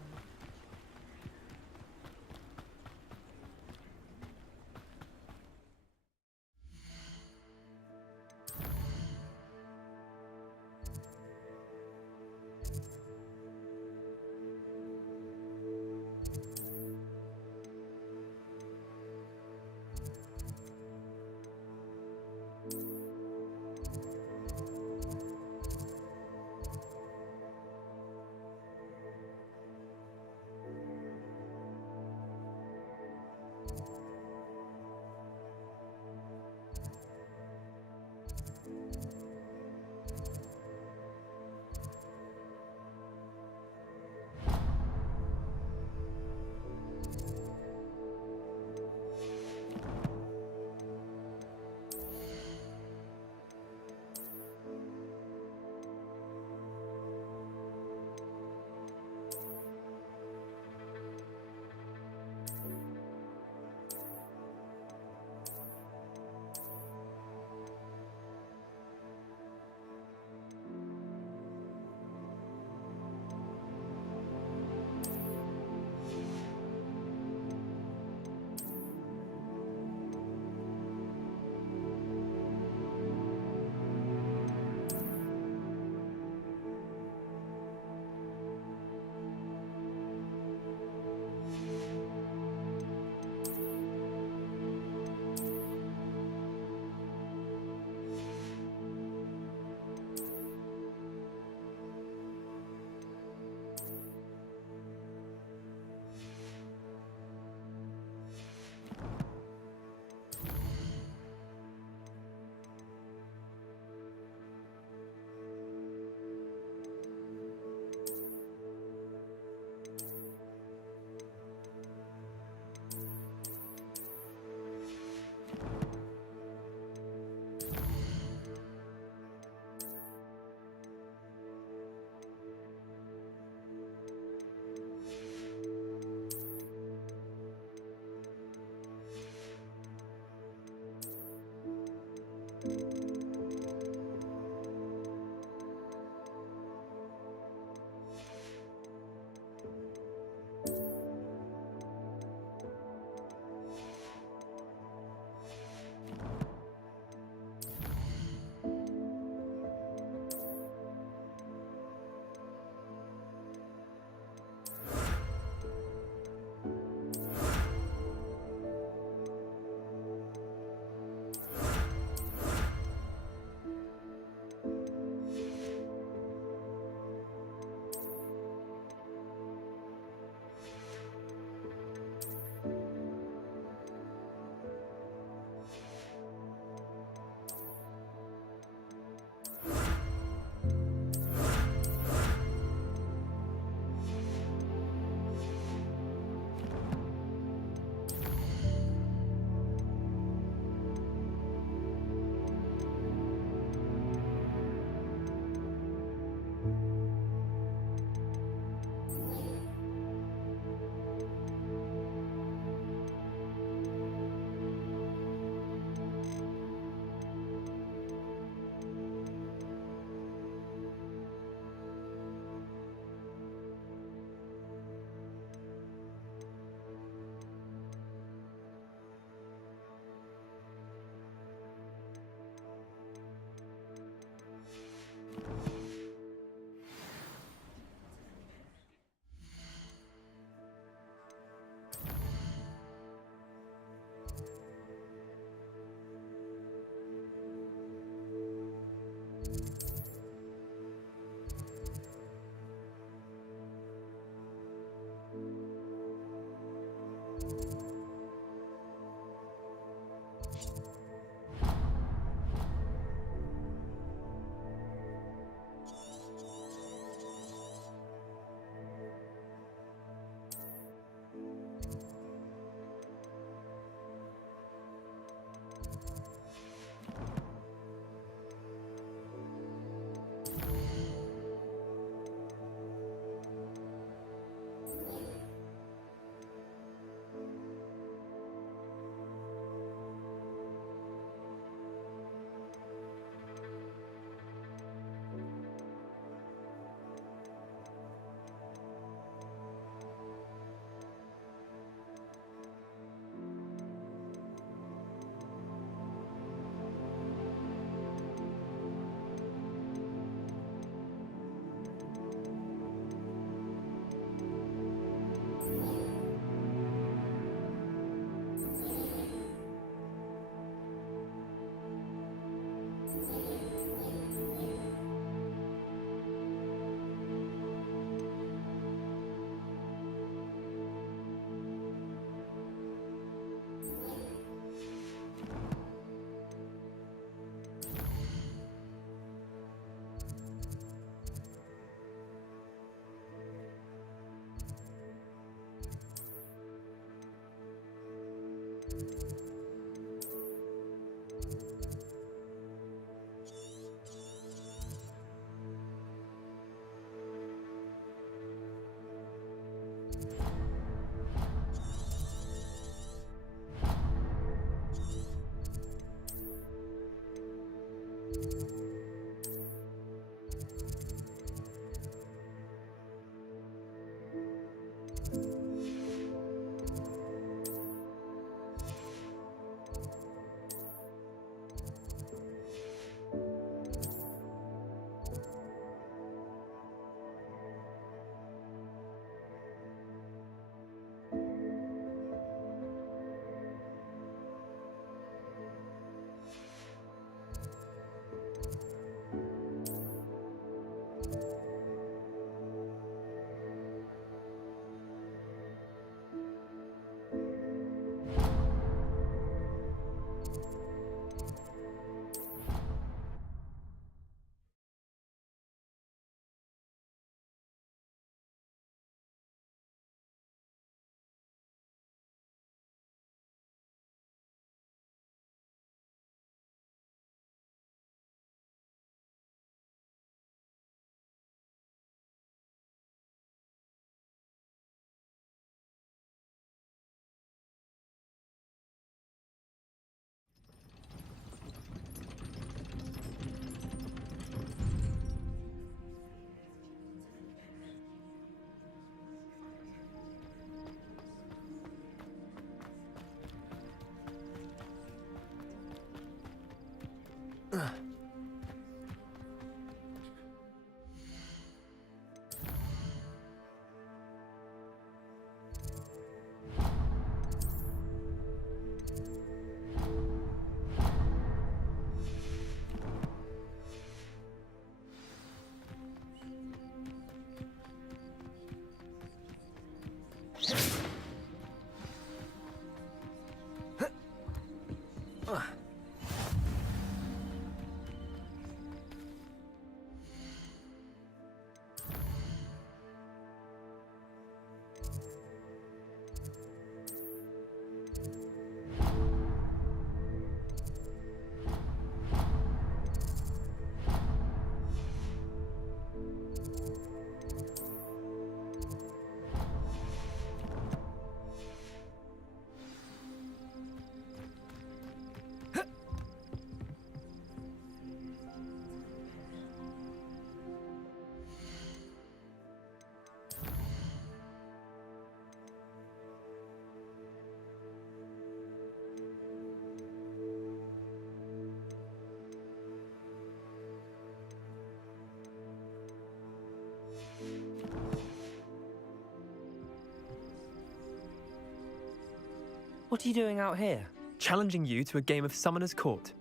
What are you doing out here? Challenging you to a game of Summoner's Court.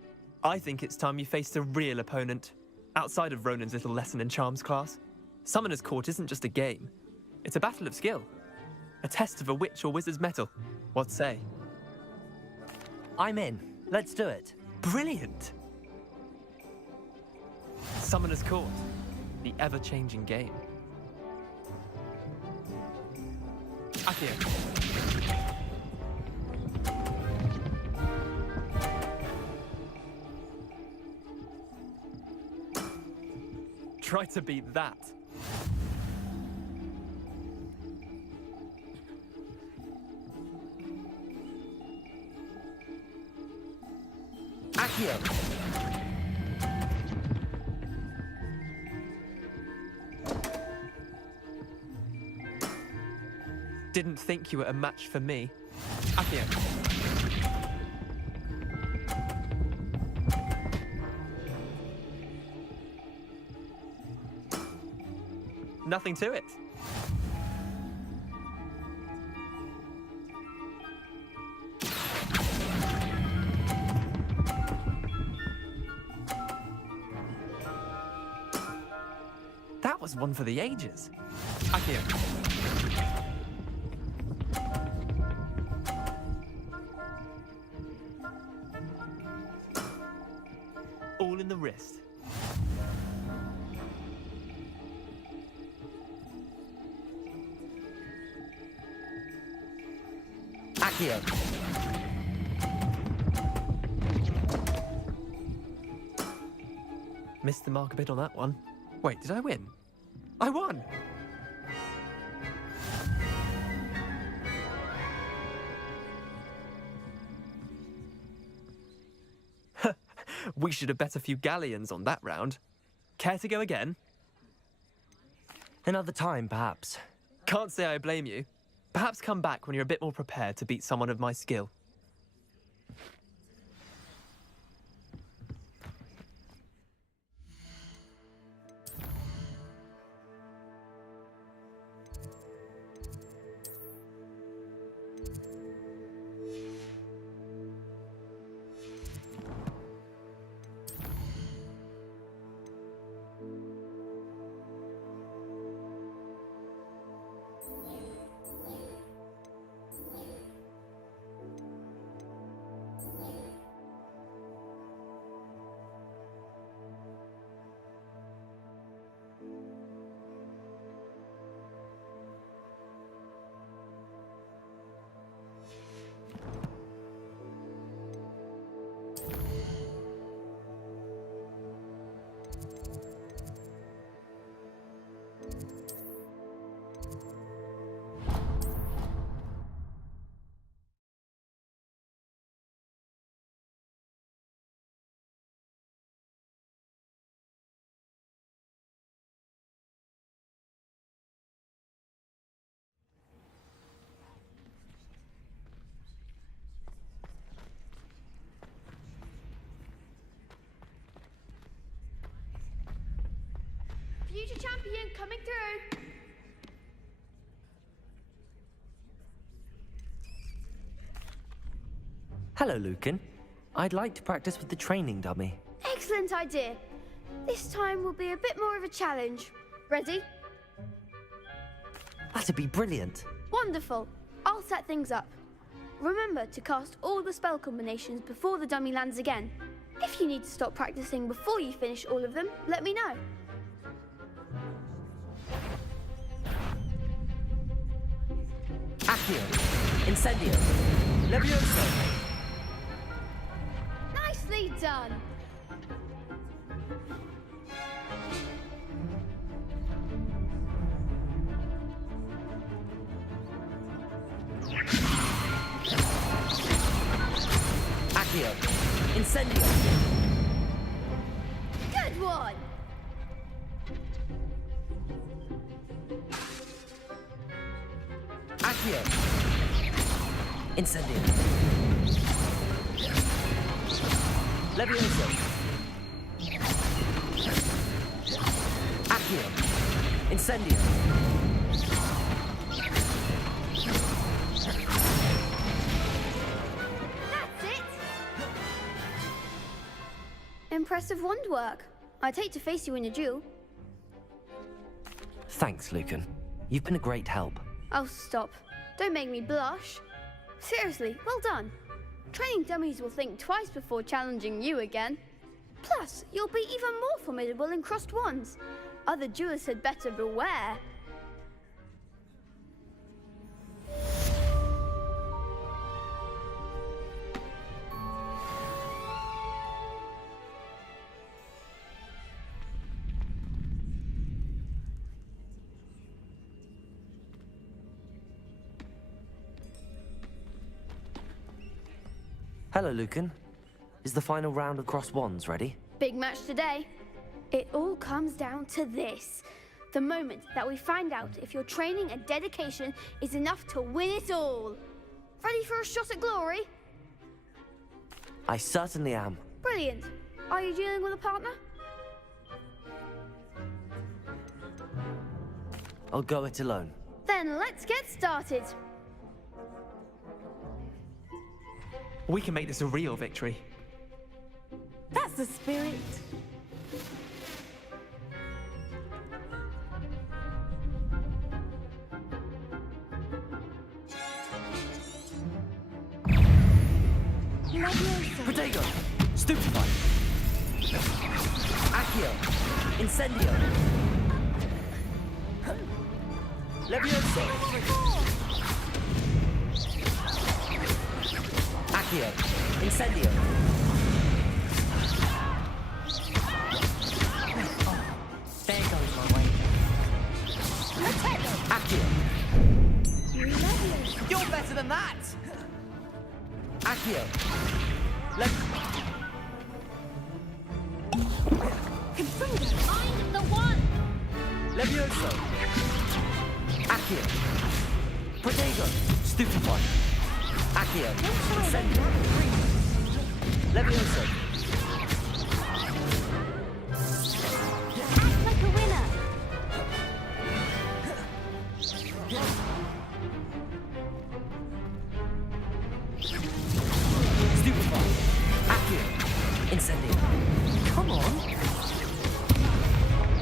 I think it's time you faced a real opponent, outside of Ronan's little lesson in charms class. Summoner's Court isn't just a game. It's a battle of skill. A test of a witch or wizard's mettle. What say? I'm in. Let's do it. Brilliant! Summoner's Court. The ever-changing game. Akio. Try to beat that. Akio. Didn't think you were a match for me. Akio. Nothing to it. That was one for the ages. Akio. All in the wrist. Akio. Missed the mark a bit on that one. Wait, did I win? I won! We should have bet a few galleons on that round. Care to go again? Another time, perhaps. Can't say I blame you. Perhaps come back when you're a bit more prepared to beat someone of my skill. Future champion coming through. Hello, Lucan. I'd like to practice with the training dummy. Excellent idea. This time will be a bit more of a challenge. Ready? That'd be brilliant. Wonderful. I'll set things up. Remember to cast all the spell combinations before the dummy lands again. If you need to stop practicing before you finish all of them, let me know. Accio. Incendio. Levioso. Nicely done. Accio. Incendio. Good one. Accio. Incendio. Levioso. Accio. Incendio. That's it! Impressive wand work. I'd hate to face you in a duel. Thanks, Lucan. You've been a great help. Oh, stop. Don't make me blush. Seriously, well done. Training dummies will think twice before challenging you again. Plus, you'll be even more formidable in crossed wands. Other duelists had better beware. Hello, Lucan. Is the final round of crossed wands ready? Big match today. It all comes down to this. The moment that we find out if your training and dedication is enough to win it all. Ready for a shot at glory? I certainly am. Brilliant. Are you dealing with a partner? I'll go it alone. Then let's get started. We can make this a real victory. That's the spirit. Protego! Stupefy! Accio! Incendio! Levioso! Accio! Incendio! There goes my way. Accio! You're better than that! Accio! I'm the one! Levioso! Accio! Protego! Stupefy! Accio! Incendio! Levioso! Act like a winner! Stupefy! Accio! Incendio! Come on!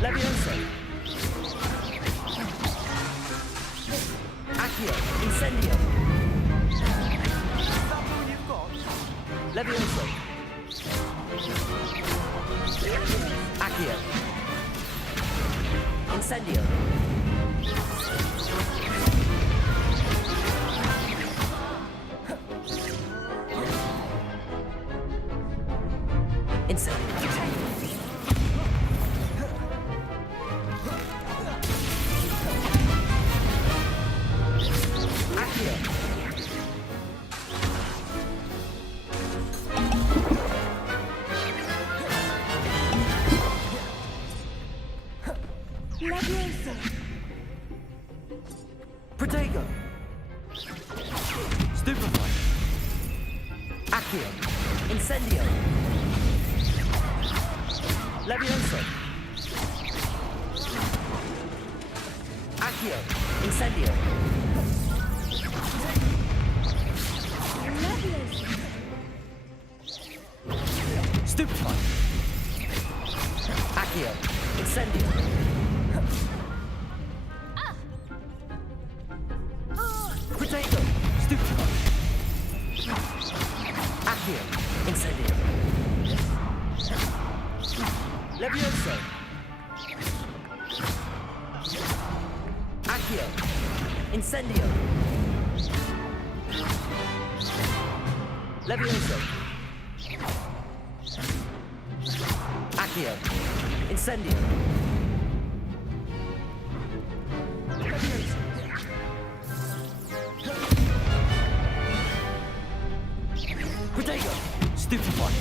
Levioso! Accio! Incendio! Levioso! Accio! Incendio! Protego! Stupefy! Accio! Incendio! Levioso! Accio! Incendio! Stupefy! Accio! Incendio! Protego! Stupefy! Accio! Incendio! Levioso! Accio! Incendio! Levioso! Accio! Incendio! Protego! Stupefy!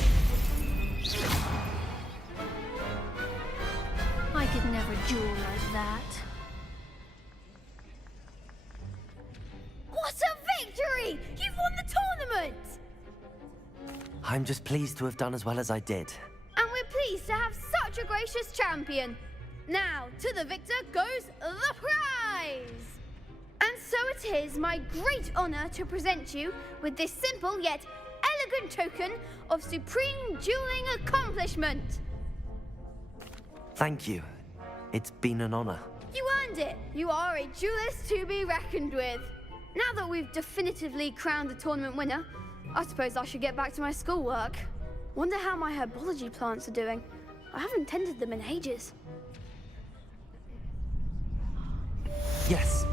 I could never duel like that. What a victory! You've won the tournament! I'm just pleased to have done as well as I did. And we're pleased to have such a gracious champion. Now, to the victor goes the prize! And so it is my great honor to present you with this simple yet elegant token of supreme dueling accomplishment. Thank you. It's been an honor. You earned it. You are a duelist to be reckoned with. Now that we've definitively crowned the tournament winner, I suppose I should get back to my schoolwork. Wonder how my herbology plants are doing. I haven't tended them in ages. Yes.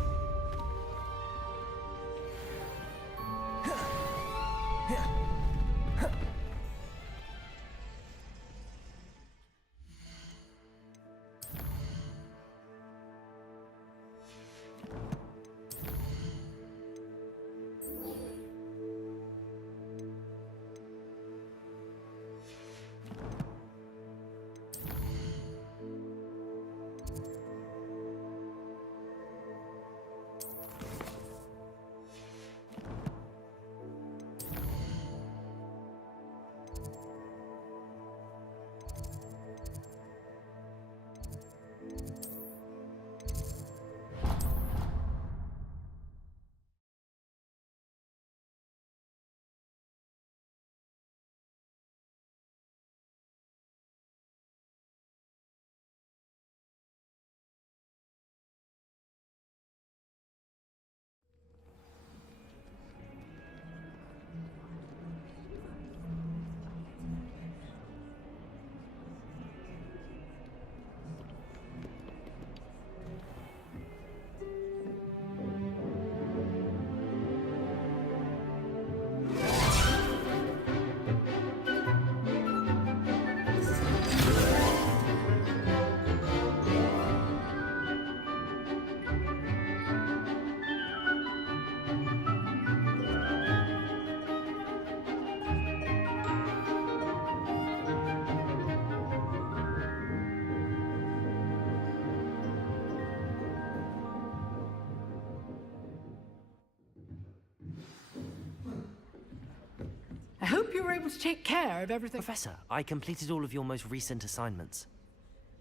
I hope you were able to take care of everything. Professor, I completed all of your most recent assignments.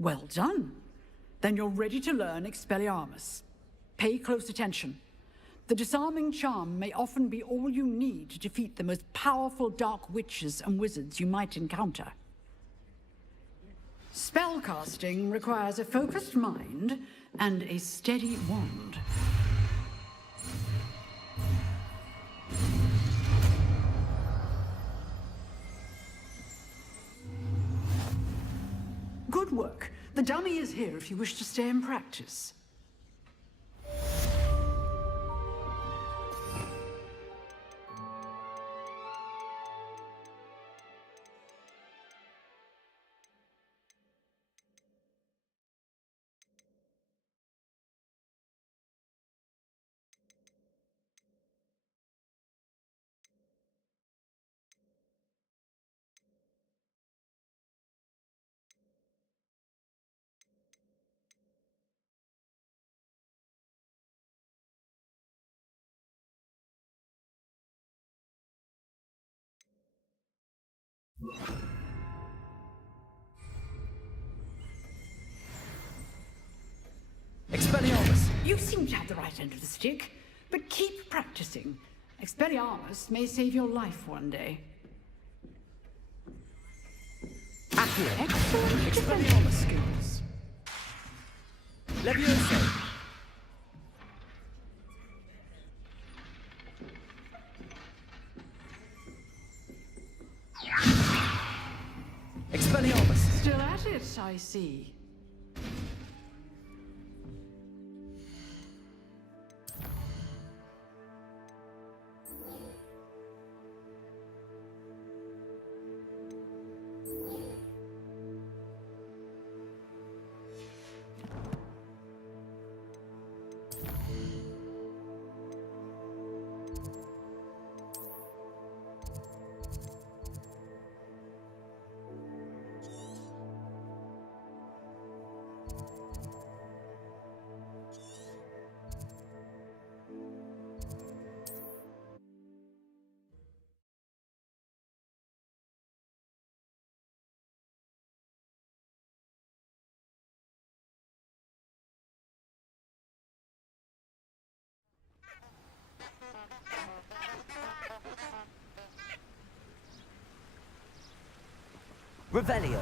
Well done. Then you're ready to learn Expelliarmus. Pay close attention. The disarming charm may often be all you need to defeat the most powerful dark witches and wizards you might encounter. Spellcasting requires a focused mind and a steady wand. Good work. The dummy is here if you wish to stay and practice. Expelliarmus! You seem to have the right end of the stick, but keep practicing. Expelliarmus may save your life one day. Accurate. Excellent Expelliarmus skills. Levioso! Expelliarmus! Still at it, I see. Revelio.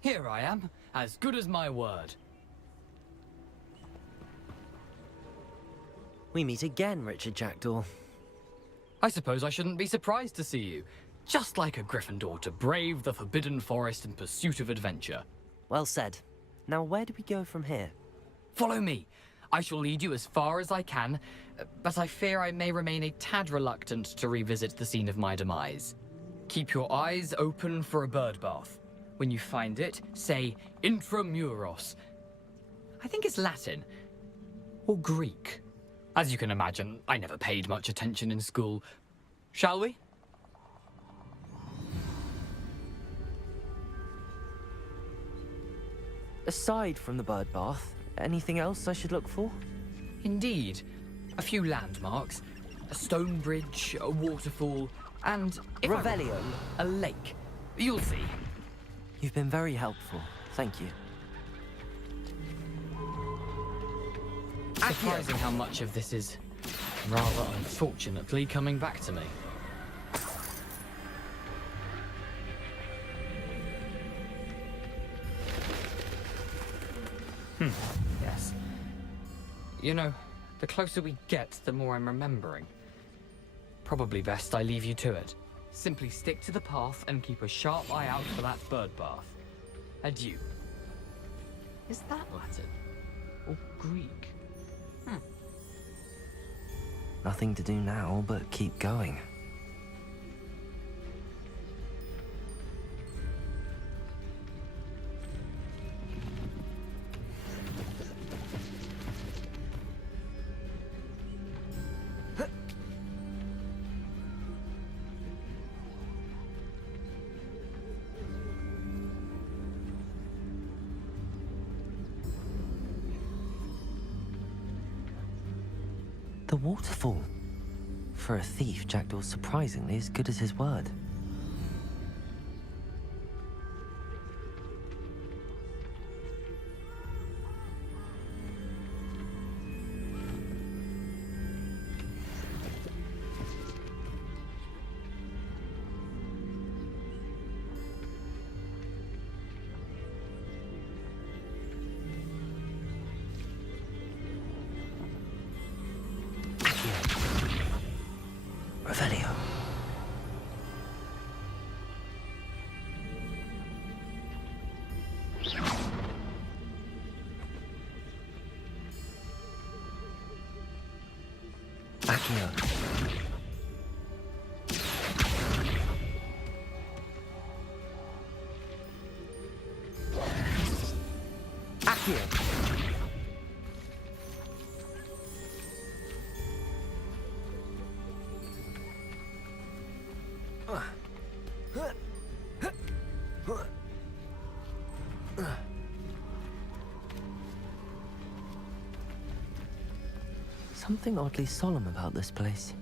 Here I am, as good as my word. We meet again, Richard Jackdaw. I suppose I shouldn't be surprised to see you. Just like a Gryffindor to brave the Forbidden Forest in pursuit of adventure. Well said. Now where do we go from here? Follow me. I shall lead you as far as I can, but I fear I may remain a tad reluctant to revisit the scene of my demise. Keep your eyes open for a bird bath. When you find it, say intramuros. I think it's Latin. Or Greek. As you can imagine, I never paid much attention in school. Shall we? Aside from the bird bath, anything else I should look for? Indeed. A few landmarks. A stone bridge, a waterfall, and... Revelio. A lake. You'll see. You've been very helpful. Thank you. Surprising how much of this is, rather unfortunately, coming back to me. Yes. You know, the closer we get, the more I'm remembering. Probably best I leave you to it. Simply stick to the path and keep a sharp eye out for that bird bath. Adieu. Is that Latin? Or Greek? Nothing to do now but keep going. The waterfall. For a thief, Jackdaw's surprisingly as good as his word. Revelio. Accio. Something oddly solemn about this place.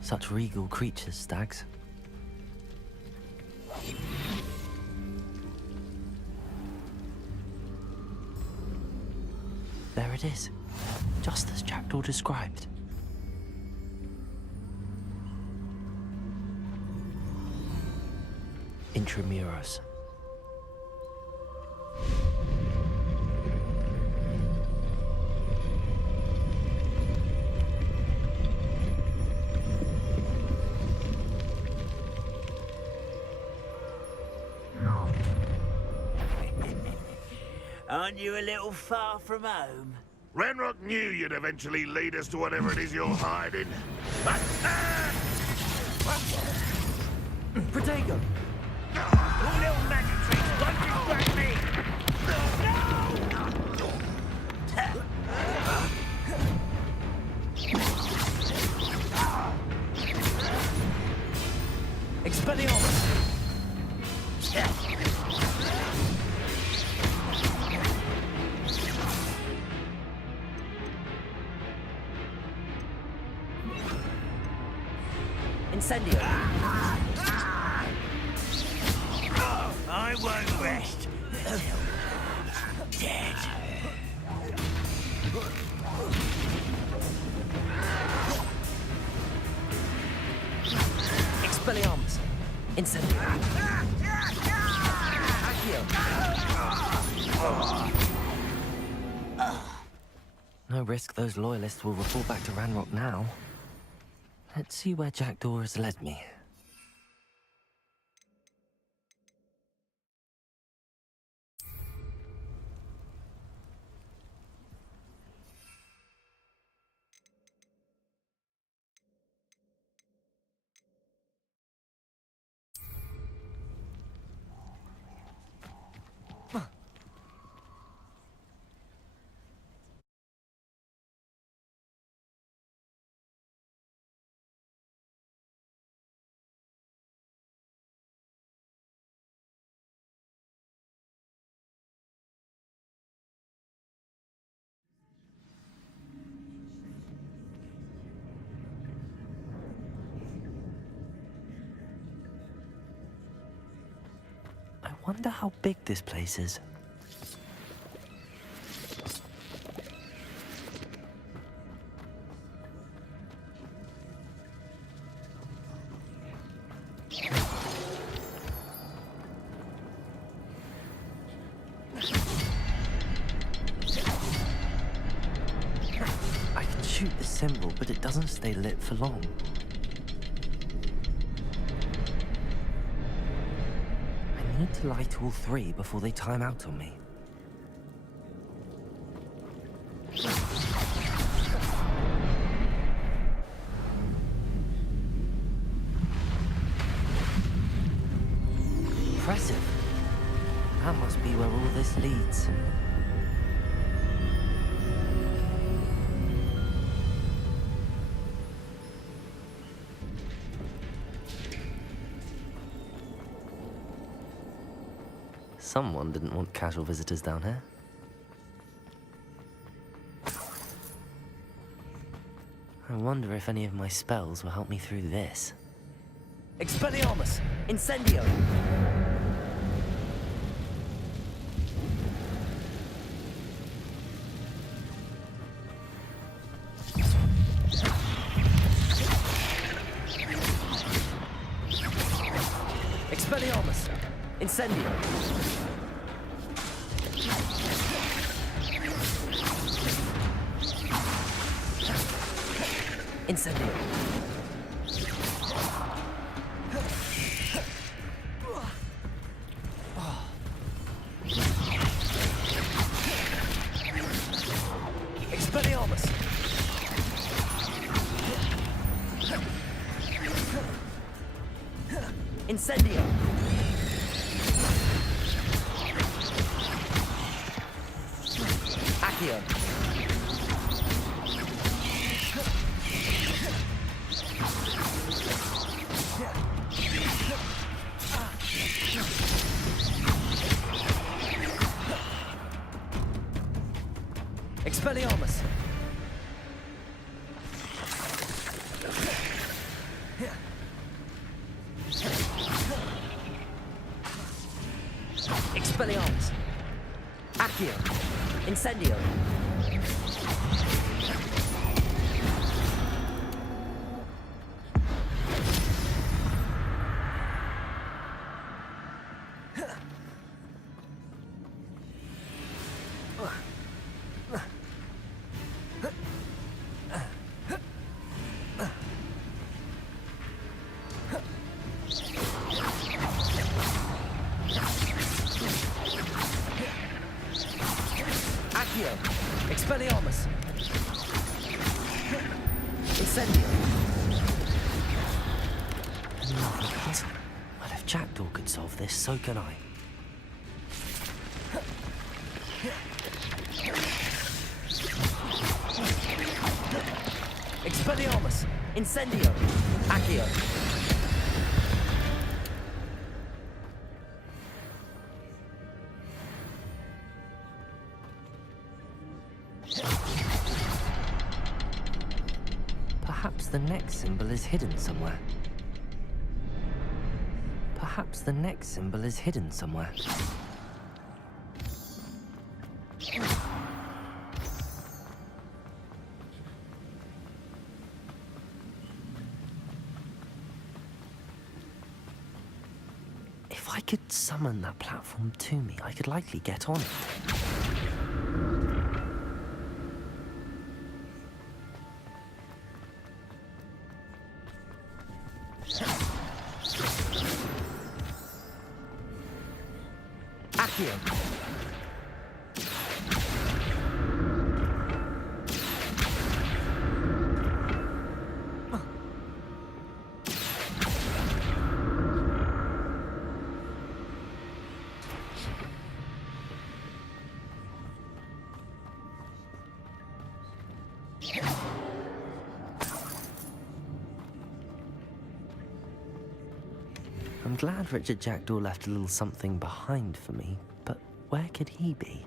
Such regal creatures, stags. There it is, just as Jackdaw described. Intramuros. Aren't you a little far from home? Ranrock knew you'd eventually lead us to whatever it is you're hiding. Protego! All little magic tricks won't distract me! Expelliarmus! Incendio! I won't rest. Dead. Expelliarmus! Incendio! No risk those loyalists will report back to Ranrock now. Let's see where Jackdaw has led me. I wonder how big this place is. I can shoot the symbol, but it doesn't stay lit for long. I need to light all three before they time out on me. Impressive. That must be where all this leads. Someone didn't want casual visitors down here. I wonder if any of my spells will help me through this. Expelliarmus! Incendio! Expelliarmus! Incendio! Incendio! Expelliarmus! Incendio! Accio! Expelliarmus! Incendio! Expelliarmus! Incendio! Lovely hit. Well, if Jackdaw could solve this, so can I. Expelliarmus! Incendio! Accio! Perhaps the next symbol is hidden somewhere. Perhaps the next symbol is hidden somewhere. If I could summon that platform to me, I could likely get on it. Accio! I'm glad Richard Jackdaw left a little something behind for me, but where could he be?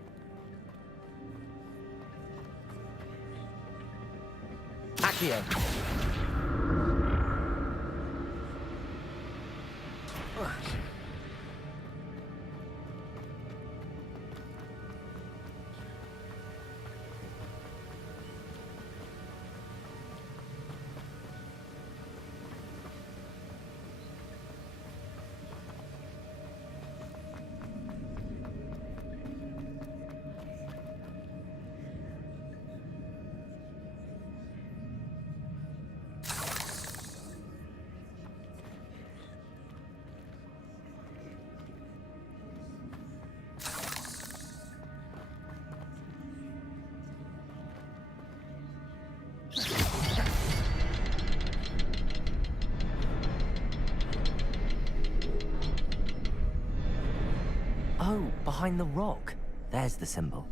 Accio! Oh, behind the rock. There's the symbol.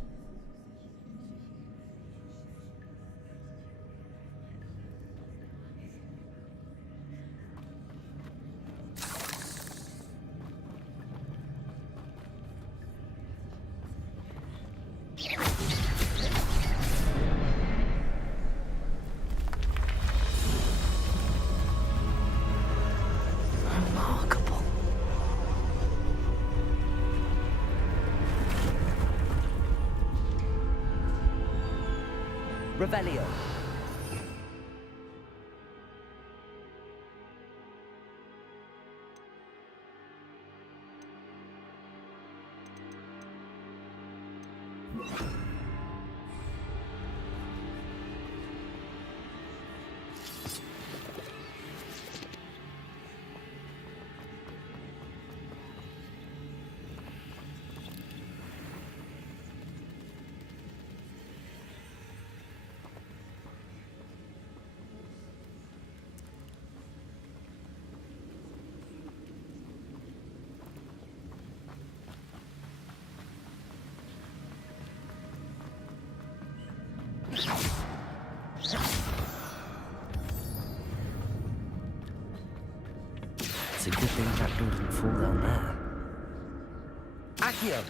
Remarkable. Revelio. It's a good thing that door didn't fall down there. Accio!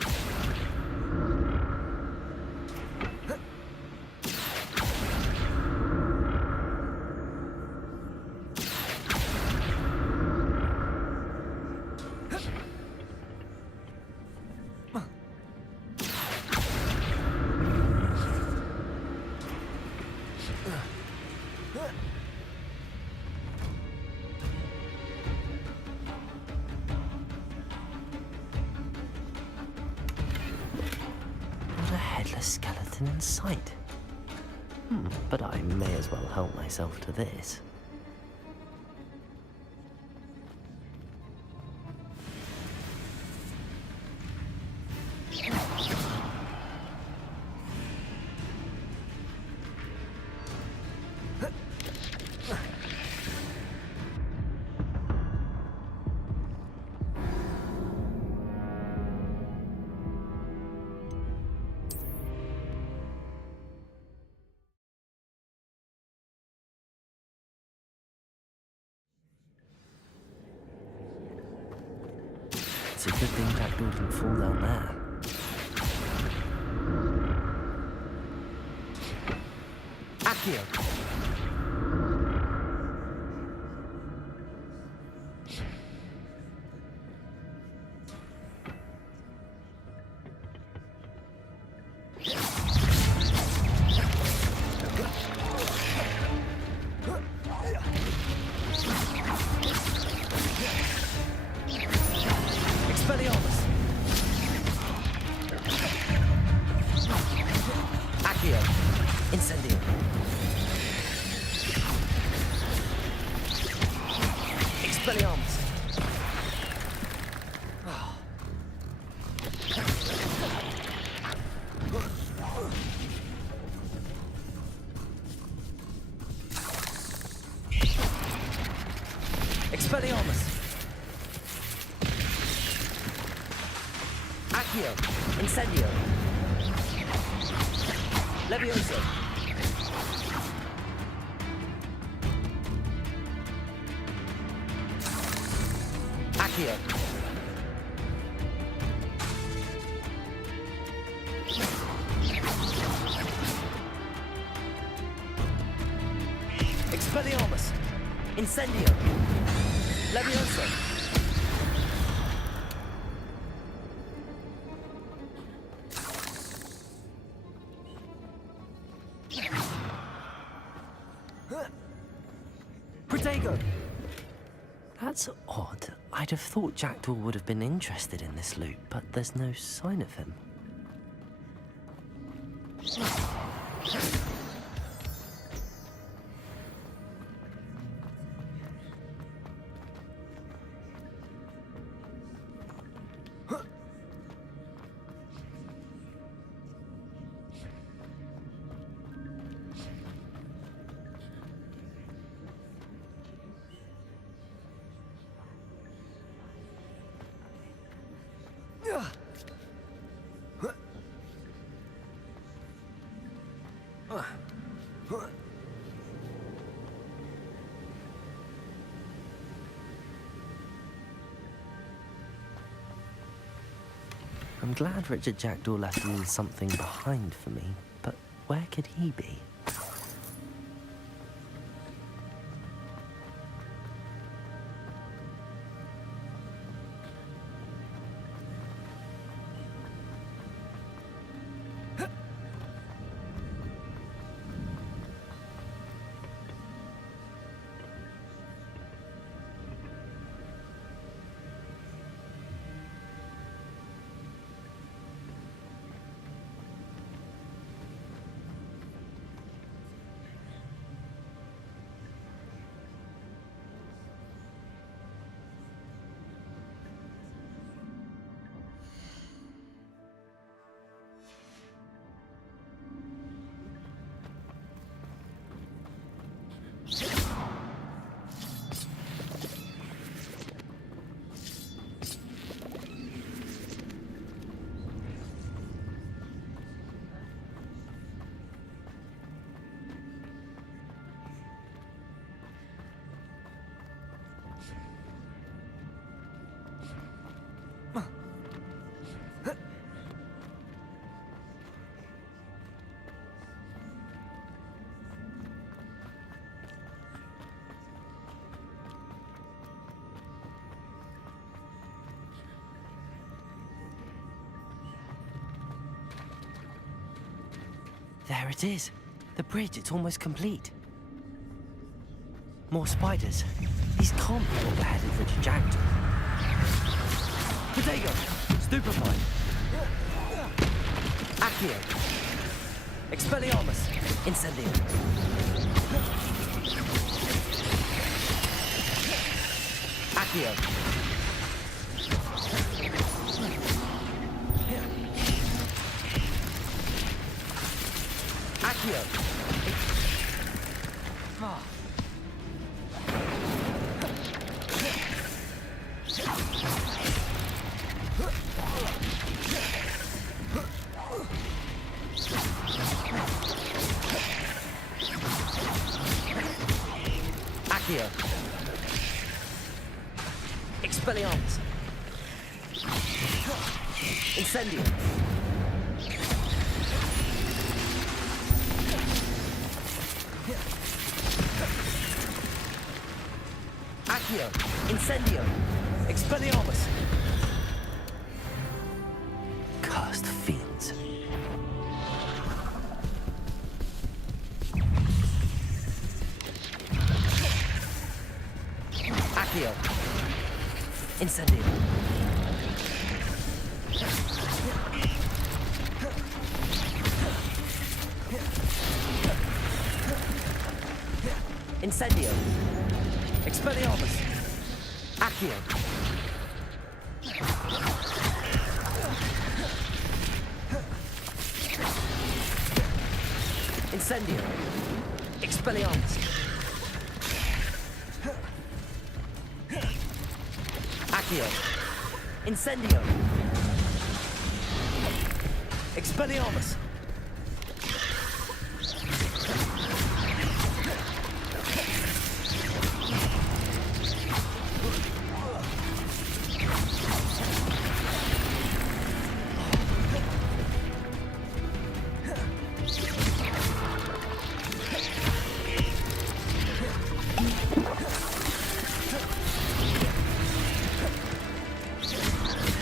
Not a headless skeleton in sight. But I may as well help myself to this. It's a good thing that door didn't fall down there. Accio! Expelliarmus! Accio! Incendio! Expelliarmus! Expelliarmus! Accio! Incendio! Levioso! Accio! Expelliarmus! Incendio! Levioso! Protego! That's odd. I'd have thought Jackdaw would have been interested in this loot, but there's no sign of him. I'm glad Richard Jackdaw left a little something behind for me, but where could he be? There it is. The bridge, it's almost complete. More spiders. These can't be what the headed Richard Jackdaw. Potato! Stupefy! Accio! Expelliarmus! Incendio! Accio! Accio! Accio! Expelliarmus! Incendio! Accio! Incendio! Expelliarmus! Cursed fiends. Accio! Incendio! Incendio! Expelliarmus! Accio! Incendio! Expelliarmus! Accio! Incendio! Expelliarmus!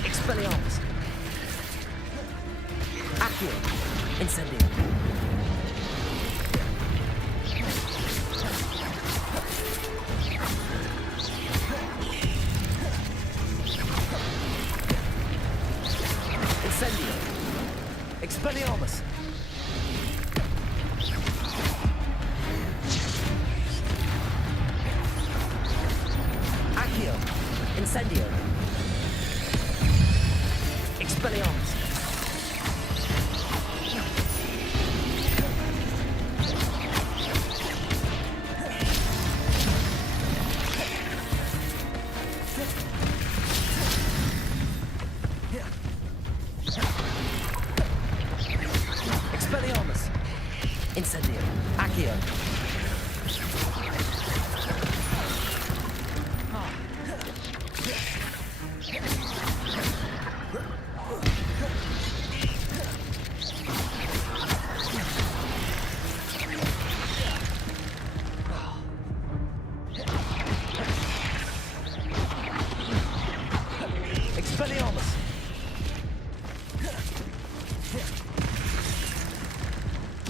Expelliarmus! Accio! Incendio! Incendio! Expelliarmus! Accio! Incendio! Expelliarmus! Expelliarmus! Incendio! Accio! Expelliarmus!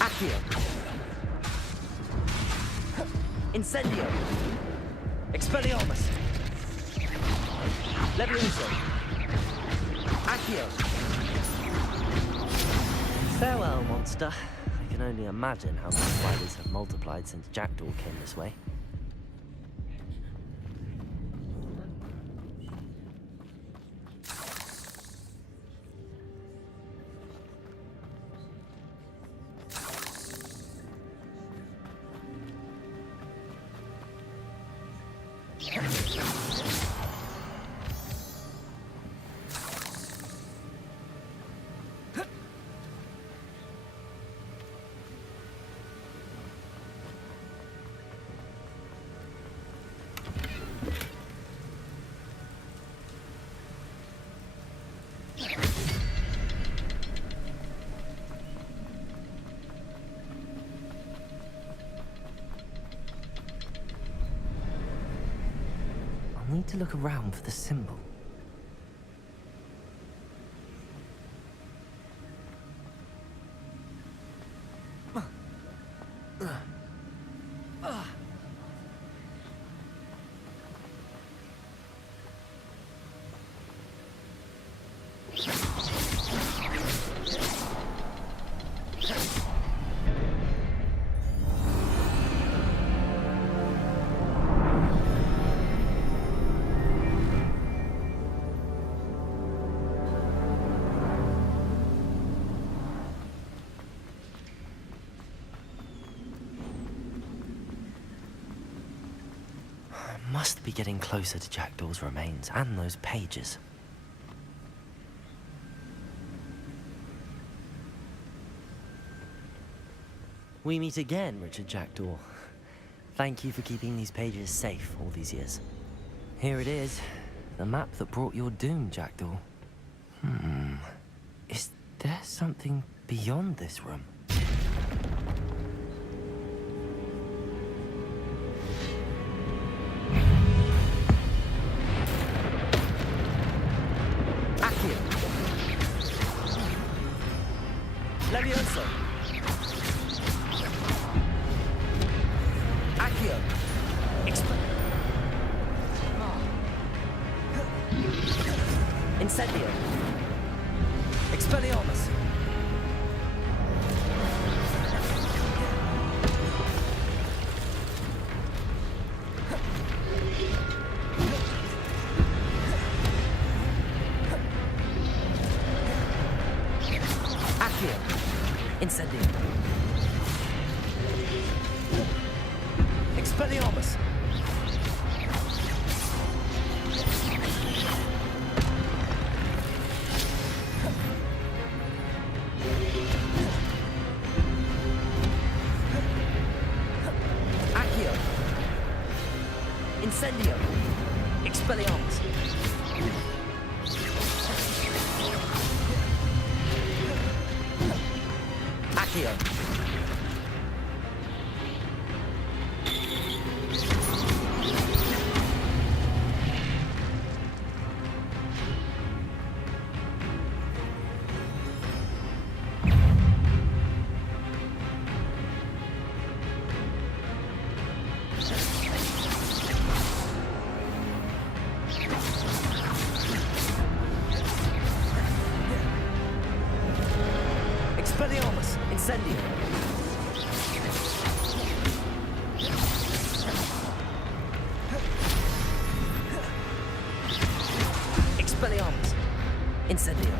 Accio! Incendio! Expelliarmus! Levioso! Accio! Farewell, monster. I can only imagine how many spiders have multiplied since Jackdaw came this way. I need to look around for the symbol. Must be getting closer to Jackdaw's remains and those pages. We meet again, Richard Jackdaw. Thank you for keeping these pages safe all these years. Here it is, the map that brought your doom, Jackdaw. Is there something beyond this room? Accio! Levioso! Accio! Incendio! Expelliarmus! Accio! Incendio! Expelliarmus! Accio! Incendio! Expelliarmus! Accio! Expelliarmus! Incendio! Expelliarmus! Incendio!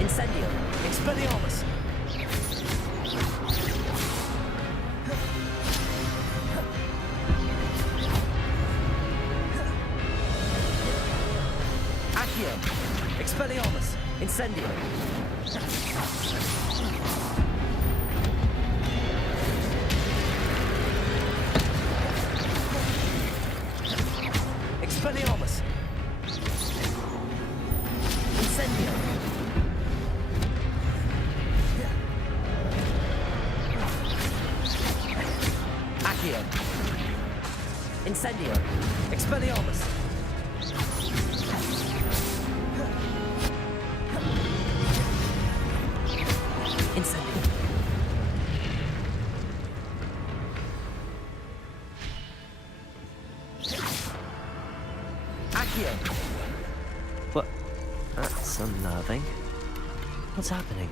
Incendio! Expelliarmus! Accio! Expelliarmus! Incendio! Expelliarmus! Incendio! Accio! Incendio! Expelliarmus! Incendio! Accio! What? That's unnerving. What's happening?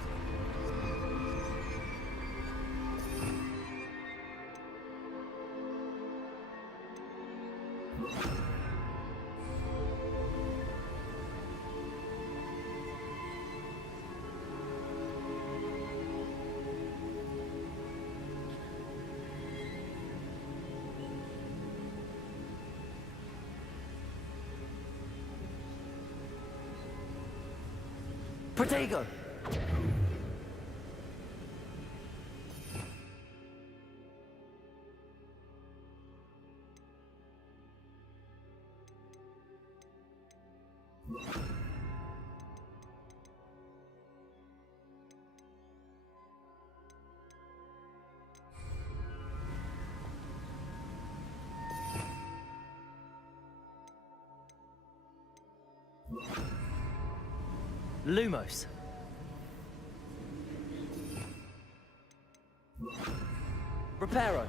Protego! Lumos. Reparo.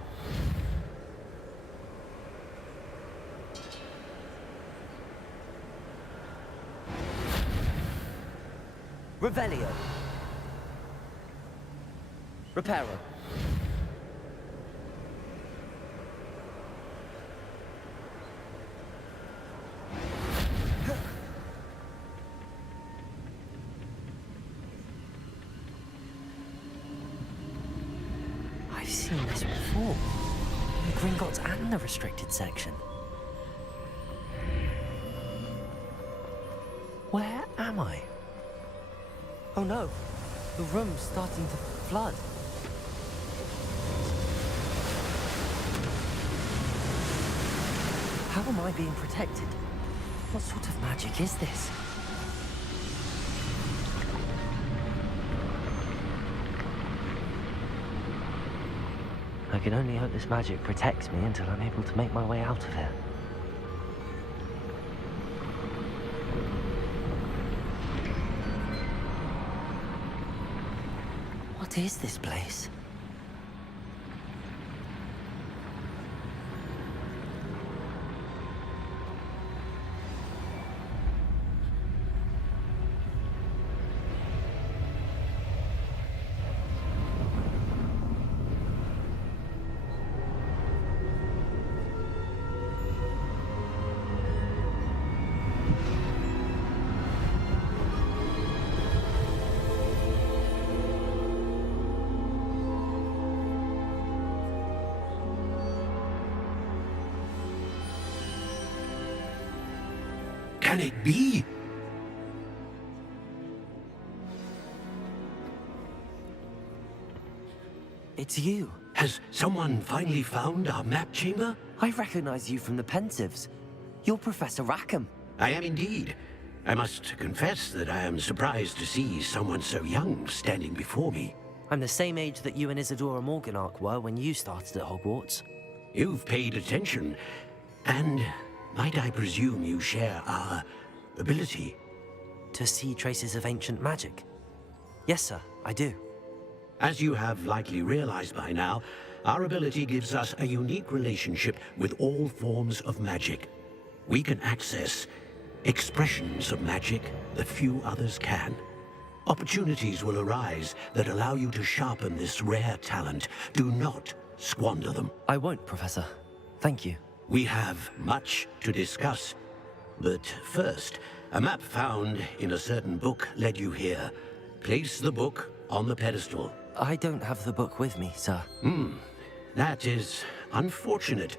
Revelio. Reparo. I've seen this before. The Gringotts and the restricted section. Where am I? Oh no, the room's starting to flood. How am I being protected? What sort of magic is this? I can only hope this magic protects me until I'm able to make my way out of here. What is this place? Can it be? It's you. Has someone finally found our map chamber? I recognize you from the Pensives. You're Professor Rackham. I am indeed. I must confess that I am surprised to see someone so young standing before me. I'm the same age that you and Isadora Morganach were when you started at Hogwarts. You've paid attention, and might I presume you share our ability? To see traces of ancient magic? Yes, sir, I do. As you have likely realized by now, our ability gives us a unique relationship with all forms of magic. We can access expressions of magic that few others can. Opportunities will arise that allow you to sharpen this rare talent. Do not squander them. I won't, Professor. Thank you. We have much to discuss. But first, a map found in a certain book led you here. Place the book on the pedestal. I don't have the book with me, sir. That is unfortunate.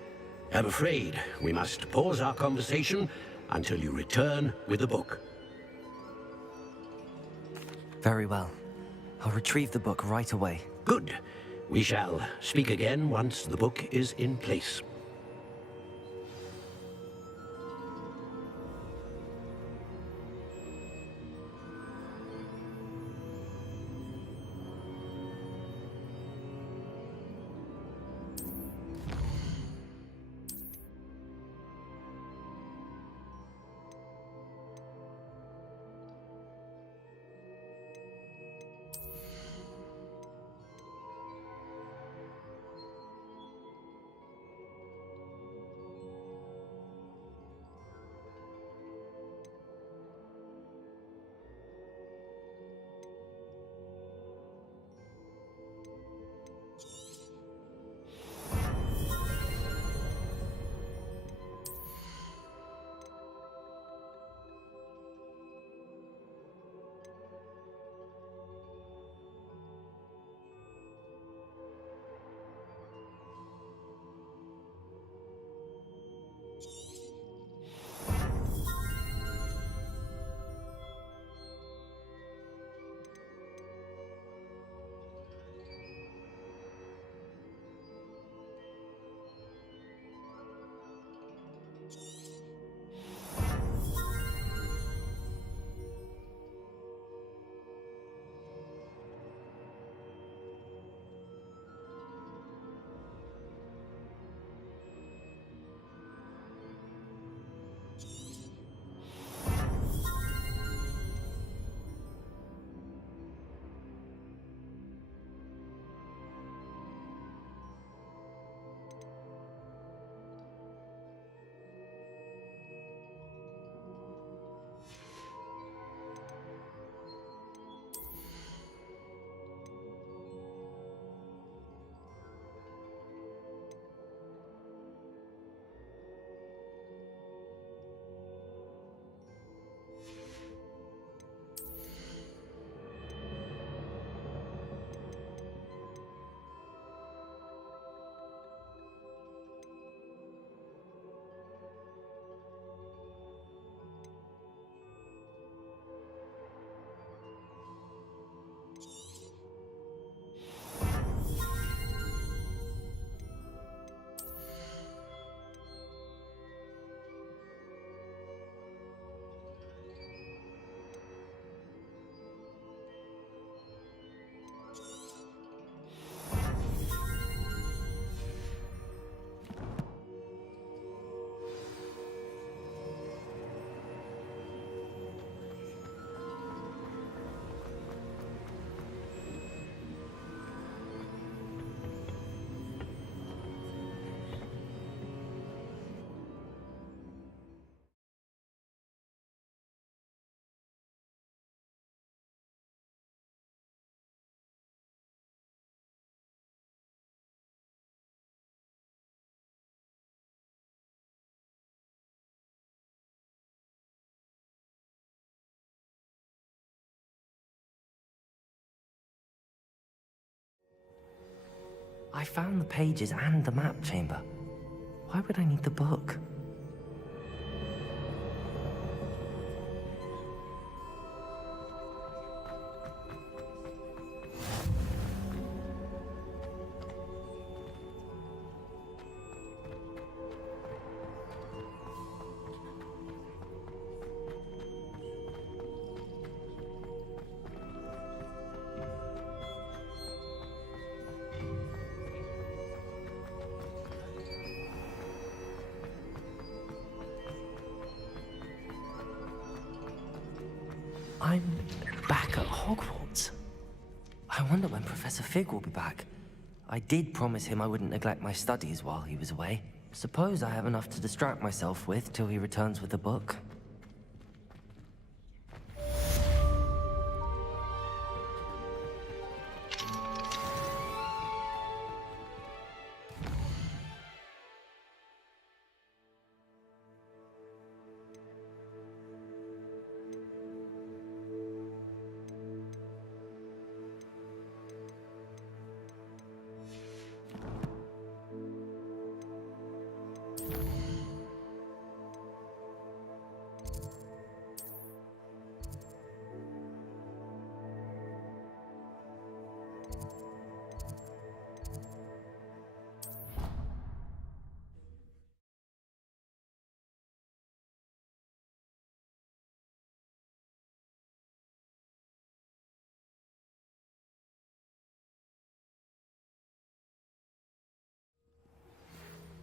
I'm afraid we must pause our conversation until you return with the book. Very well. I'll retrieve the book right away. Good. We shall speak again once the book is in place. I found the pages and the map chamber. Why would I need the book? I'm back at Hogwarts. I wonder when Professor Fig will be back. I did promise him I wouldn't neglect my studies while he was away. Suppose I have enough to distract myself with till he returns with the book.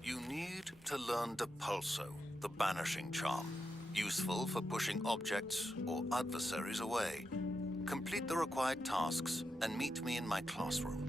You need to learn Depulso, the banishing charm, useful for pushing objects or adversaries away. Complete the required tasks and meet me in my classroom.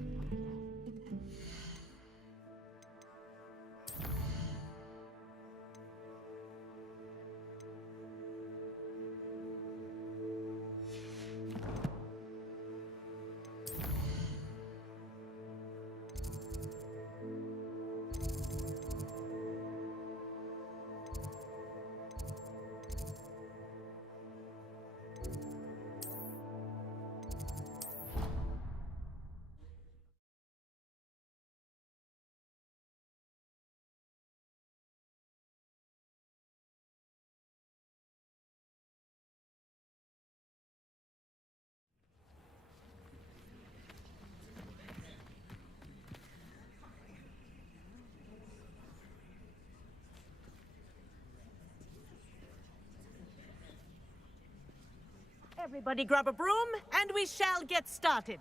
Everybody grab a broom, and we shall get started.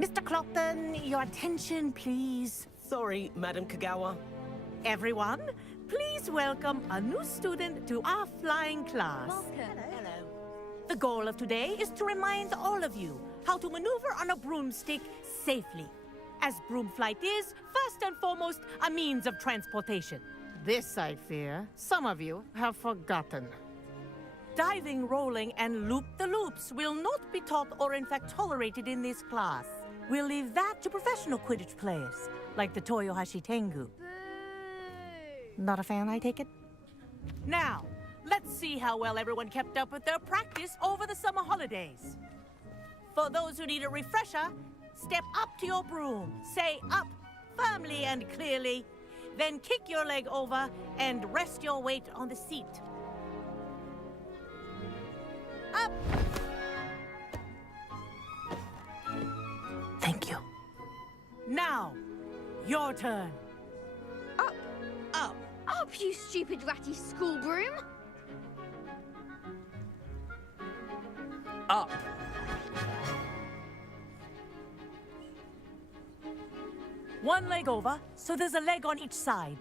Mr. Clopton, your attention, please. Sorry, Madam Kagawa. Everyone, please welcome a new student to our flying class. Welcome. Hello. The goal of today is to remind all of you how to maneuver on a broomstick safely, as broom flight is, first and foremost, a means of transportation. This, I fear, some of you have forgotten. Diving, rolling, and loop-the-loops will not be taught or in fact tolerated in this class. We'll leave that to professional Quidditch players, like the Toyohashi Tengu. Not a fan, I take it? Now, let's see how well everyone kept up with their practice over the summer holidays. For those who need a refresher, step up to your broom, say up firmly and clearly, then kick your leg over and rest your weight on the seat. Up! Thank you. Now, your turn. Up! Up! Up, you stupid ratty school broom! Up! One leg over, so there's a leg on each side.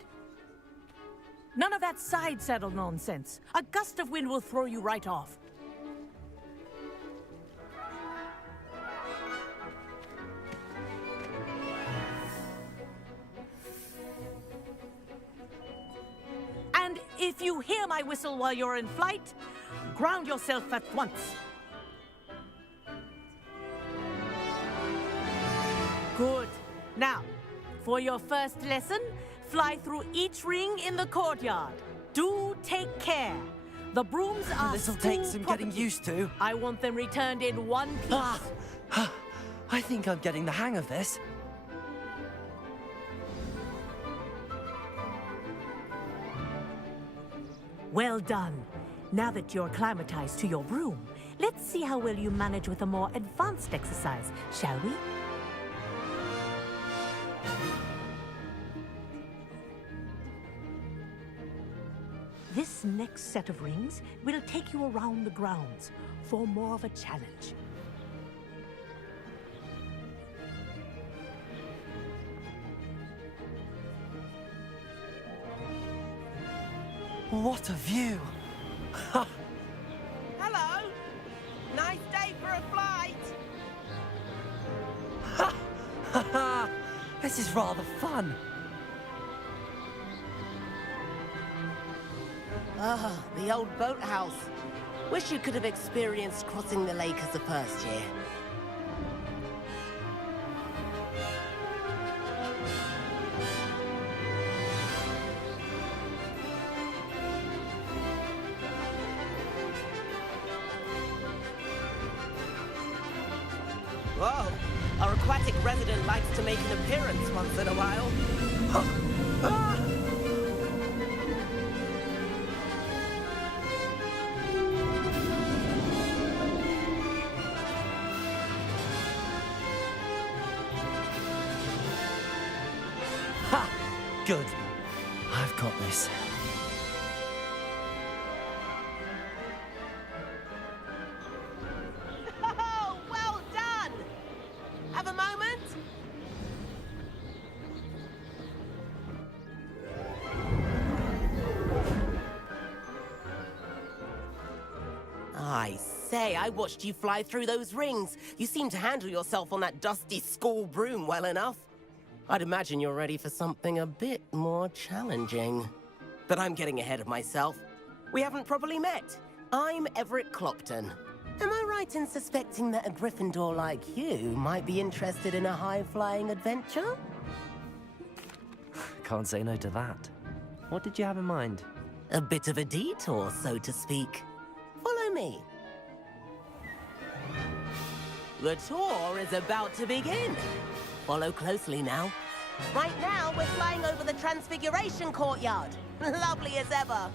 None of that side saddle nonsense. A gust of wind will throw you right off. And if you hear my whistle while you're in flight, ground yourself at once. Good. Now, for your first lesson, fly through each ring in the courtyard. Do take care. The brooms are This'll take school some property. getting used to. I want them returned in one piece. I think I'm getting the hang of this. Well done. Now that you're acclimatized to your broom, let's see how well you manage with a more advanced exercise, shall we? This next set of rings will take you around the grounds for more of a challenge. What a view! Hello! Nice day for a flight! This is rather fun. Ah, the old boathouse. Wish you could have experienced crossing the lake as a first year. Whoa! Our aquatic resident likes to make an appearance once in a while. Ha! Good. I've got this. Oh, well done! Have a moment? I say, I watched you fly through those rings. You seem to handle yourself on that dusty school broom well enough. I'd imagine you're ready for something a bit more challenging. But I'm getting ahead of myself. We haven't properly met. I'm Everett Clopton. Am I right in suspecting that a Gryffindor like you might be interested in a high-flying adventure? Can't say no to that. What did you have in mind? A bit of a detour, so to speak. Follow me. The tour is about to begin. Follow closely now. Right now, we're flying over the Transfiguration Courtyard. Lovely as ever.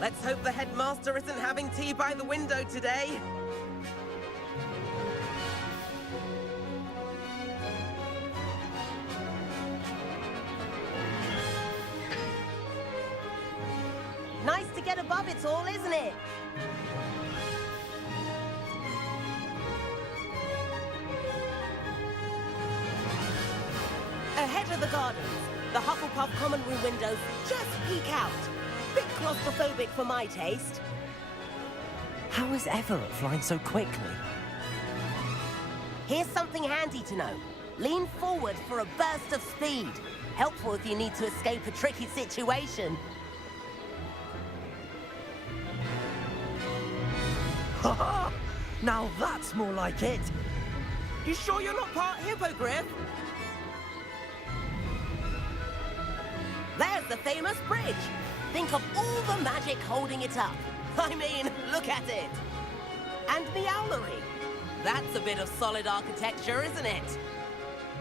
Let's hope the headmaster isn't having tea by the window today. Nice to get above it all, isn't it? Ahead of the gardens, the Hufflepuff common room windows just peek out. Bit claustrophobic for my taste. How is Everett flying so quickly? Here's something handy to know. Lean forward for a burst of speed. Helpful if you need to escape a tricky situation. Ha! Now that's more like it. You sure you're not part Hippogriff? There's the famous bridge. Think of all the magic holding it up. I mean, look at it. And the owlery. That's a bit of solid architecture, isn't it?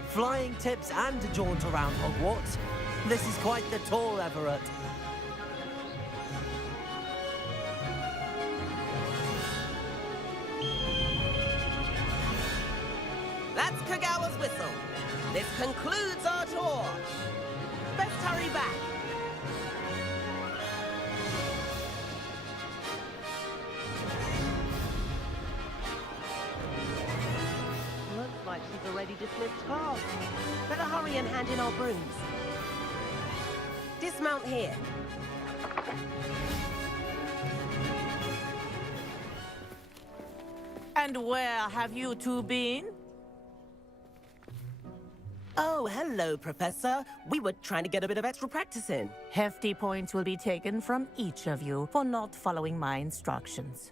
Flying tips and a jaunt around Hogwarts. This is quite the tour, Everett. That's Kagawa's whistle. This concludes our tour. Best hurry back. Looks like she's already dismissed class. Better hurry and hand in our brooms. Dismount here. And where have you two been? Oh, hello, Professor. We were trying to get a bit of extra practice in. Hefty points will be taken from each of you for not following my instructions.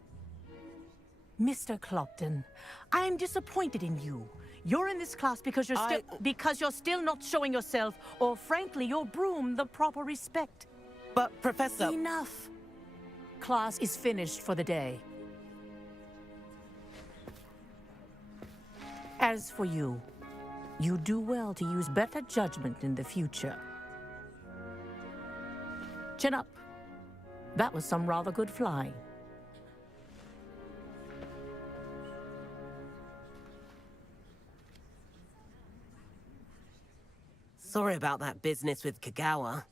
Mr. Clopton, I'm disappointed in you. You're in this class because you're still not showing yourself, or frankly, your broom, the proper respect. But, Professor... Enough. Class is finished for the day. As for you, you do well to use better judgment in the future. Chin up. That was some rather good flying. Sorry about that business with Kagawa,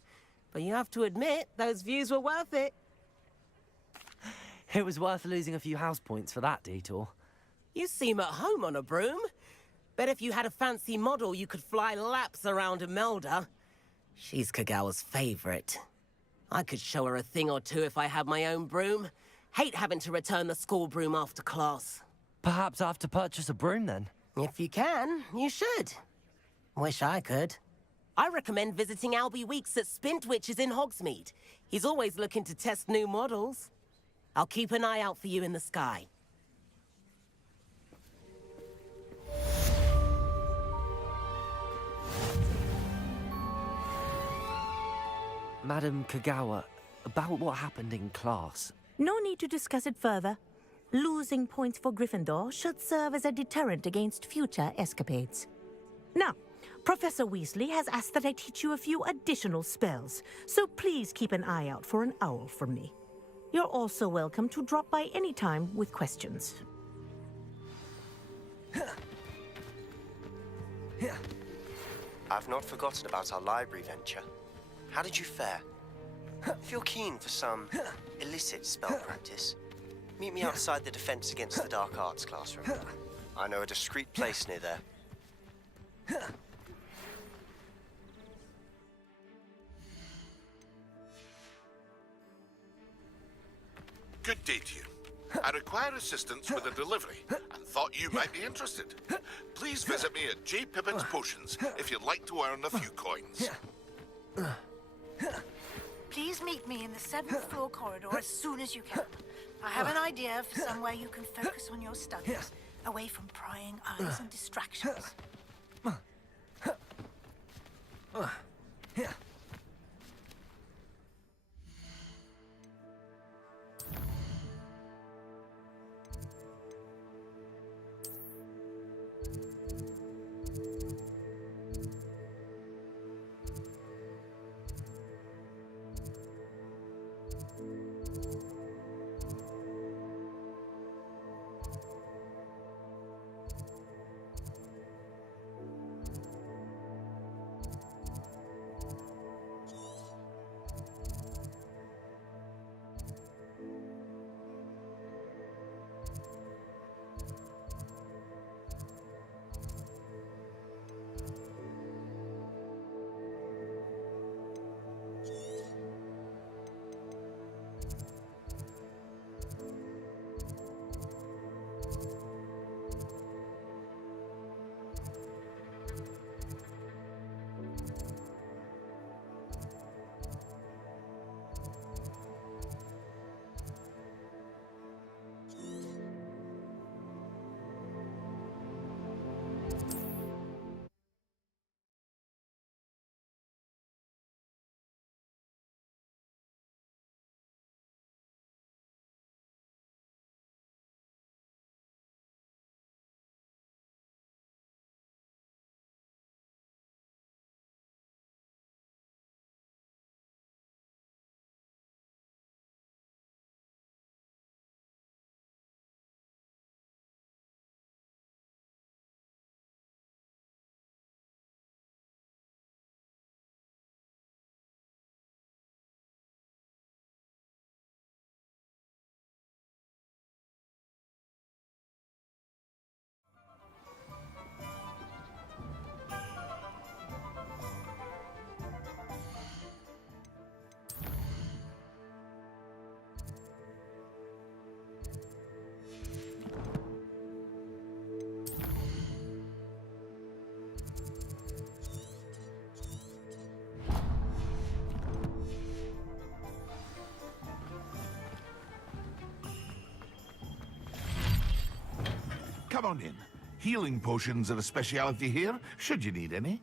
but you have to admit, those views were worth it. It was worth losing a few house points for that detour. You seem at home on a broom. Bet if you had a fancy model, you could fly laps around Imelda. She's Kagawa's favorite. I could show her a thing or two if I had my own broom. Hate having to return the school broom after class. Perhaps I have to purchase a broom then? If you can, you should. Wish I could. I recommend visiting Albie Weeks at Spintwitches in Hogsmeade. He's always looking to test new models. I'll keep an eye out for you in the sky. Madam Kagawa, about what happened in class. No need to discuss it further. Losing points for Gryffindor should serve as a deterrent against future escapades. Now, Professor Weasley has asked that I teach you a few additional spells, so please keep an eye out for an owl from me. You're also welcome to drop by any time with questions. I've not forgotten about our library venture. How did you fare? If you're keen for some illicit spell practice, meet me outside the Defense Against the Dark Arts classroom. I know a discreet place near there. Good day to you. I require assistance with a delivery and thought you might be interested. Please visit me at J. Pippin's Potions if you'd like to earn a few coins. Please meet me in the 7th floor corridor as soon as you can. I have an idea for somewhere you can focus on your studies, away from prying eyes and distractions. Come on in. Healing potions are a speciality here, should you need any.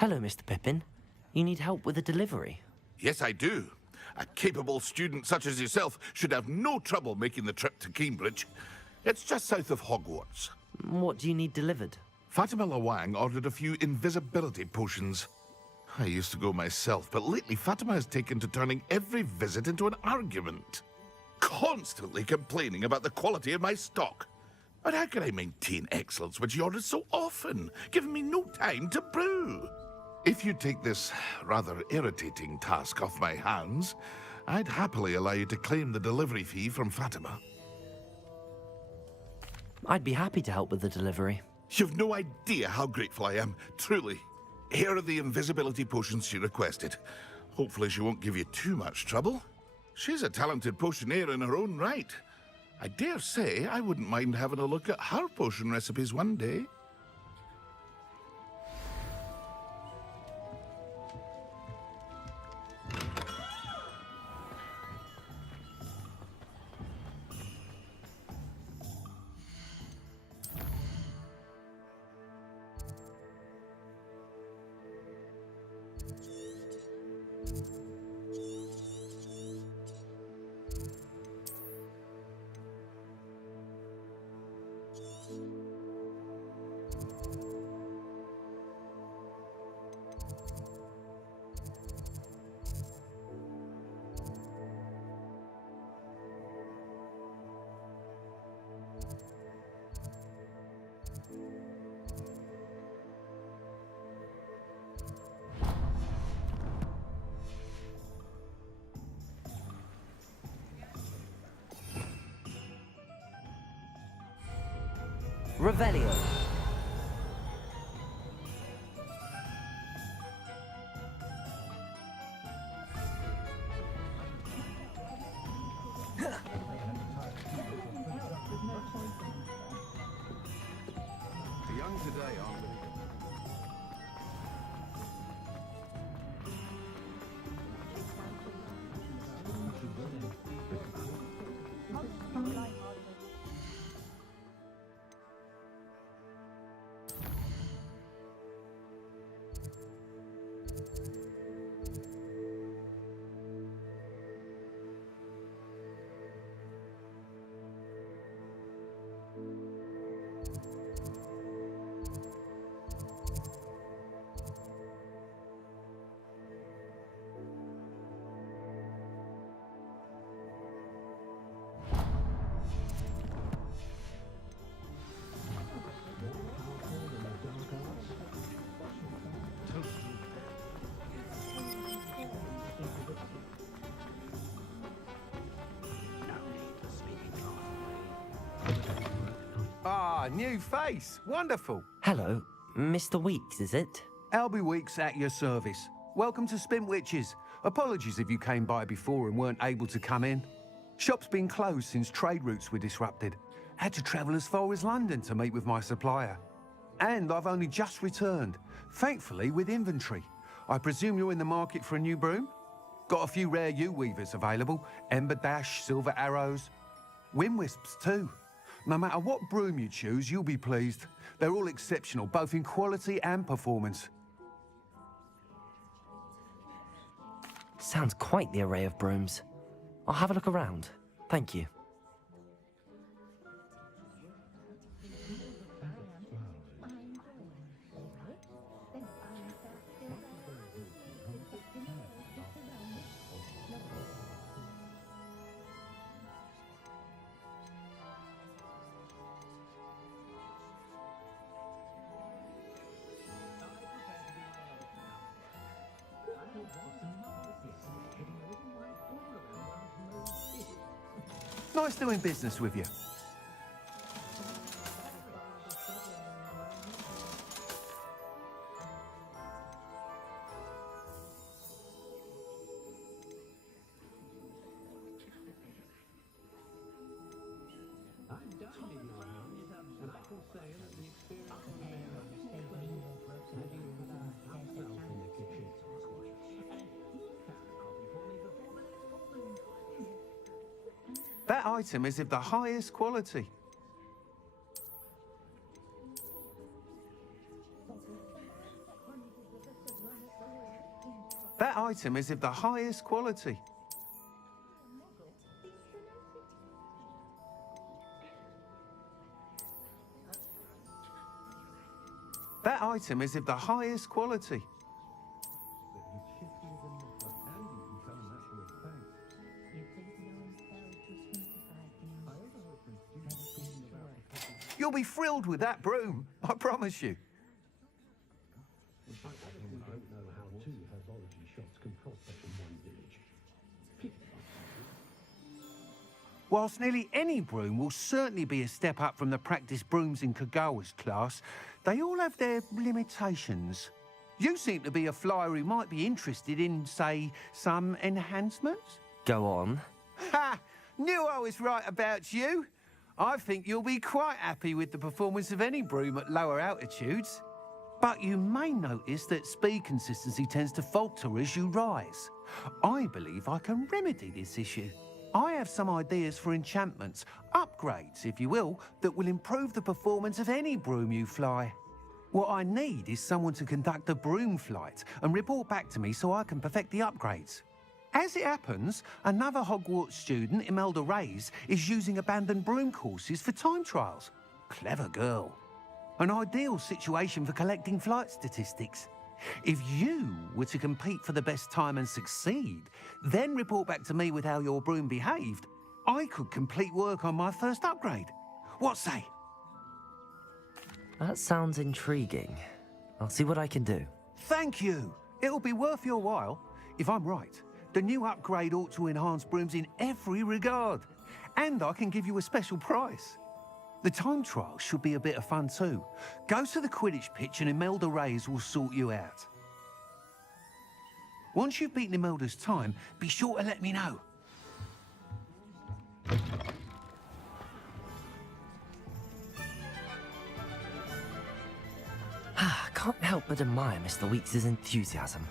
Hello, Mr. Pippin. You need help with a delivery? Yes, I do. A capable student such as yourself should have no trouble making the trip to Cambridge. It's just south of Hogwarts. What do you need delivered? Fatima Lawang ordered a few invisibility potions. I used to go myself, but lately Fatima has taken to turning every visit into an argument. Constantly complaining about the quality of my stock. But how can I maintain excellence when she orders so often, giving me no time to brew? If you take this rather irritating task off my hands, I'd happily allow you to claim the delivery fee from Fatima. I'd be happy to help with the delivery. You've no idea how grateful I am, truly. Here are the invisibility potions she requested. Hopefully she won't give you too much trouble. She's a talented potioneer in her own right. I dare say I wouldn't mind having a look at her potion recipes one day. Revelio. The young today aren't. Ah, new face. Wonderful. Hello. Mr. Weeks, is it? Albie Weeks at your service. Welcome to Spintwitches. Apologies if you came by before and weren't able to come in. Shop's been closed since trade routes were disrupted. Had to travel as far as London to meet with my supplier. And I've only just returned, thankfully with inventory. I presume you're in the market for a new broom? Got a few rare yew-weavers available. Ember Dash, Silver Arrows. Wind Wisps too. No matter what broom you choose, you'll be pleased. They're all exceptional, both in quality and performance. Sounds quite the array of brooms. I'll have a look around. Thank you. Nice doing business with you. That item is of the highest quality. item is of the highest quality. That item is of the highest quality. You'll be thrilled with that broom, I promise you. Whilst nearly any broom will certainly be a step up from the practice brooms in Kagawa's class, they all have their limitations. You seem to be a flyer who might be interested in, say, some enhancements? Go on. Ha! Knew I was right about you. I think you'll be quite happy with the performance of any broom at lower altitudes. But you may notice that speed consistency tends to falter as you rise. I believe I can remedy this issue. I have some ideas for enchantments, upgrades, if you will, that will improve the performance of any broom you fly. What I need is someone to conduct a broom flight and report back to me so I can perfect the upgrades. As it happens, another Hogwarts student, Imelda Reyes, is using abandoned broom courses for time trials. Clever girl. An ideal situation for collecting flight statistics. If you were to compete for the best time and succeed, then report back to me with how your broom behaved, I could complete work on my first upgrade. What say? That sounds intriguing. I'll see what I can do. Thank you. It'll be worth your while. If I'm right, the new upgrade ought to enhance brooms in every regard. And I can give you a special price. The time trial should be a bit of fun too. Go to the Quidditch pitch and Imelda Reyes will sort you out. Once you've beaten Imelda's time, be sure to let me know. Can't help but admire Mr. Weeks' enthusiasm.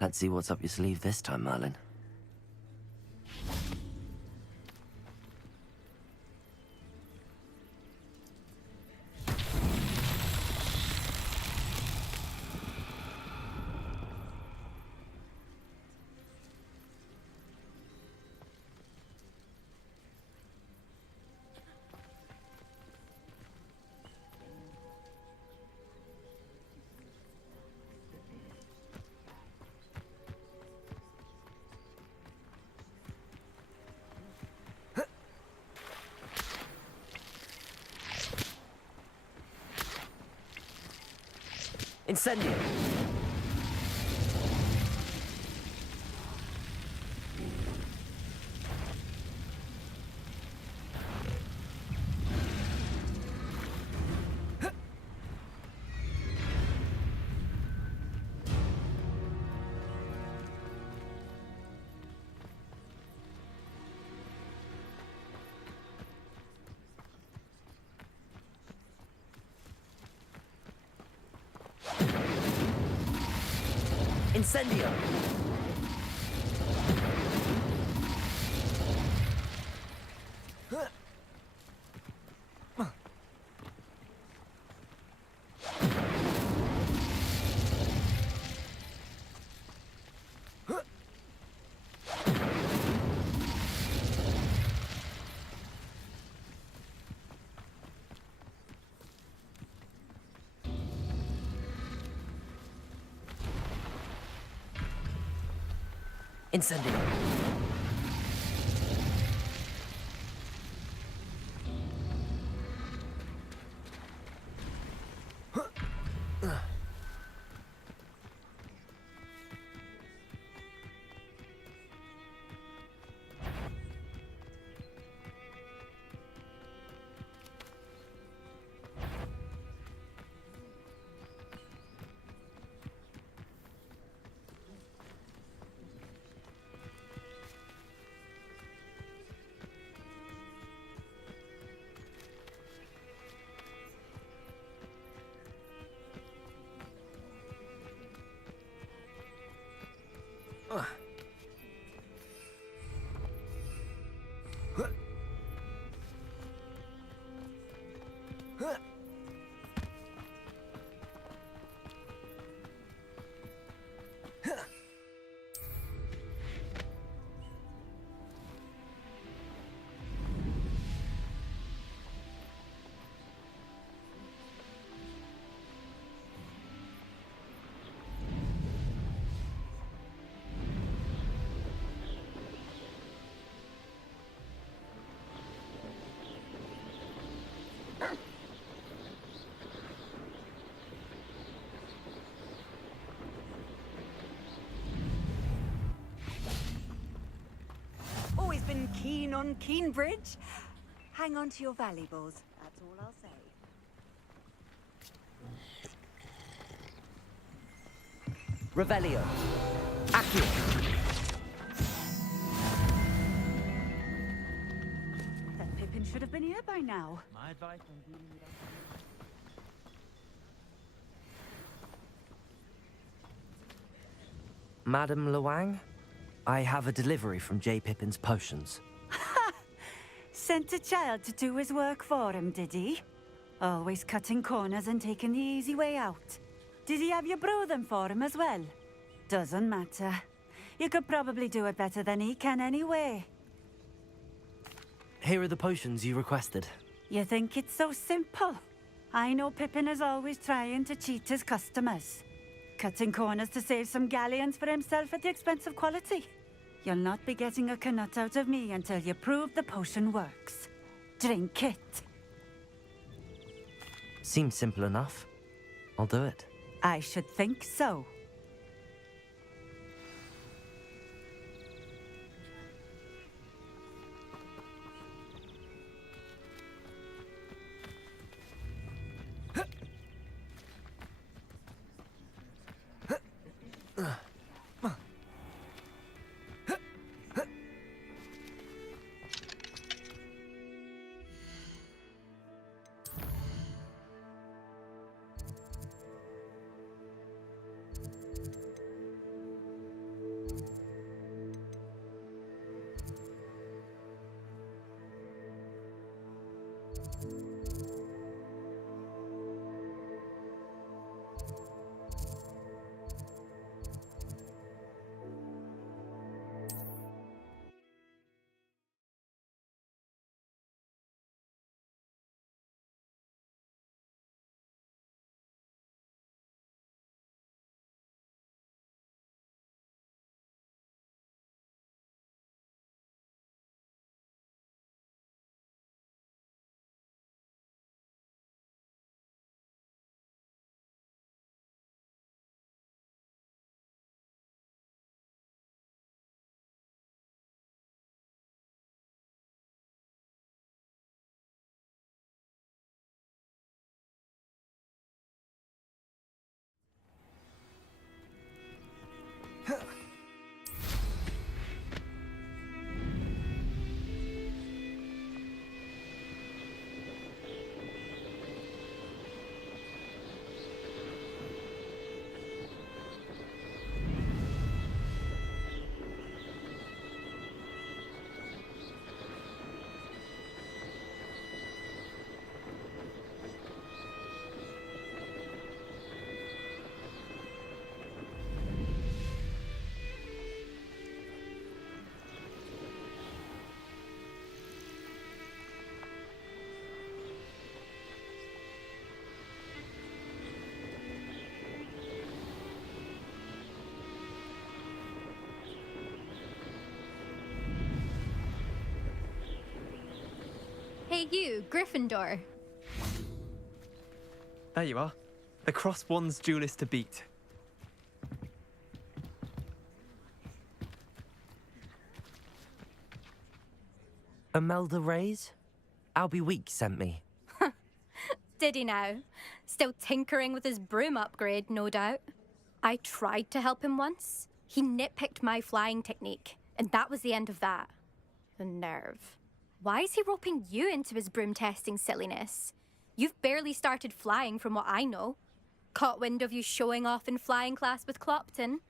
Let's see what's up your sleeve this time, Merlin. Incendio! Incendio! Incendio! Always been keen on Keenbridge. Hang on to your valuables, that's all I'll say. Revelio! Accio! That Pippin should have been here by now. My advice on dealing with Madame Luang? I have a delivery from J. Pippin's potions. Sent a child to do his work for him, did he? Always cutting corners and taking the easy way out. Did he have you brew them for him as well? Doesn't matter. You could probably do it better than he can anyway. Here are the potions you requested. You think it's so simple? I know Pippin is always trying to cheat his customers. Cutting corners to save some galleons for himself at the expense of quality. You'll not be getting a canut out of me until you prove the potion works. Drink it. Seems simple enough. I'll do it. I should think so. about you, Gryffindor? There you are. The Cross Wands duelist to beat. Imelda Reyes? Albie Weeks sent me. Did he now? Still tinkering with his broom upgrade, no doubt. I tried to help him once. He nitpicked my flying technique, and that was the end of that. The nerve. Why is he roping you into his broom testing silliness? You've barely started flying from what I know. Caught wind of you showing off in flying class with Clopton.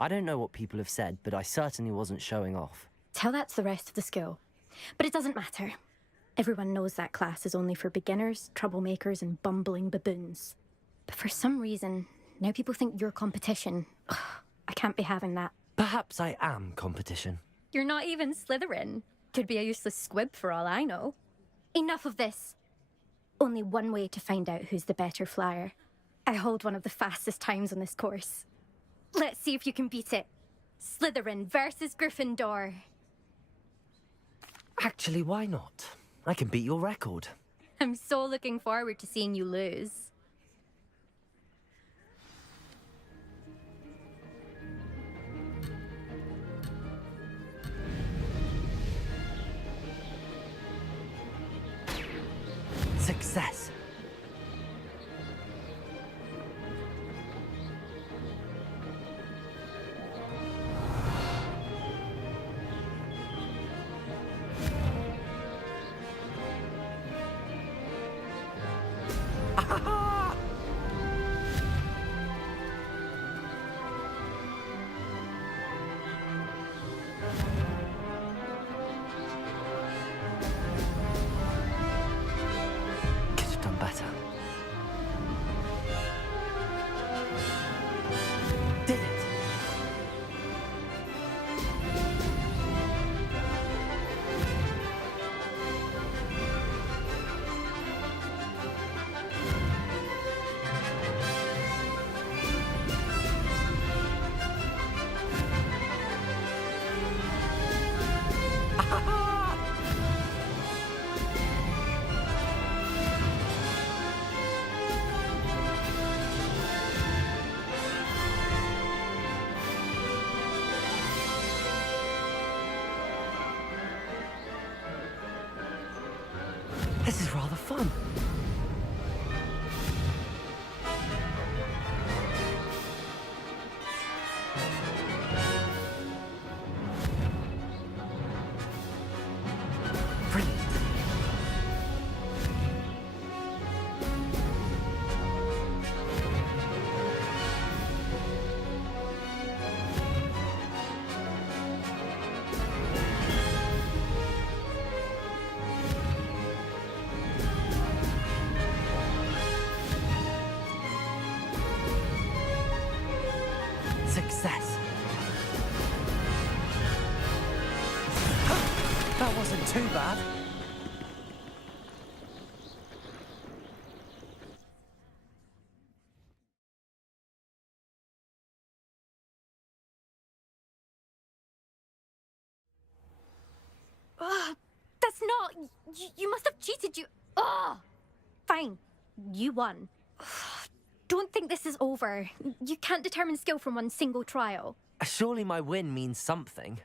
I don't know what people have said, but I certainly wasn't showing off. Tell that to the rest of the school. But it doesn't matter. Everyone knows that class is only for beginners, troublemakers, and bumbling baboons. But for some reason, now people think you're competition. Ugh, I can't be having that. Perhaps I am competition. You're not even Slytherin. Could be a useless squib for all I know. Enough of this. Only one way to find out who's the better flyer. I hold one of the fastest times on this course. Let's see if you can beat it. Slytherin versus Gryffindor. Actually, why not? I can beat your record. I'm so looking forward to seeing you lose. Success. Could have done better. Did it! This is rather fun. Brilliant. Success. That wasn't too bad. Ugh, that's not... You must have cheated, you... Ugh. Fine. You won. Ugh, don't think this is over. You can't determine skill from one single trial. Surely my win means something.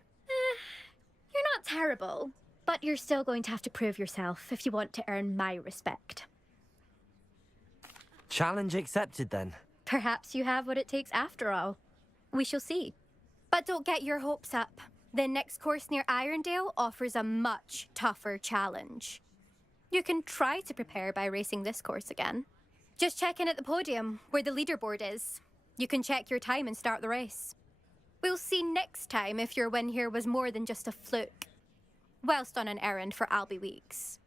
You're not terrible, but you're still going to have to prove yourself if you want to earn my respect. Challenge accepted then. Perhaps you have what it takes after all. We shall see. But don't get your hopes up. The next course near Irondale offers a much tougher challenge. You can try to prepare by racing this course again. Just check in at the podium, where the leaderboard is. You can check your time and start the race. We'll see next time if your win here was more than just a fluke. Whilst on an errand for Albie Weeks.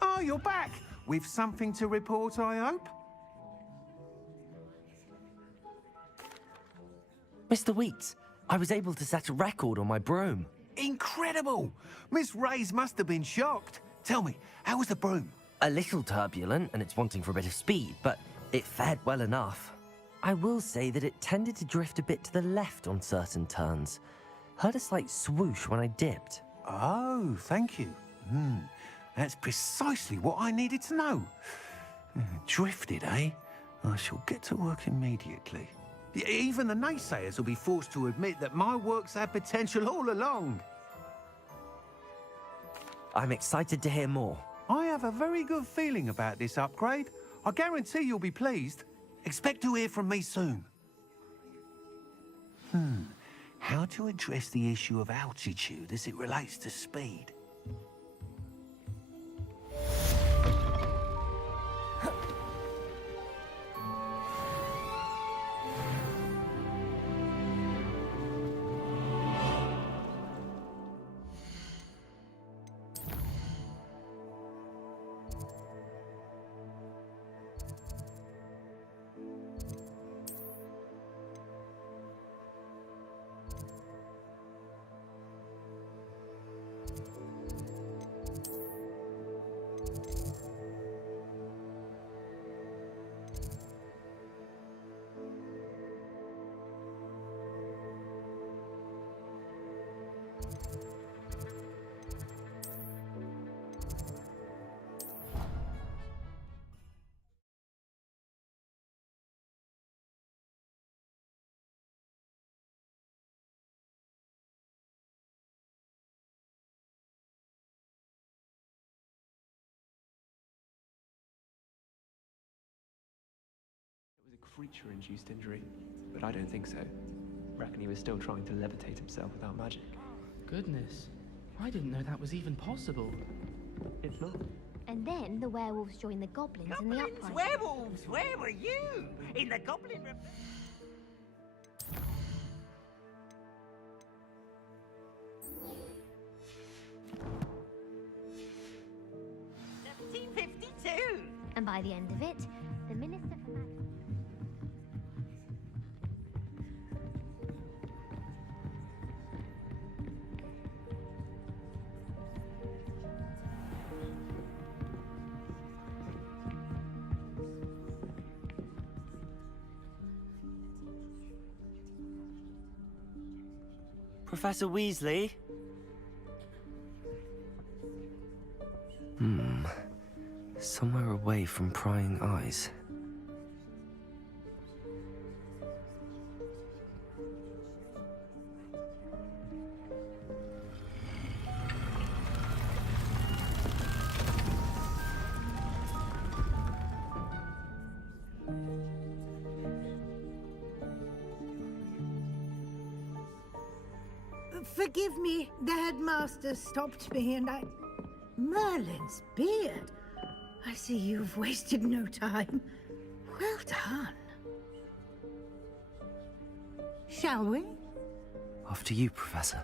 Oh, you're back! With something to report, I hope? Mr. Wheats, I was able to set a record on my broom. Incredible! Miss Reyes must have been shocked. Tell me, how was the broom? A little turbulent, and it's wanting for a bit of speed, but it fared well enough. I will say that it tended to drift a bit to the left on certain turns. Heard a slight swoosh when I dipped. Oh, thank you. That's precisely what I needed to know. Drifted, eh? I shall get to work immediately. Even the naysayers will be forced to admit that my work's had potential all along. I'm excited to hear more. I have a very good feeling about this upgrade. I guarantee you'll be pleased. Expect to hear from me soon. How to address the issue of altitude as it relates to speed? It was a creature-induced injury, but I don't think so. Reckon he was still trying to levitate himself without magic. Goodness, I didn't know that was even possible. It's not. And then the werewolves joined the goblins in the uprising. Werewolves! Where were you? In the goblin... 1752! And by the end of it, the Minister for Magic... Professor Weasley? Somewhere away from prying eyes. Forgive me, the headmaster stopped me and I... Merlin's beard. I see you've wasted no time. Well done. Shall we? After you, Professor.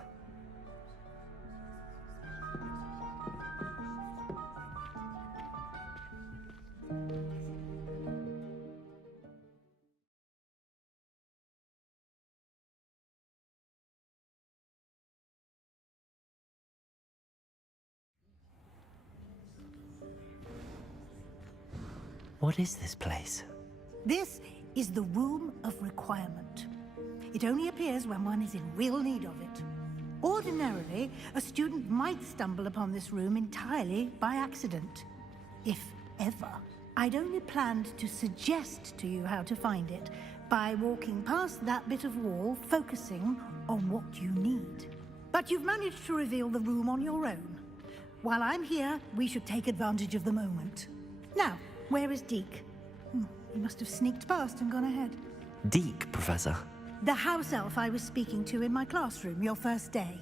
What is this place? This is the Room of Requirement. It only appears when one is in real need of it. Ordinarily, a student might stumble upon this room entirely by accident. If ever. I'd only planned to suggest to you how to find it by walking past that bit of wall, focusing on what you need. But you've managed to reveal the room on your own. While I'm here, we should take advantage of the moment. Now, where is Deke? He must have sneaked past and gone ahead. Deke, Professor. The house elf I was speaking to in my classroom your first day.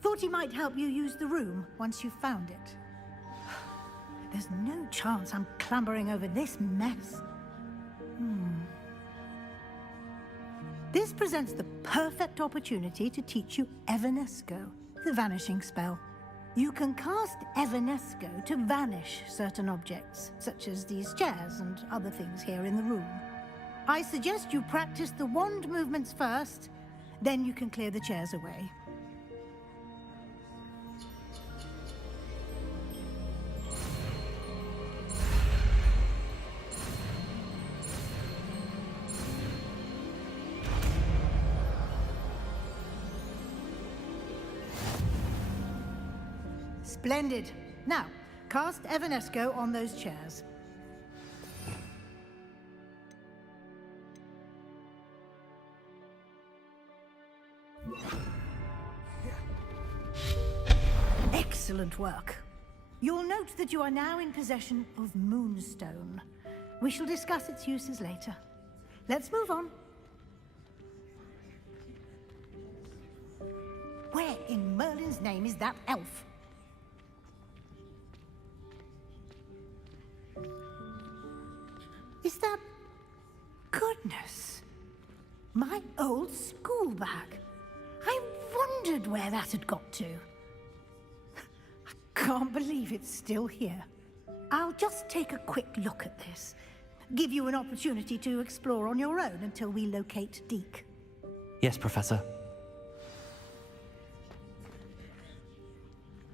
Thought he might help you use the room once you found it. There's no chance I'm clambering over this mess. This presents the perfect opportunity to teach you Evanesco, the vanishing spell. You can cast Evanesco to vanish certain objects, such as these chairs and other things here in the room. I suggest you practice the wand movements first, then you can clear the chairs away. Splendid. Now, cast Evanesco on those chairs. Excellent work. You'll note that you are now in possession of Moonstone. We shall discuss its uses later. Let's move on. Where in Merlin's name is that elf? Is that... Goodness. My old school bag. I wondered where that had got to. I can't believe it's still here. I'll just take a quick look at this. Give you an opportunity to explore on your own until we locate Deke. Yes, Professor.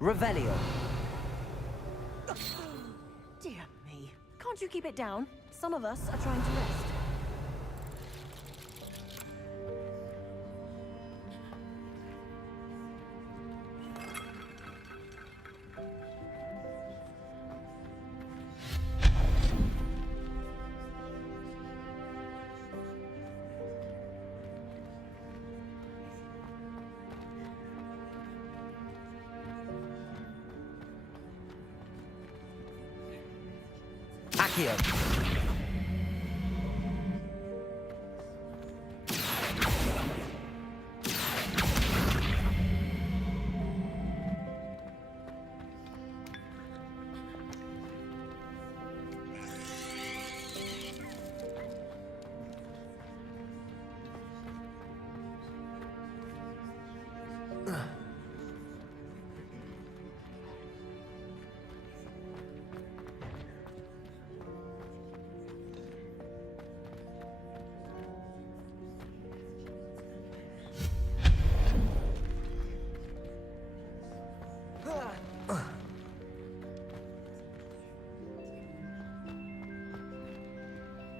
Revelio. Dear me. Can't you keep it down? Some of us are trying to rest. Accio.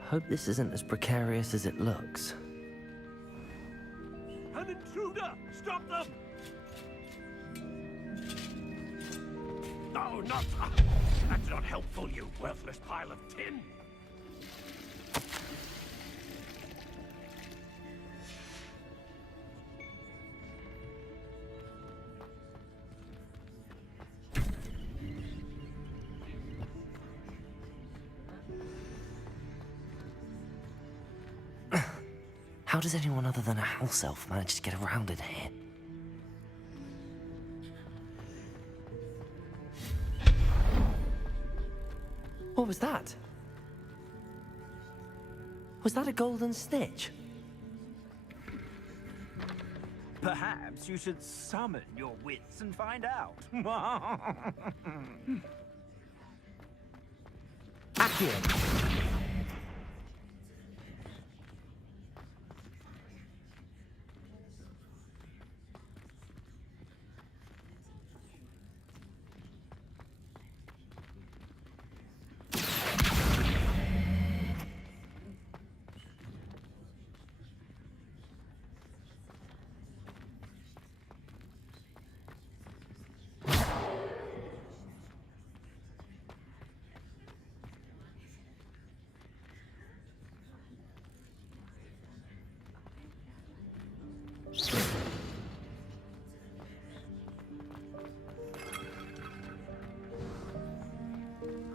Hope this isn't as precarious as it looks. An intruder! Stop them! No, not... That's not helpful, you worthless pile of tin! How does anyone other than a house elf manage to get around in here? What was that? Was that a golden snitch? Perhaps you should summon your wits and find out. Accio.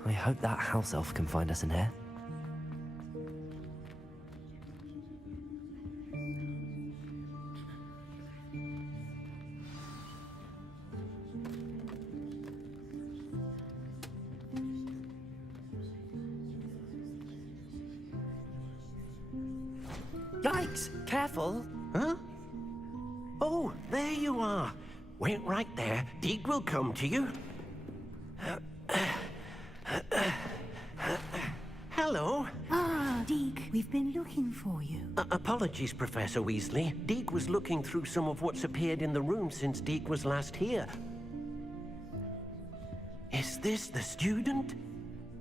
I hope that house elf can find us in here. Yikes! Careful! Huh? Oh, there you are. Wait right there. Deke will come to you. Hello. Ah, Deke, we've been looking for you. Apologies, Professor Weasley. Deke was looking through some of what's appeared in the room since Deke was last here. Is this the student?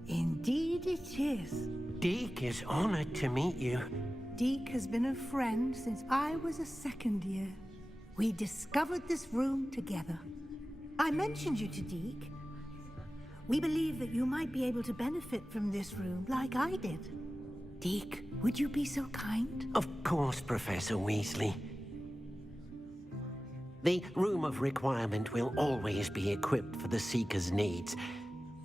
Indeed it is. Deke is honored to meet you. Deke has been a friend since I was a second year. We discovered this room together. I mentioned you to Deke. We believe that you might be able to benefit from this room like I did. Deke, would you be so kind? Of course, Professor Weasley. The Room of Requirement will always be equipped for the Seeker's needs.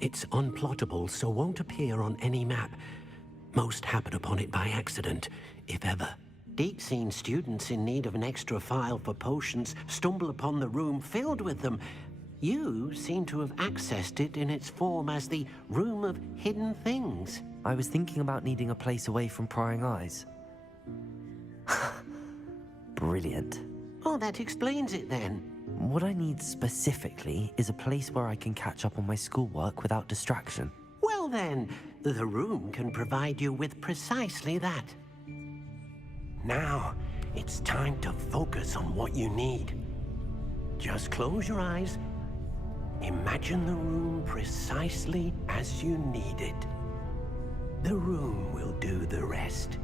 It's unplottable, so won't appear on any map. Most happen upon it by accident, if ever. Deke's seen students in need of an extra file for potions stumble upon the room filled with them. You seem to have accessed it in its form as the Room of Hidden Things. I was thinking about needing a place away from prying eyes. Brilliant. Oh, that explains it then. What I need specifically is a place where I can catch up on my schoolwork without distraction. Well then, the room can provide you with precisely that. Now, it's time to focus on what you need. Just close your eyes. Imagine the room precisely as you need it. The room will do the rest.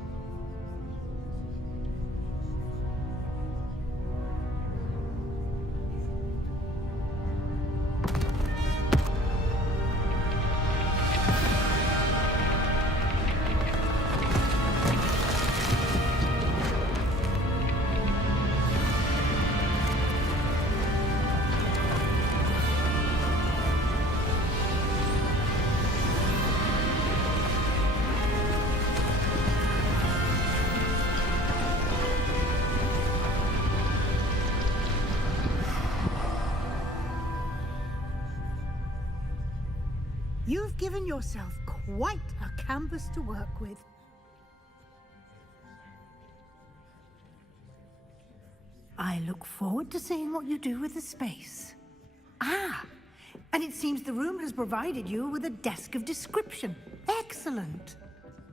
You've given yourself quite a canvas to work with. I look forward to seeing what you do with the space. Ah, and it seems the room has provided you with a desk of description. Excellent.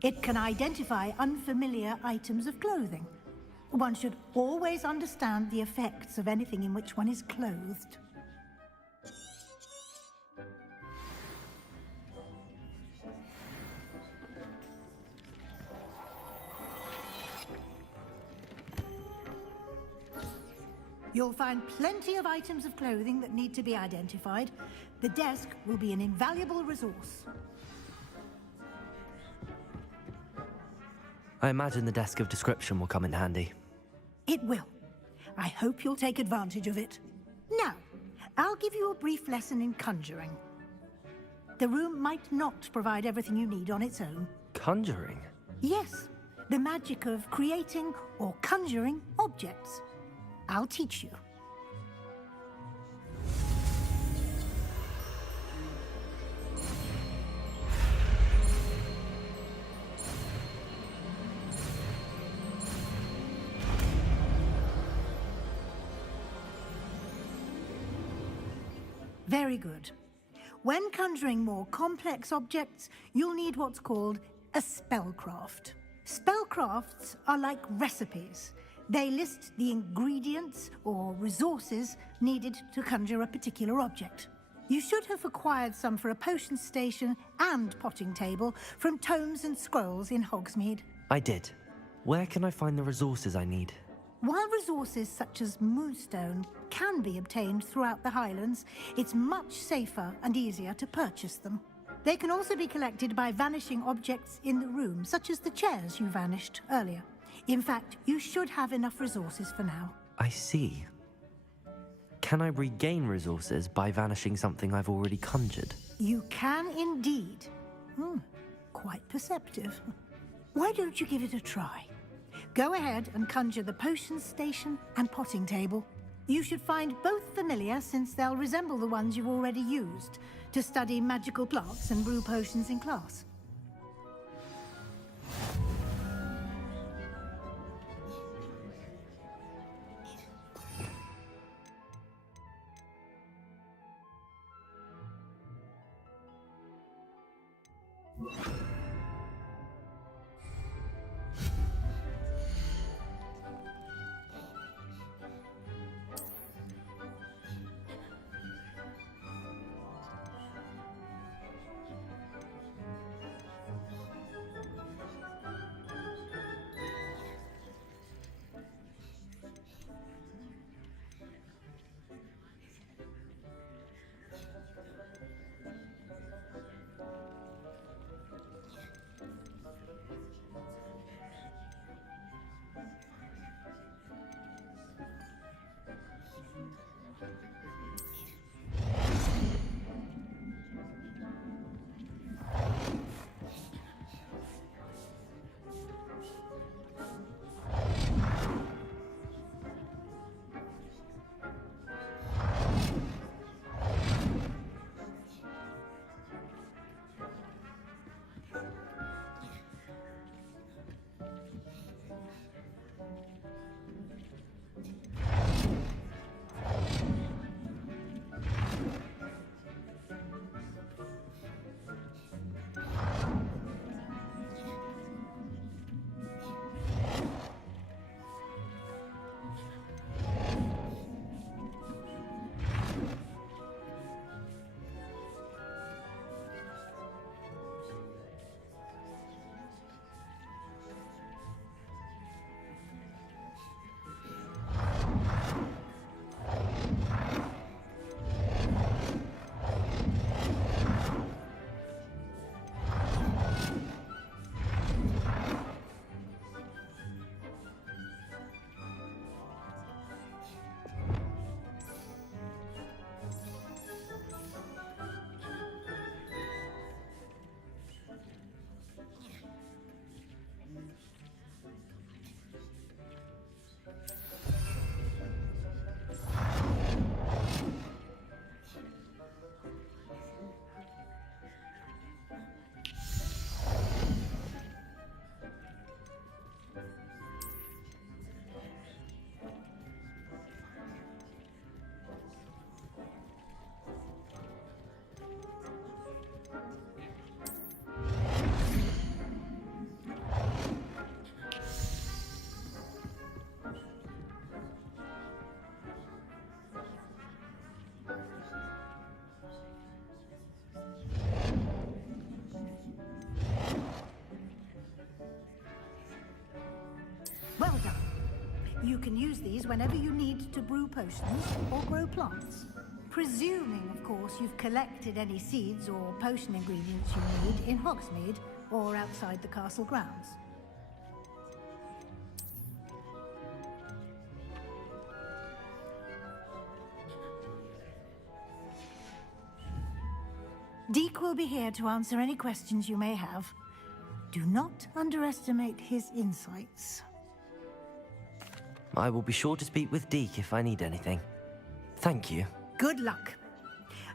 It can identify unfamiliar items of clothing. One should always understand the effects of anything in which one is clothed. You'll find plenty of items of clothing that need to be identified. The desk will be an invaluable resource. I imagine the desk of description will come in handy. It will. I hope you'll take advantage of it. Now, I'll give you a brief lesson in conjuring. The room might not provide everything you need on its own. Conjuring? Yes, the magic of creating or conjuring objects. I'll teach you. Very good. When conjuring more complex objects, you'll need what's called a spellcraft. Spellcrafts are like recipes. They list the ingredients or resources needed to conjure a particular object. You should have acquired some for a potion station and potting table from tomes and scrolls in Hogsmeade. I did. Where can I find the resources I need? While resources such as moonstone can be obtained throughout the Highlands, it's much safer and easier to purchase them. They can also be collected by vanishing objects in the room, such as the chairs you vanished earlier. In fact, you should have enough resources for now. I see. Can I regain resources by vanishing something I've already conjured? You can indeed. Quite perceptive. Why don't you give it a try? Go ahead and conjure the potion station and potting table. You should find both familiar, since they'll resemble the ones you've already used to study magical plants and brew potions in class. Well done. You can use these whenever you need to brew potions or grow plants. Presuming, of course, you've collected any seeds or potion ingredients you need in Hogsmeade or outside the castle grounds. Deke will be here to answer any questions you may have. Do not underestimate his insights. I will be sure to speak with Deke if I need anything. Thank you. Good luck.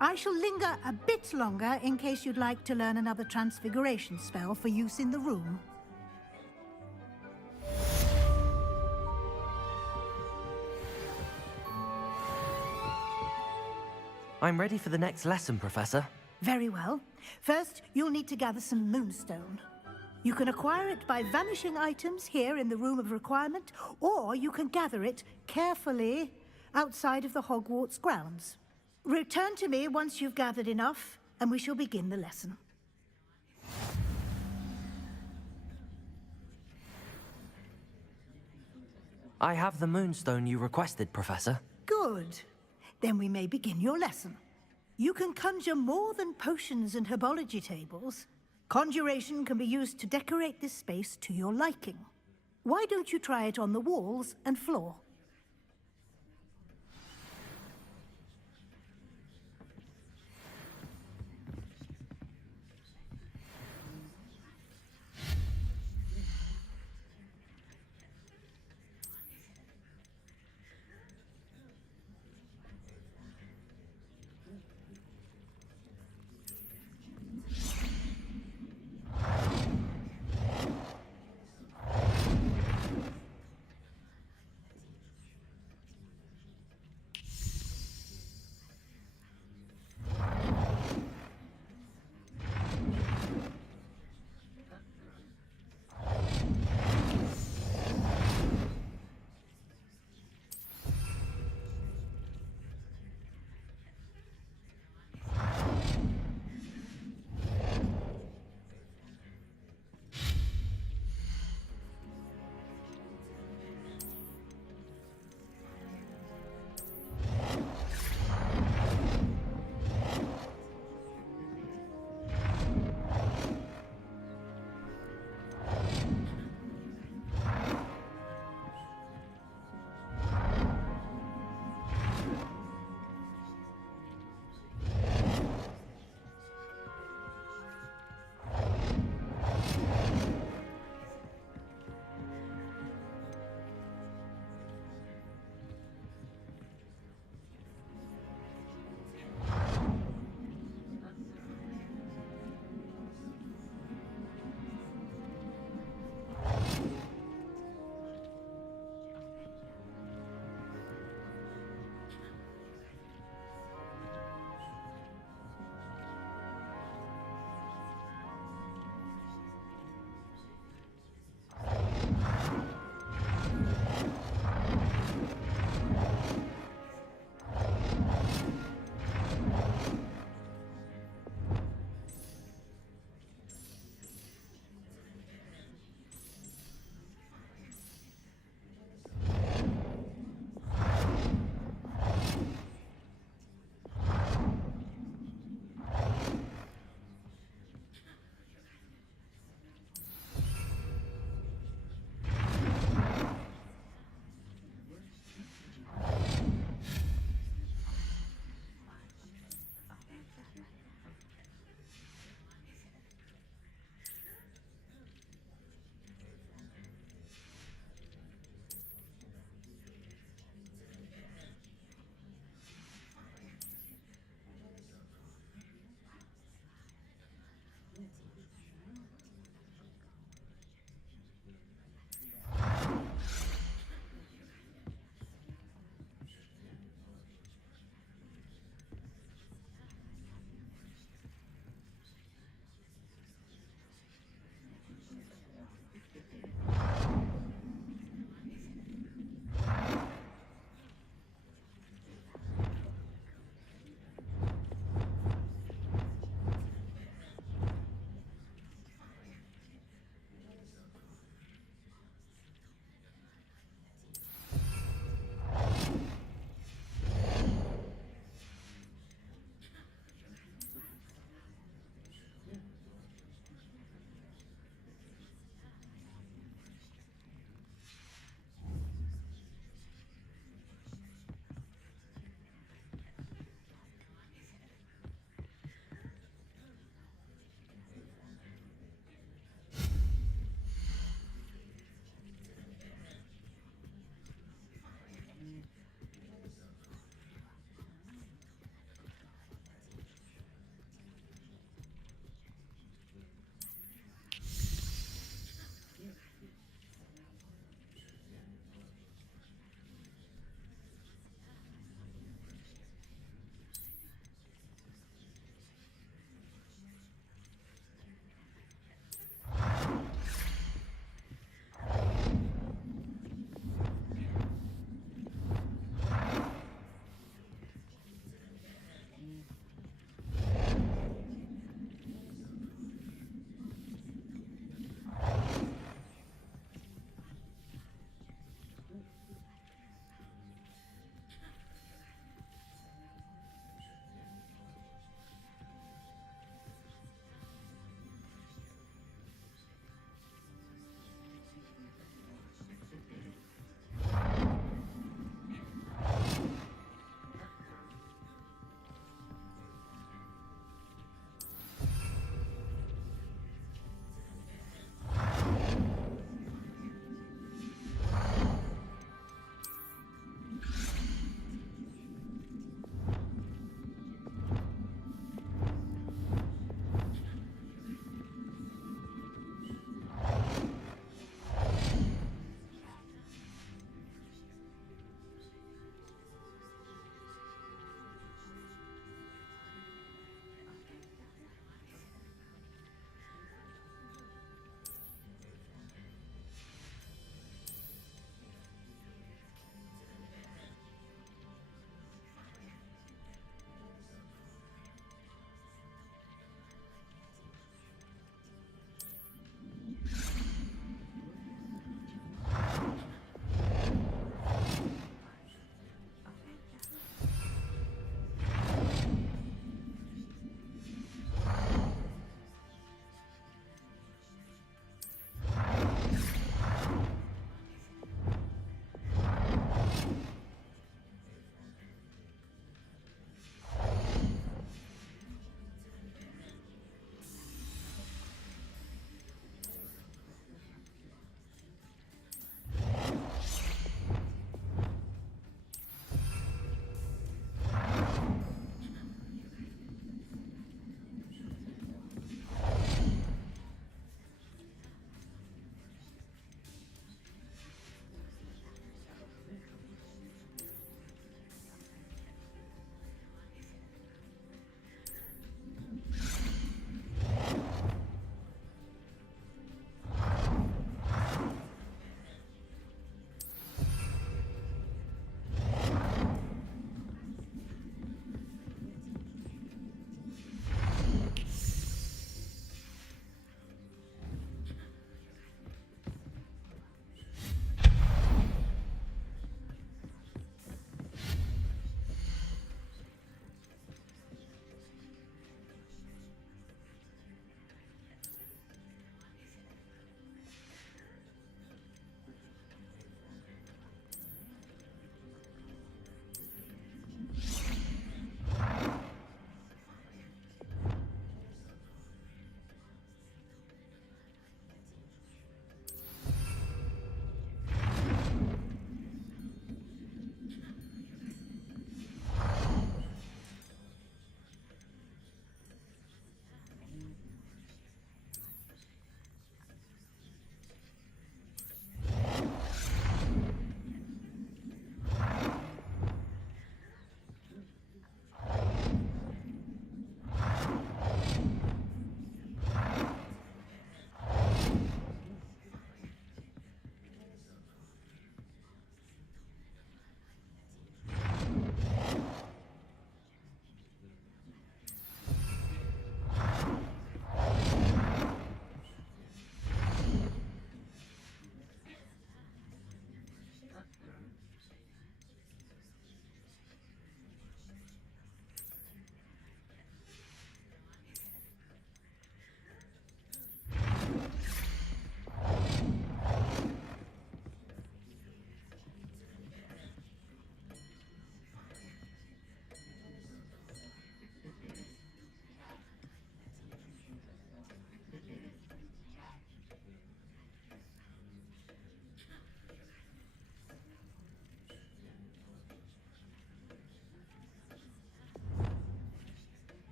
I shall linger a bit longer in case you'd like to learn another transfiguration spell for use in the room. I'm ready for the next lesson, Professor. Very well. First, you'll need to gather some moonstone. You can acquire it by vanishing items here in the Room of Requirement, or you can gather it carefully outside of the Hogwarts grounds. Return to me once you've gathered enough, and we shall begin the lesson. I have the moonstone you requested, Professor. Good. Then we may begin your lesson. You can conjure more than potions and herbology tables. Conjuration can be used to decorate this space to your liking. Why don't you try it on the walls and floor?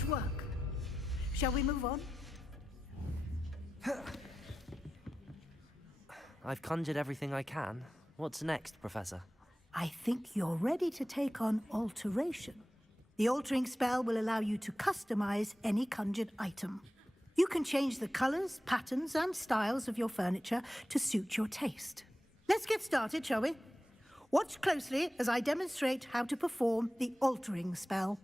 didn't work. Shall we move on? I've conjured everything I can. What's next, Professor? I think you're ready to take on alteration. The altering spell will allow you to customize any conjured item. You can change the colors, patterns, and styles of your furniture to suit your taste. Let's get started, shall we? Watch closely as I demonstrate how to perform the altering spell.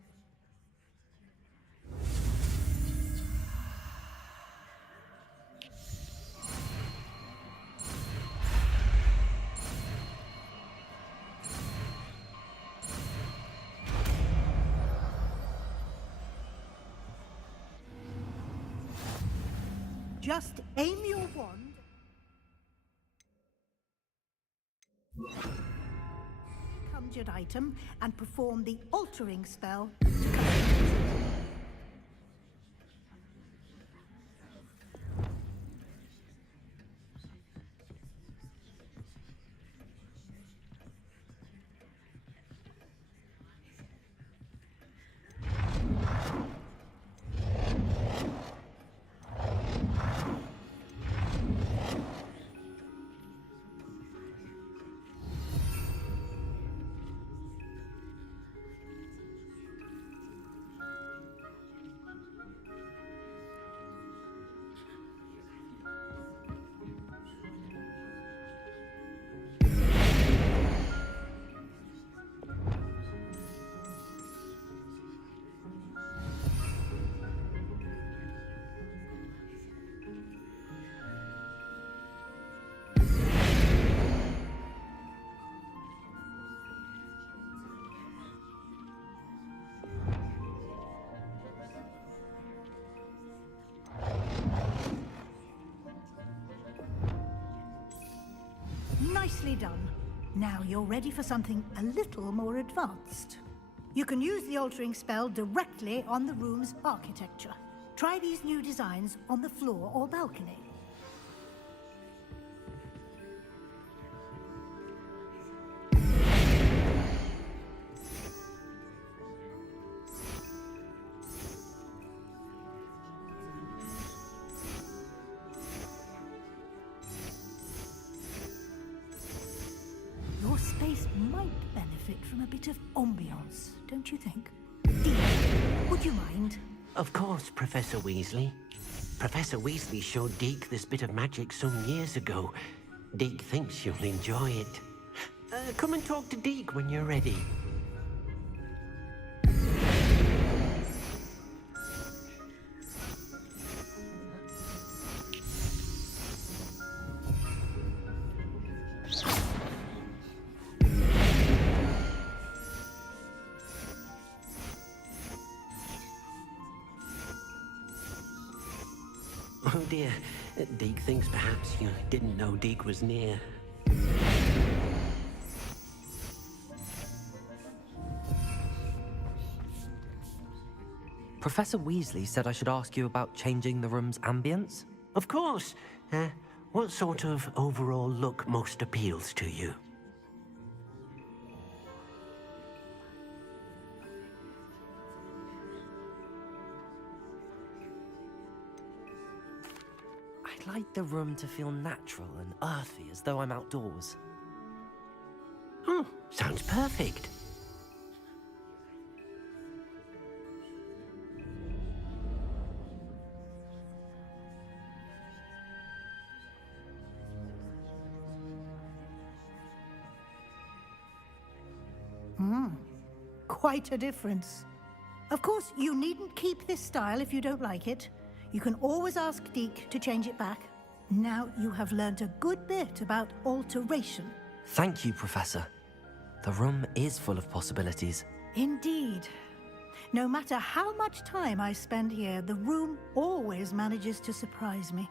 Just aim your wand. Conjured item and perform the altering spell. Nicely done. Now you're ready for something a little more advanced. You can use the altering spell directly on the room's architecture. Try these new designs on the floor or balcony. Your space might benefit from a bit of ambiance, don't you think? Dean, would you mind? Of course, Professor Weasley. Professor Weasley showed Deke this bit of magic some years ago. Deke thinks you'll enjoy it. Come and talk to Deke when you're ready. Oh dear, Deke thinks perhaps you didn't know Deke was near. Professor Weasley said I should ask you about changing the room's ambience? Of course. What sort of overall look most appeals to you? I'd like the room to feel natural and earthy, as though I'm outdoors. Oh, sounds perfect. Quite a difference. Of course, you needn't keep this style if you don't like it. You can always ask Deke to change it back. Now you have learned a good bit about alteration. Thank you, Professor. The room is full of possibilities. Indeed. No matter how much time I spend here, the room always manages to surprise me.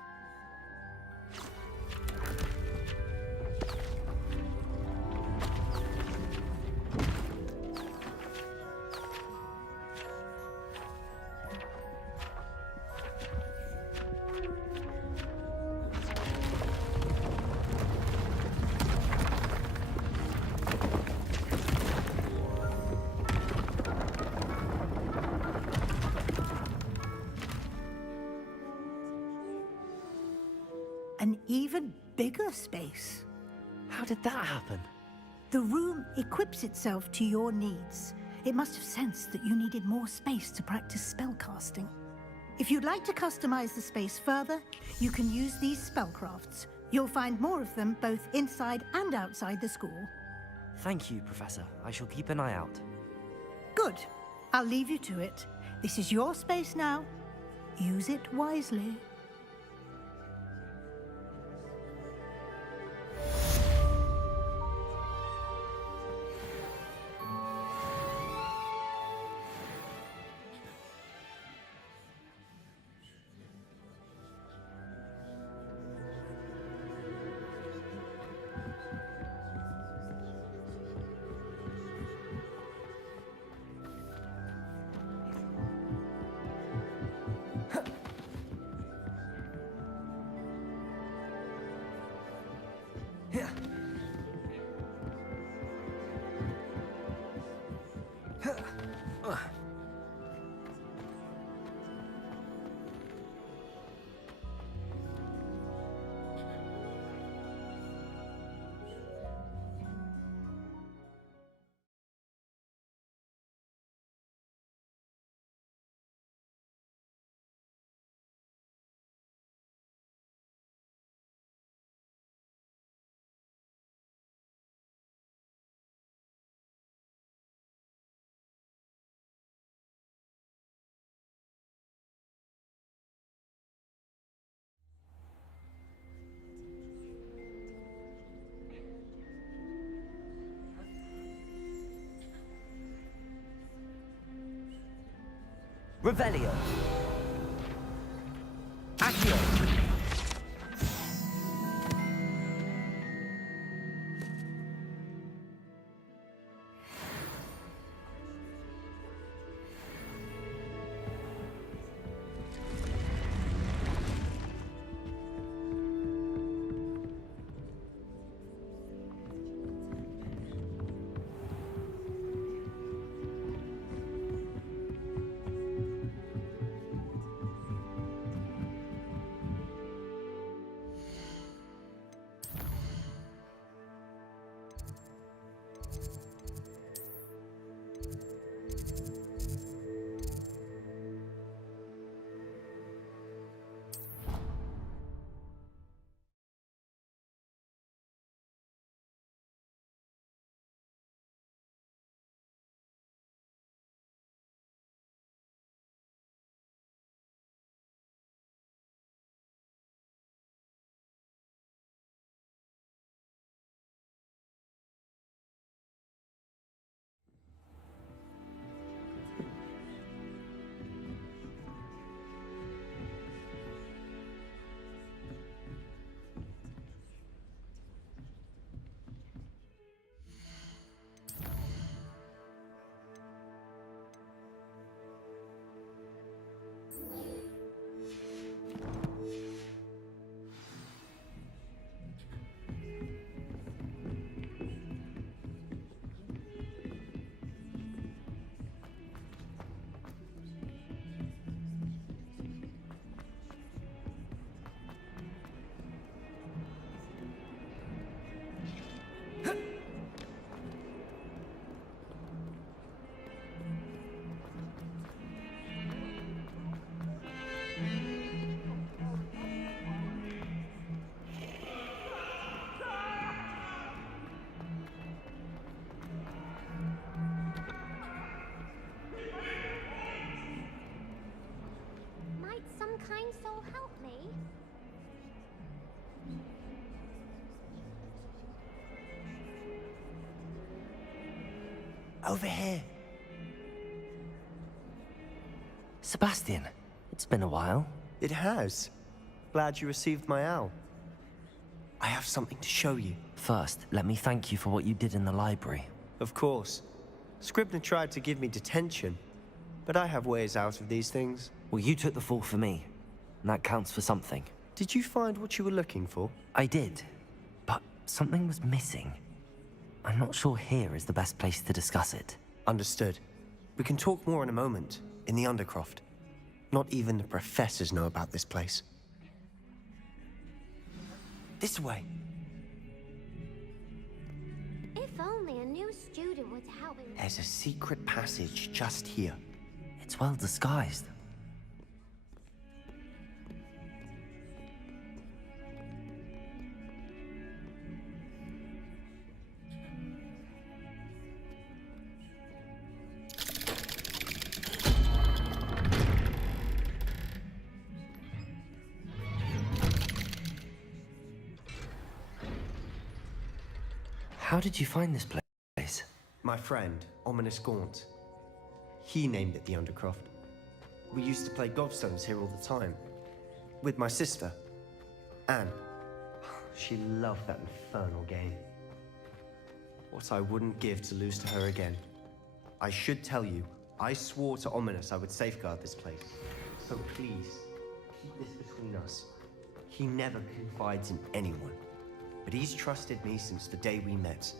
even bigger space. How did that happen? The room equips itself to your needs. It must have sensed that you needed more space to practice spellcasting. If you'd like to customize the space further, you can use these spellcrafts. You'll find more of them both inside and outside the school. Thank you, Professor. I shall keep an eye out. Good. I'll leave you to it. This is your space now. Use it wisely. Revelio. Accio. kind soul help me? Over here. Sebastian, it's been a while. It has. Glad you received my owl. I have something to show you. First, let me thank you for what you did in the library. Of course. Scribner tried to give me detention, but I have ways out of these things. Well, you took the fall for me, and that counts for something. Did you find what you were looking for? I did, but something was missing. I'm not sure here is the best place to discuss it. Understood. We can talk more in a moment, in the Undercroft. Not even the professors know about this place. This way. If only a new student would help me. There's a secret passage just here. It's well disguised. How did you find this place? My friend, Ominous Gaunt. He named it the Undercroft. We used to play gobstones here all the time. With my sister, Anne. She loved that infernal game. What I wouldn't give to lose to her again. I should tell you, I swore to Ominous I would safeguard this place. So please, keep this between us. He never confides in anyone. But he's trusted me since the day we met.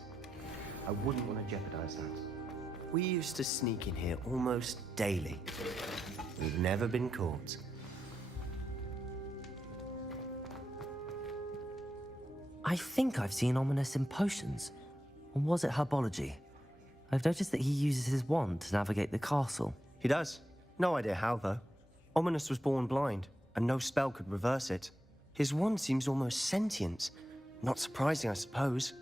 I wouldn't want to jeopardize that. We used to sneak in here almost daily. We've never been caught. I think I've seen Ominous in potions. Or was it herbology? I've noticed that he uses his wand to navigate the castle. He does. No idea how, though. Ominous was born blind, and no spell could reverse it. His wand seems almost sentient. Not surprising, I suppose.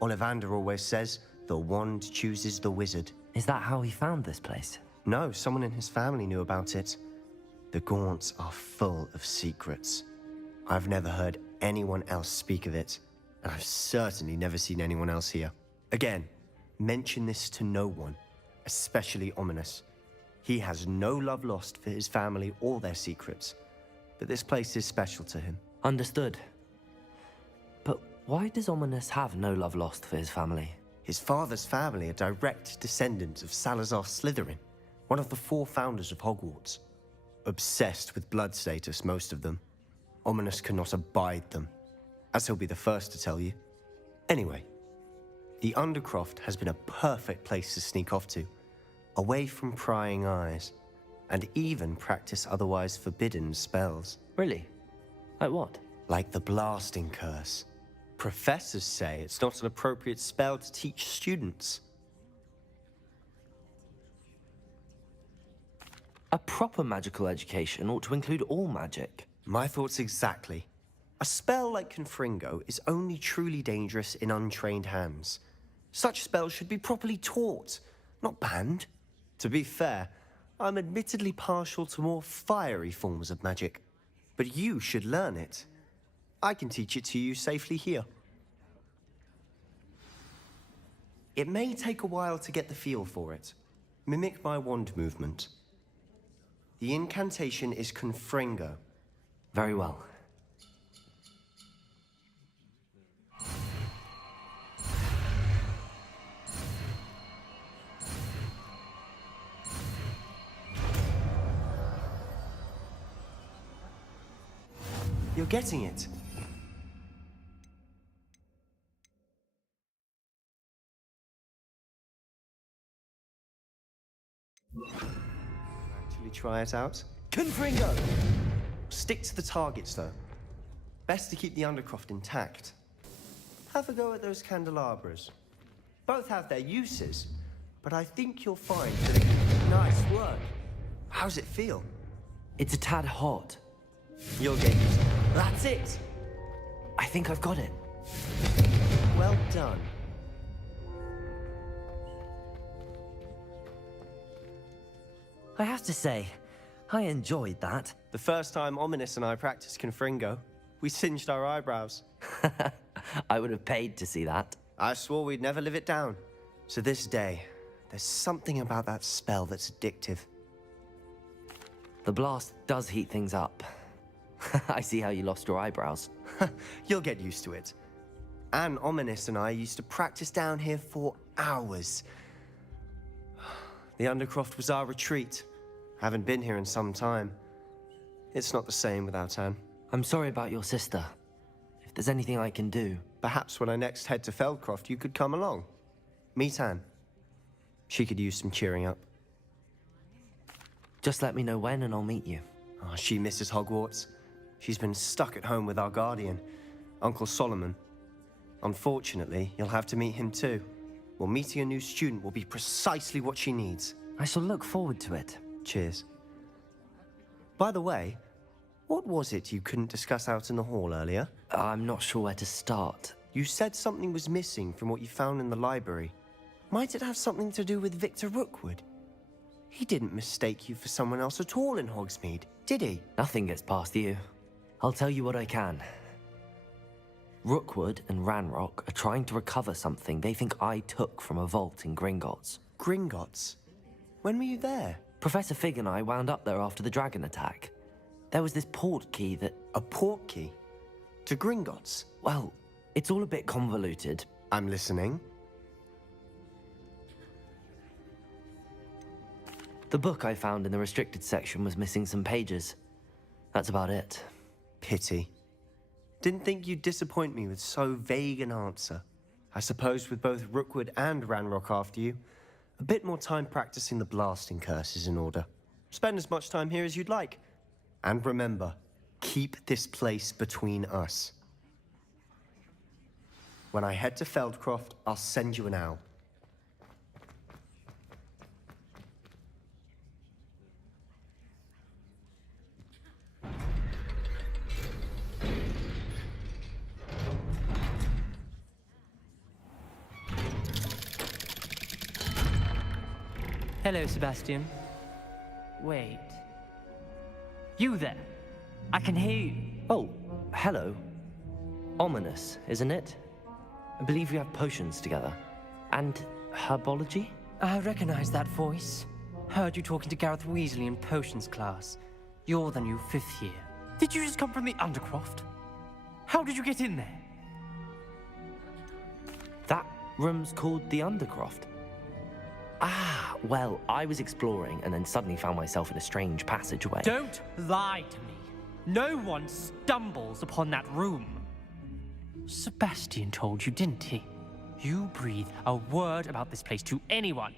Ollivander always says, the wand chooses the wizard. Is that how he found this place? No, someone in his family knew about it. The Gaunts are full of secrets. I've never heard anyone else speak of it, and I've certainly never seen anyone else here. Again, mention this to no one, especially Ominous. He has no love lost for his family or their secrets, but this place is special to him. Understood. But why does Ominous have no love lost for his family? His father's family are direct descendants of Salazar Slytherin, one of the 4 founders of Hogwarts. Obsessed with blood status, most of them. Ominous cannot abide them, as he'll be the first to tell you. Anyway, the Undercroft has been a perfect place to sneak off to, away from prying eyes, and even practice otherwise forbidden spells. Really? Like what? Like the blasting curse. Professors say it's not an appropriate spell to teach students. A proper magical education ought to include all magic. My thoughts exactly. A spell like Confringo is only truly dangerous in untrained hands. Such spells should be properly taught, not banned. To be fair, I'm admittedly partial to more fiery forms of magic. But you should learn it. I can teach it to you safely here. It may take a while to get the feel for it. Mimic my wand movement. The incantation is Confringo. Very well. You're getting it. Actually try it out. Confringo! Stick to the targets, though. Best to keep the Undercroft intact. Have a go at those candelabras. Both have their uses, but I think you'll find that it... Nice work. How's it feel? It's a tad hot. You'll get used to it. That's it! I think I've got it. Well done. I have to say, I enjoyed that. The first time Ominous and I practiced Confringo, we singed our eyebrows. I would have paid to see that. I swore we'd never live it down. To this day, there's something about that spell that's addictive. The blast does heat things up. I see how you lost your eyebrows. You'll get used to it. Anne, Ominous and I used to practice down here for hours. The Undercroft was our retreat. Haven't been here in some time. It's not the same without Anne. I'm sorry about your sister. If there's anything I can do... Perhaps when I next head to Feldcroft, you could come along. Meet Anne. She could use some cheering up. Just let me know when and I'll meet you. Oh, she misses Hogwarts. She's been stuck at home with our guardian. Uncle Solomon. Unfortunately, you'll have to meet him too. Well, meeting a new student will be precisely what she needs. I shall look forward to it. Cheers. By the way, what was it you couldn't discuss out in the hall earlier? I'm not sure where to start. You said something was missing from what you found in the library. Might it have something to do with Victor Rookwood? He didn't mistake you for someone else at all in Hogsmeade, did he? Nothing gets past you. I'll tell you what I can. Rookwood and Ranrock are trying to recover something they think I took from a vault in Gringotts. Gringotts? When were you there? Professor Fig and I wound up there after the dragon attack. There was this port key that... A port key? To Gringotts? Well, it's all a bit convoluted. I'm listening. The book I found in the restricted section was missing some pages. That's about it. Pity. Didn't think you'd disappoint me with so vague an answer. I suppose with both Rookwood and Ranrock after you, a bit more time practicing the blasting curse is in order. Spend as much time here as you'd like. And remember, keep this place between us. When I head to Feldcroft, I'll send you an owl. Hello, Sebastian. Wait. You there? I can hear you. Oh, hello. Ominous, isn't it? I believe we have potions together. And herbology? I recognize that voice. Heard you talking to Gareth Weasley in potions class. You're the new 5th year. Did you just come from the Undercroft? How did you get in there? That room's called the Undercroft. Ah, well, I was exploring and then suddenly found myself in a strange passageway. Don't lie to me. No one stumbles upon that room. Sebastian told you, didn't he? You breathe a word about this place to anyone,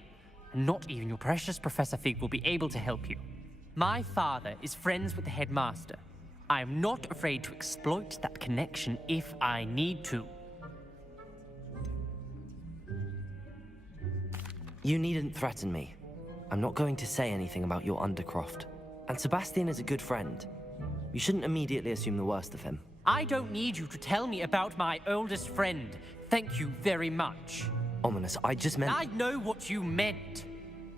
and not even your precious Professor Fig will be able to help you. My father is friends with the headmaster. I am not afraid to exploit that connection if I need to. You needn't threaten me. I'm not going to say anything about your Undercroft. And Sebastian is a good friend. You shouldn't immediately assume the worst of him. I don't need you to tell me about my oldest friend. Thank you very much. Ominous, I just meant... I know what you meant.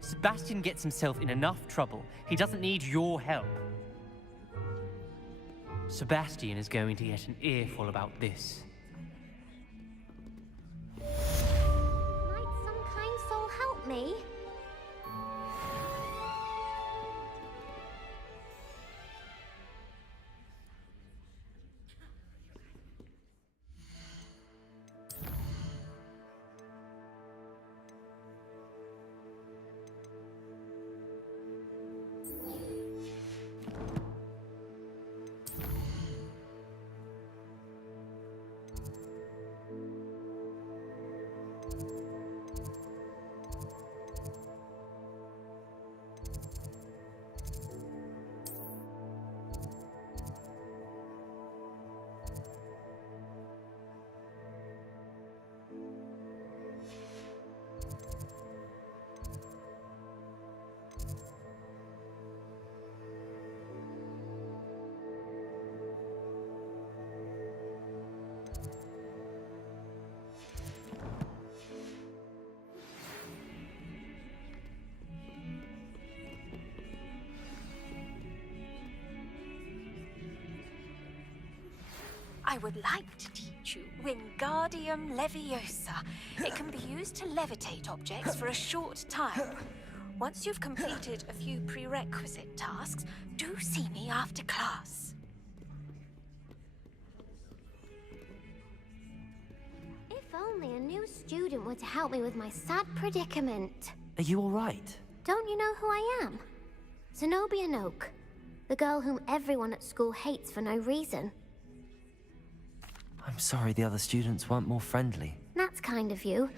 Sebastian gets himself in enough trouble. He doesn't need your help. Sebastian is going to get an earful about this. Might some kind soul help me? I would like to teach you Wingardium Leviosa. It can be used to levitate objects for a short time. Once you've completed a few prerequisite tasks, do see me after class. If only a new student were to help me with my sad predicament. Are you all right? Don't you know who I am? Zenobia Noak, the girl whom everyone at school hates for no reason. I'm sorry the other students weren't more friendly. That's kind of you.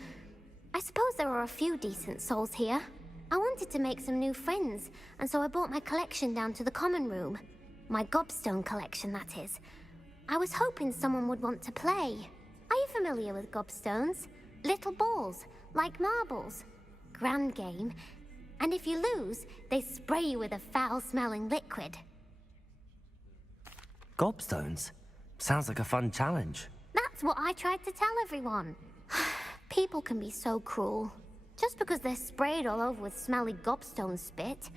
I suppose there are a few decent souls here. I wanted to make some new friends, and so I brought my collection down to the common room. My gobstone collection, that is. I was hoping someone would want to play. Are you familiar with gobstones? Little balls, like marbles. Grand game. And if you lose, they spray you with a foul-smelling liquid. Gobstones? Sounds like a fun challenge. That's what I tried to tell everyone. People can be so cruel. Just because they're sprayed all over with smelly gobstone spit,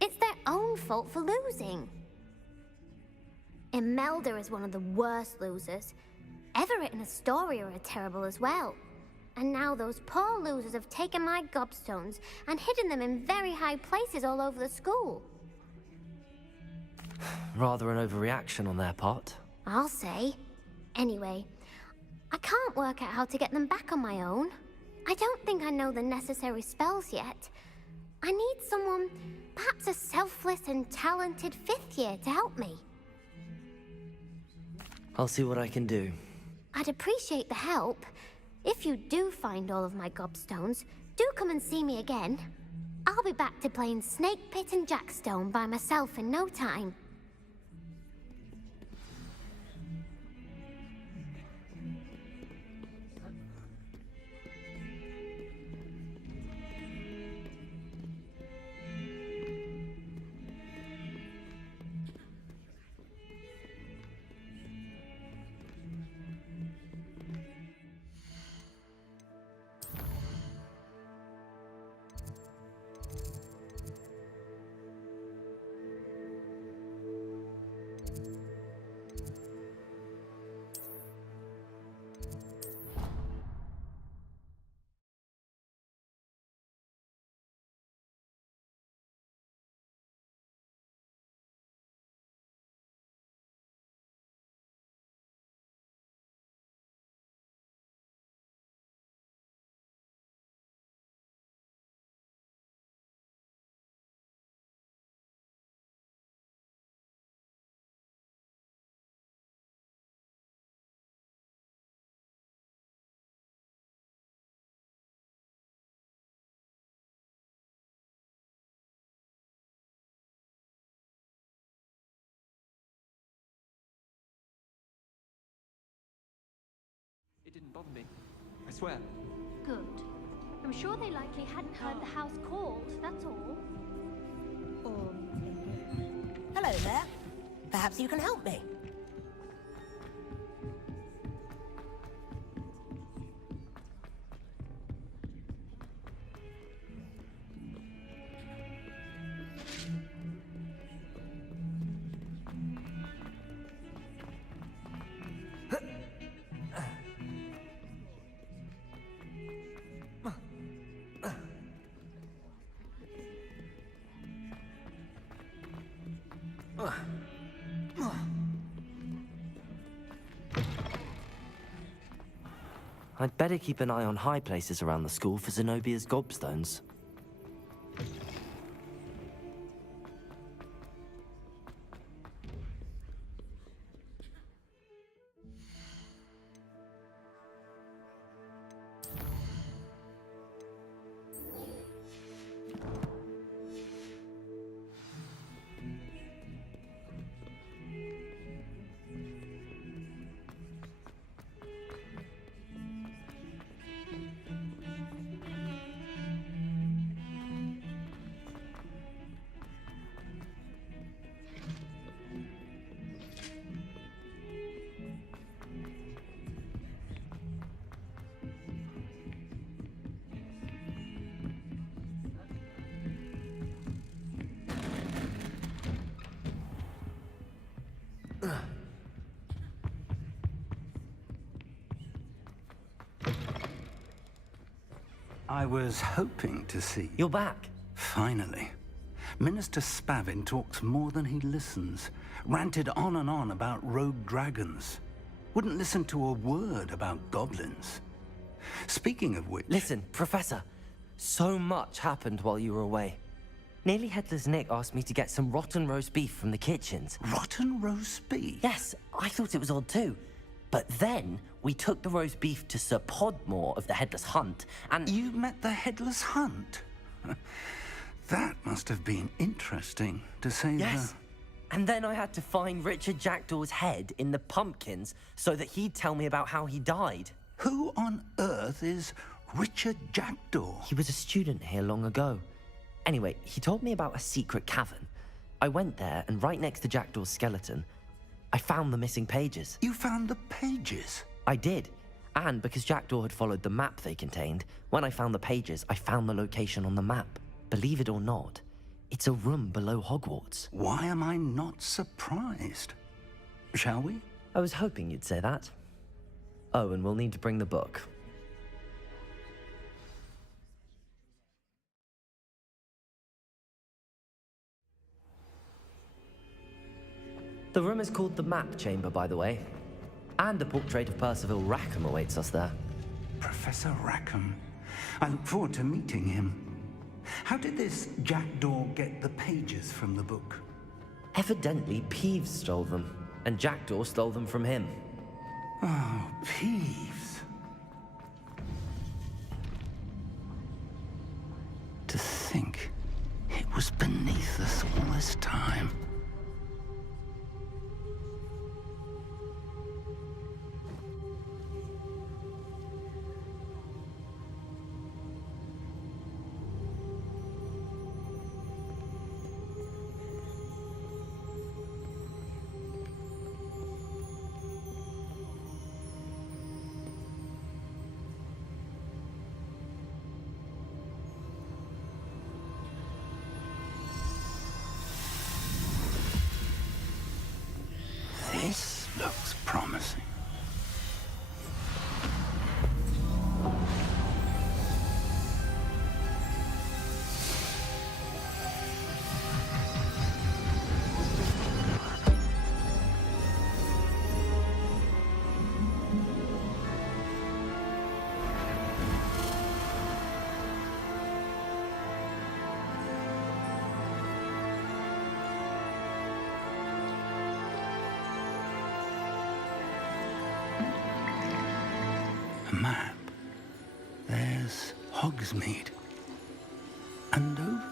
it's their own fault for losing. Imelda is one of the worst losers. Everett and Astoria are terrible as well. And now those poor losers have taken my gobstones and hidden them in very high places all over the school. Rather an overreaction on their part. I'll say. Anyway, I can't work out how to get them back on my own. I don't think I know the necessary spells yet. I need someone, perhaps a selfless and talented 5th year to help me. I'll see what I can do. I'd appreciate the help. If you do find all of my gobstones, do come and see me again. I'll be back to playing Snake Pit and Jackstone by myself in no time. It didn't bother me. I swear. Good. I'm sure they likely hadn't heard the house called, that's all. Hello there. Perhaps you can help me. I'd better keep an eye on high places around the school for Zenobia's gobstones. I was hoping to see... You're back. Finally. Minister Spavin talks more than he listens. Ranted on and on about rogue dragons. Wouldn't listen to a word about goblins. Speaking of which... Listen, Professor. So much happened while you were away. Nearly Headless Nick asked me to get some rotten roast beef from the kitchens. Rotten roast beef? Yes, I thought it was odd too. But then, we took the roast beef to Sir Podmore of the Headless Hunt, and... You met the Headless Hunt? That must have been interesting, to say Yes. And then I had to find Richard Jackdaw's head in the pumpkins so that he'd tell me about how he died. Who on earth is Richard Jackdaw? He was a student here long ago. Anyway, he told me about a secret cavern. I went there, and right next to Jackdaw's skeleton, I found the missing pages. You found the pages? I did. And because Jackdaw had followed the map they contained, when I found the pages, I found the location on the map. Believe it or not, it's a room below Hogwarts. Why am I not surprised? Shall we? I was hoping you'd say that. Oh, and we'll need to bring the book. The room is called the Map Chamber, by the way. And a portrait of Percival Rackham awaits us there. Professor Rackham. I look forward to meeting him. How did this Jackdaw get the pages from the book? Evidently, Peeves stole them, and Jackdaw stole them from him. Oh, Peeves. To think it was beneath us all this time. This looks promising. A map. There's Hogsmeade. And over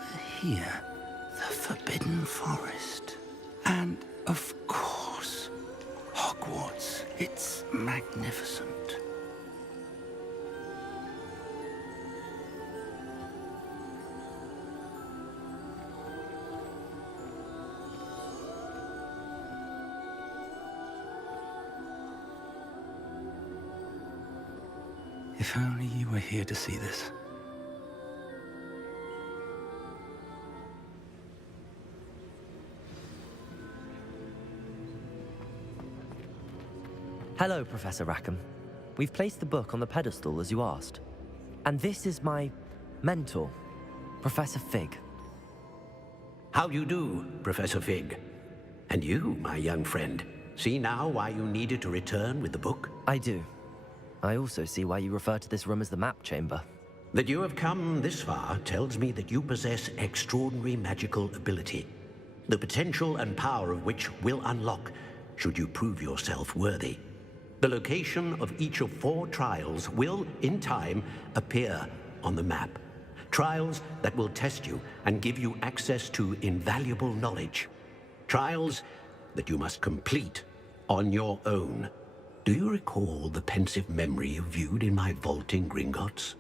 here, the Forbidden Forest. And, of course, Hogwarts. It's magnificent. If only you were here to see this. Hello, Professor Rackham. We've placed the book on the pedestal as you asked. And this is my mentor, Professor Fig. How do you do, Professor Fig? And you, my young friend, see now why you needed to return with the book? I do. I also see why you refer to this room as the Map Chamber. That you have come this far tells me that you possess extraordinary magical ability, the potential and power of which will unlock should you prove yourself worthy. The location of each of 4 trials will, in time, appear on the map. Trials that will test you and give you access to invaluable knowledge. Trials that you must complete on your own. Do you recall the pensive memory you viewed in my vault in Gringotts?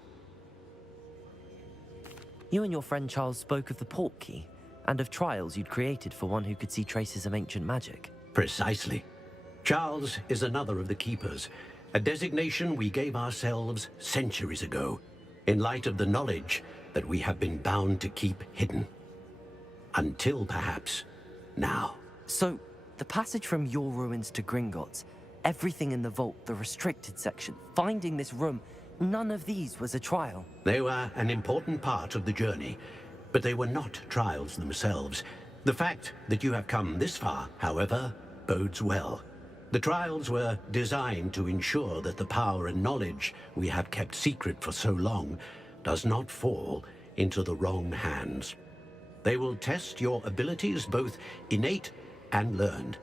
You and your friend Charles spoke of the Portkey, and of trials you'd created for one who could see traces of ancient magic. Precisely. Charles is another of the Keepers, a designation we gave ourselves centuries ago, in light of the knowledge that we have been bound to keep hidden. Until, perhaps, now. So, the passage from your ruins to Gringotts, everything in the vault, the restricted section, finding this room, none of these was a trial. They were an important part of the journey, but they were not trials themselves. The fact that you have come this far, however, bodes well. The trials were designed to ensure that the power and knowledge we have kept secret for so long does not fall into the wrong hands. They will test your abilities, both innate and learned.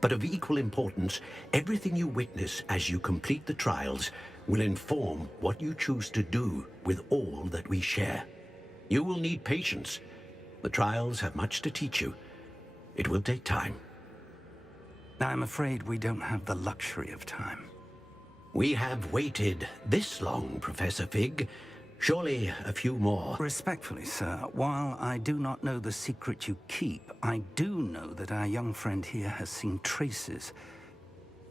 But of equal importance, everything you witness as you complete the trials will inform what you choose to do with all that we share. You will need patience. The trials have much to teach you, It will take time. I'm afraid we don't have the luxury of time. We have waited this long, Professor Fig. Surely a few more. Respectfully, sir, while I do not know the secret you keep, I do know that our young friend here has seen traces.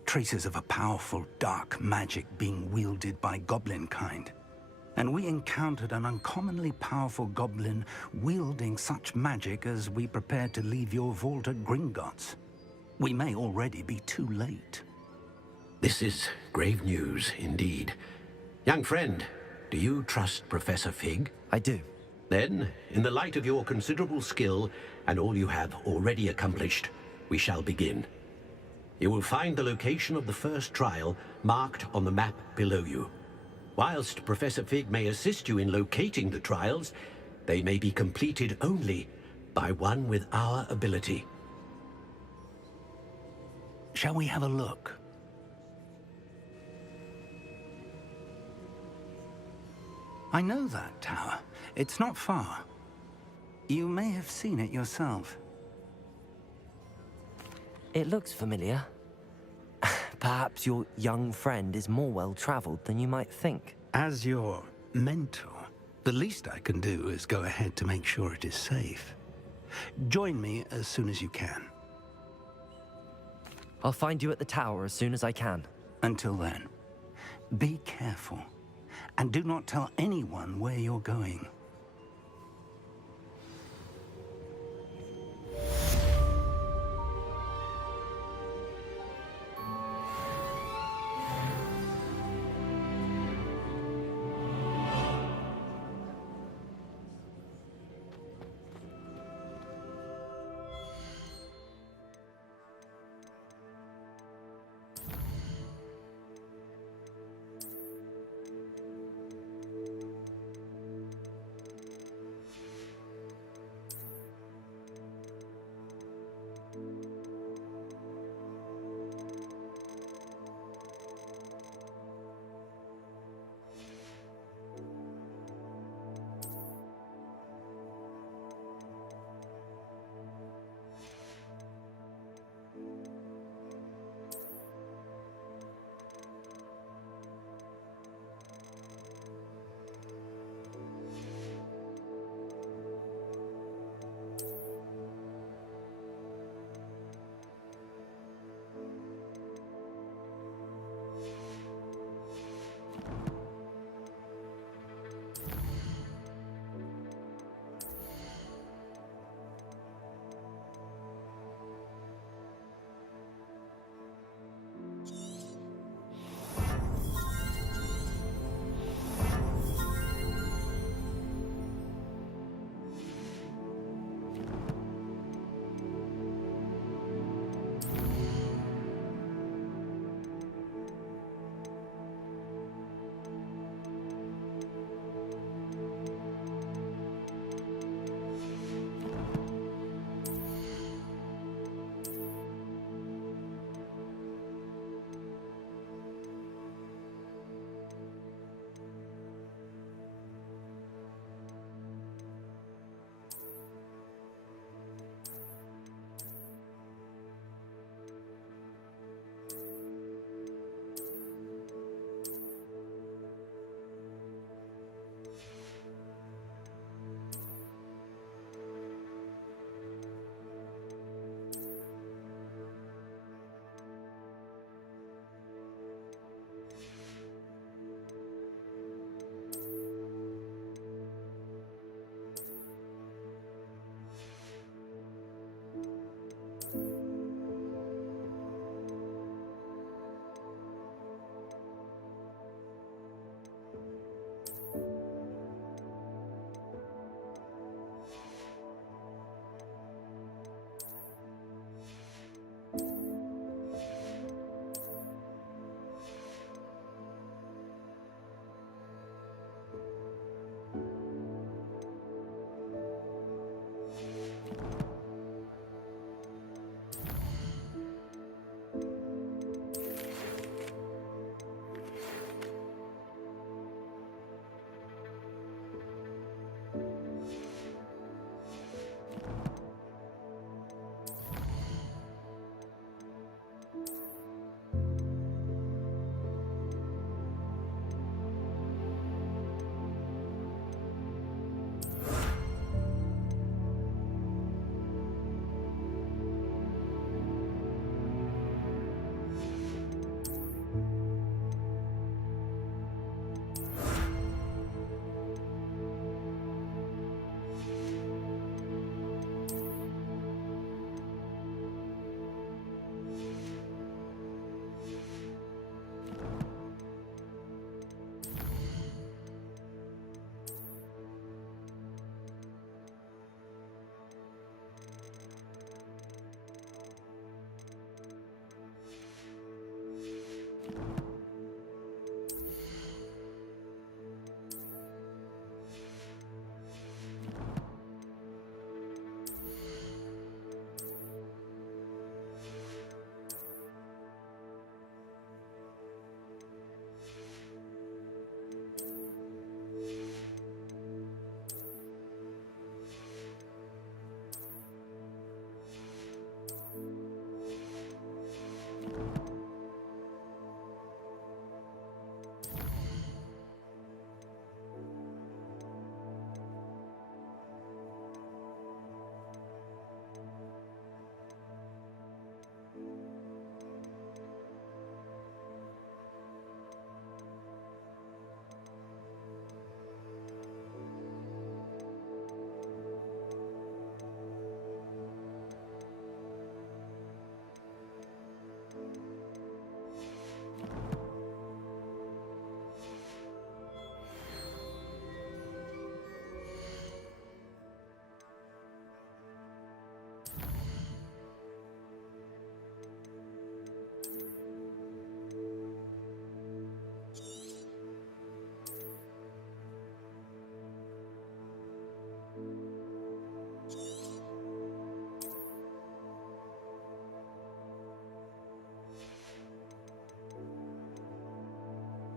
Traces of a powerful dark magic being wielded by goblin kind. And we encountered an uncommonly powerful goblin wielding such magic as we prepared to leave your vault at Gringotts. We may already be too late. This is grave news indeed. Young friend, do you trust Professor Fig? I do. Then, in the light of your considerable skill and all you have already accomplished, we shall begin. You will find the location of the first trial marked on the map below you. Whilst Professor Fig may assist you in locating the trials, they may be completed only by one with our ability. Shall we have a look? I know that tower. It's not far. You may have seen it yourself. It looks familiar. Perhaps your young friend is more well-traveled than you might think. As your mentor, the least I can do is go ahead to make sure it is safe. Join me as soon as you can. I'll find you at the tower as soon as I can. Until then, be careful. And do not tell anyone where you're going.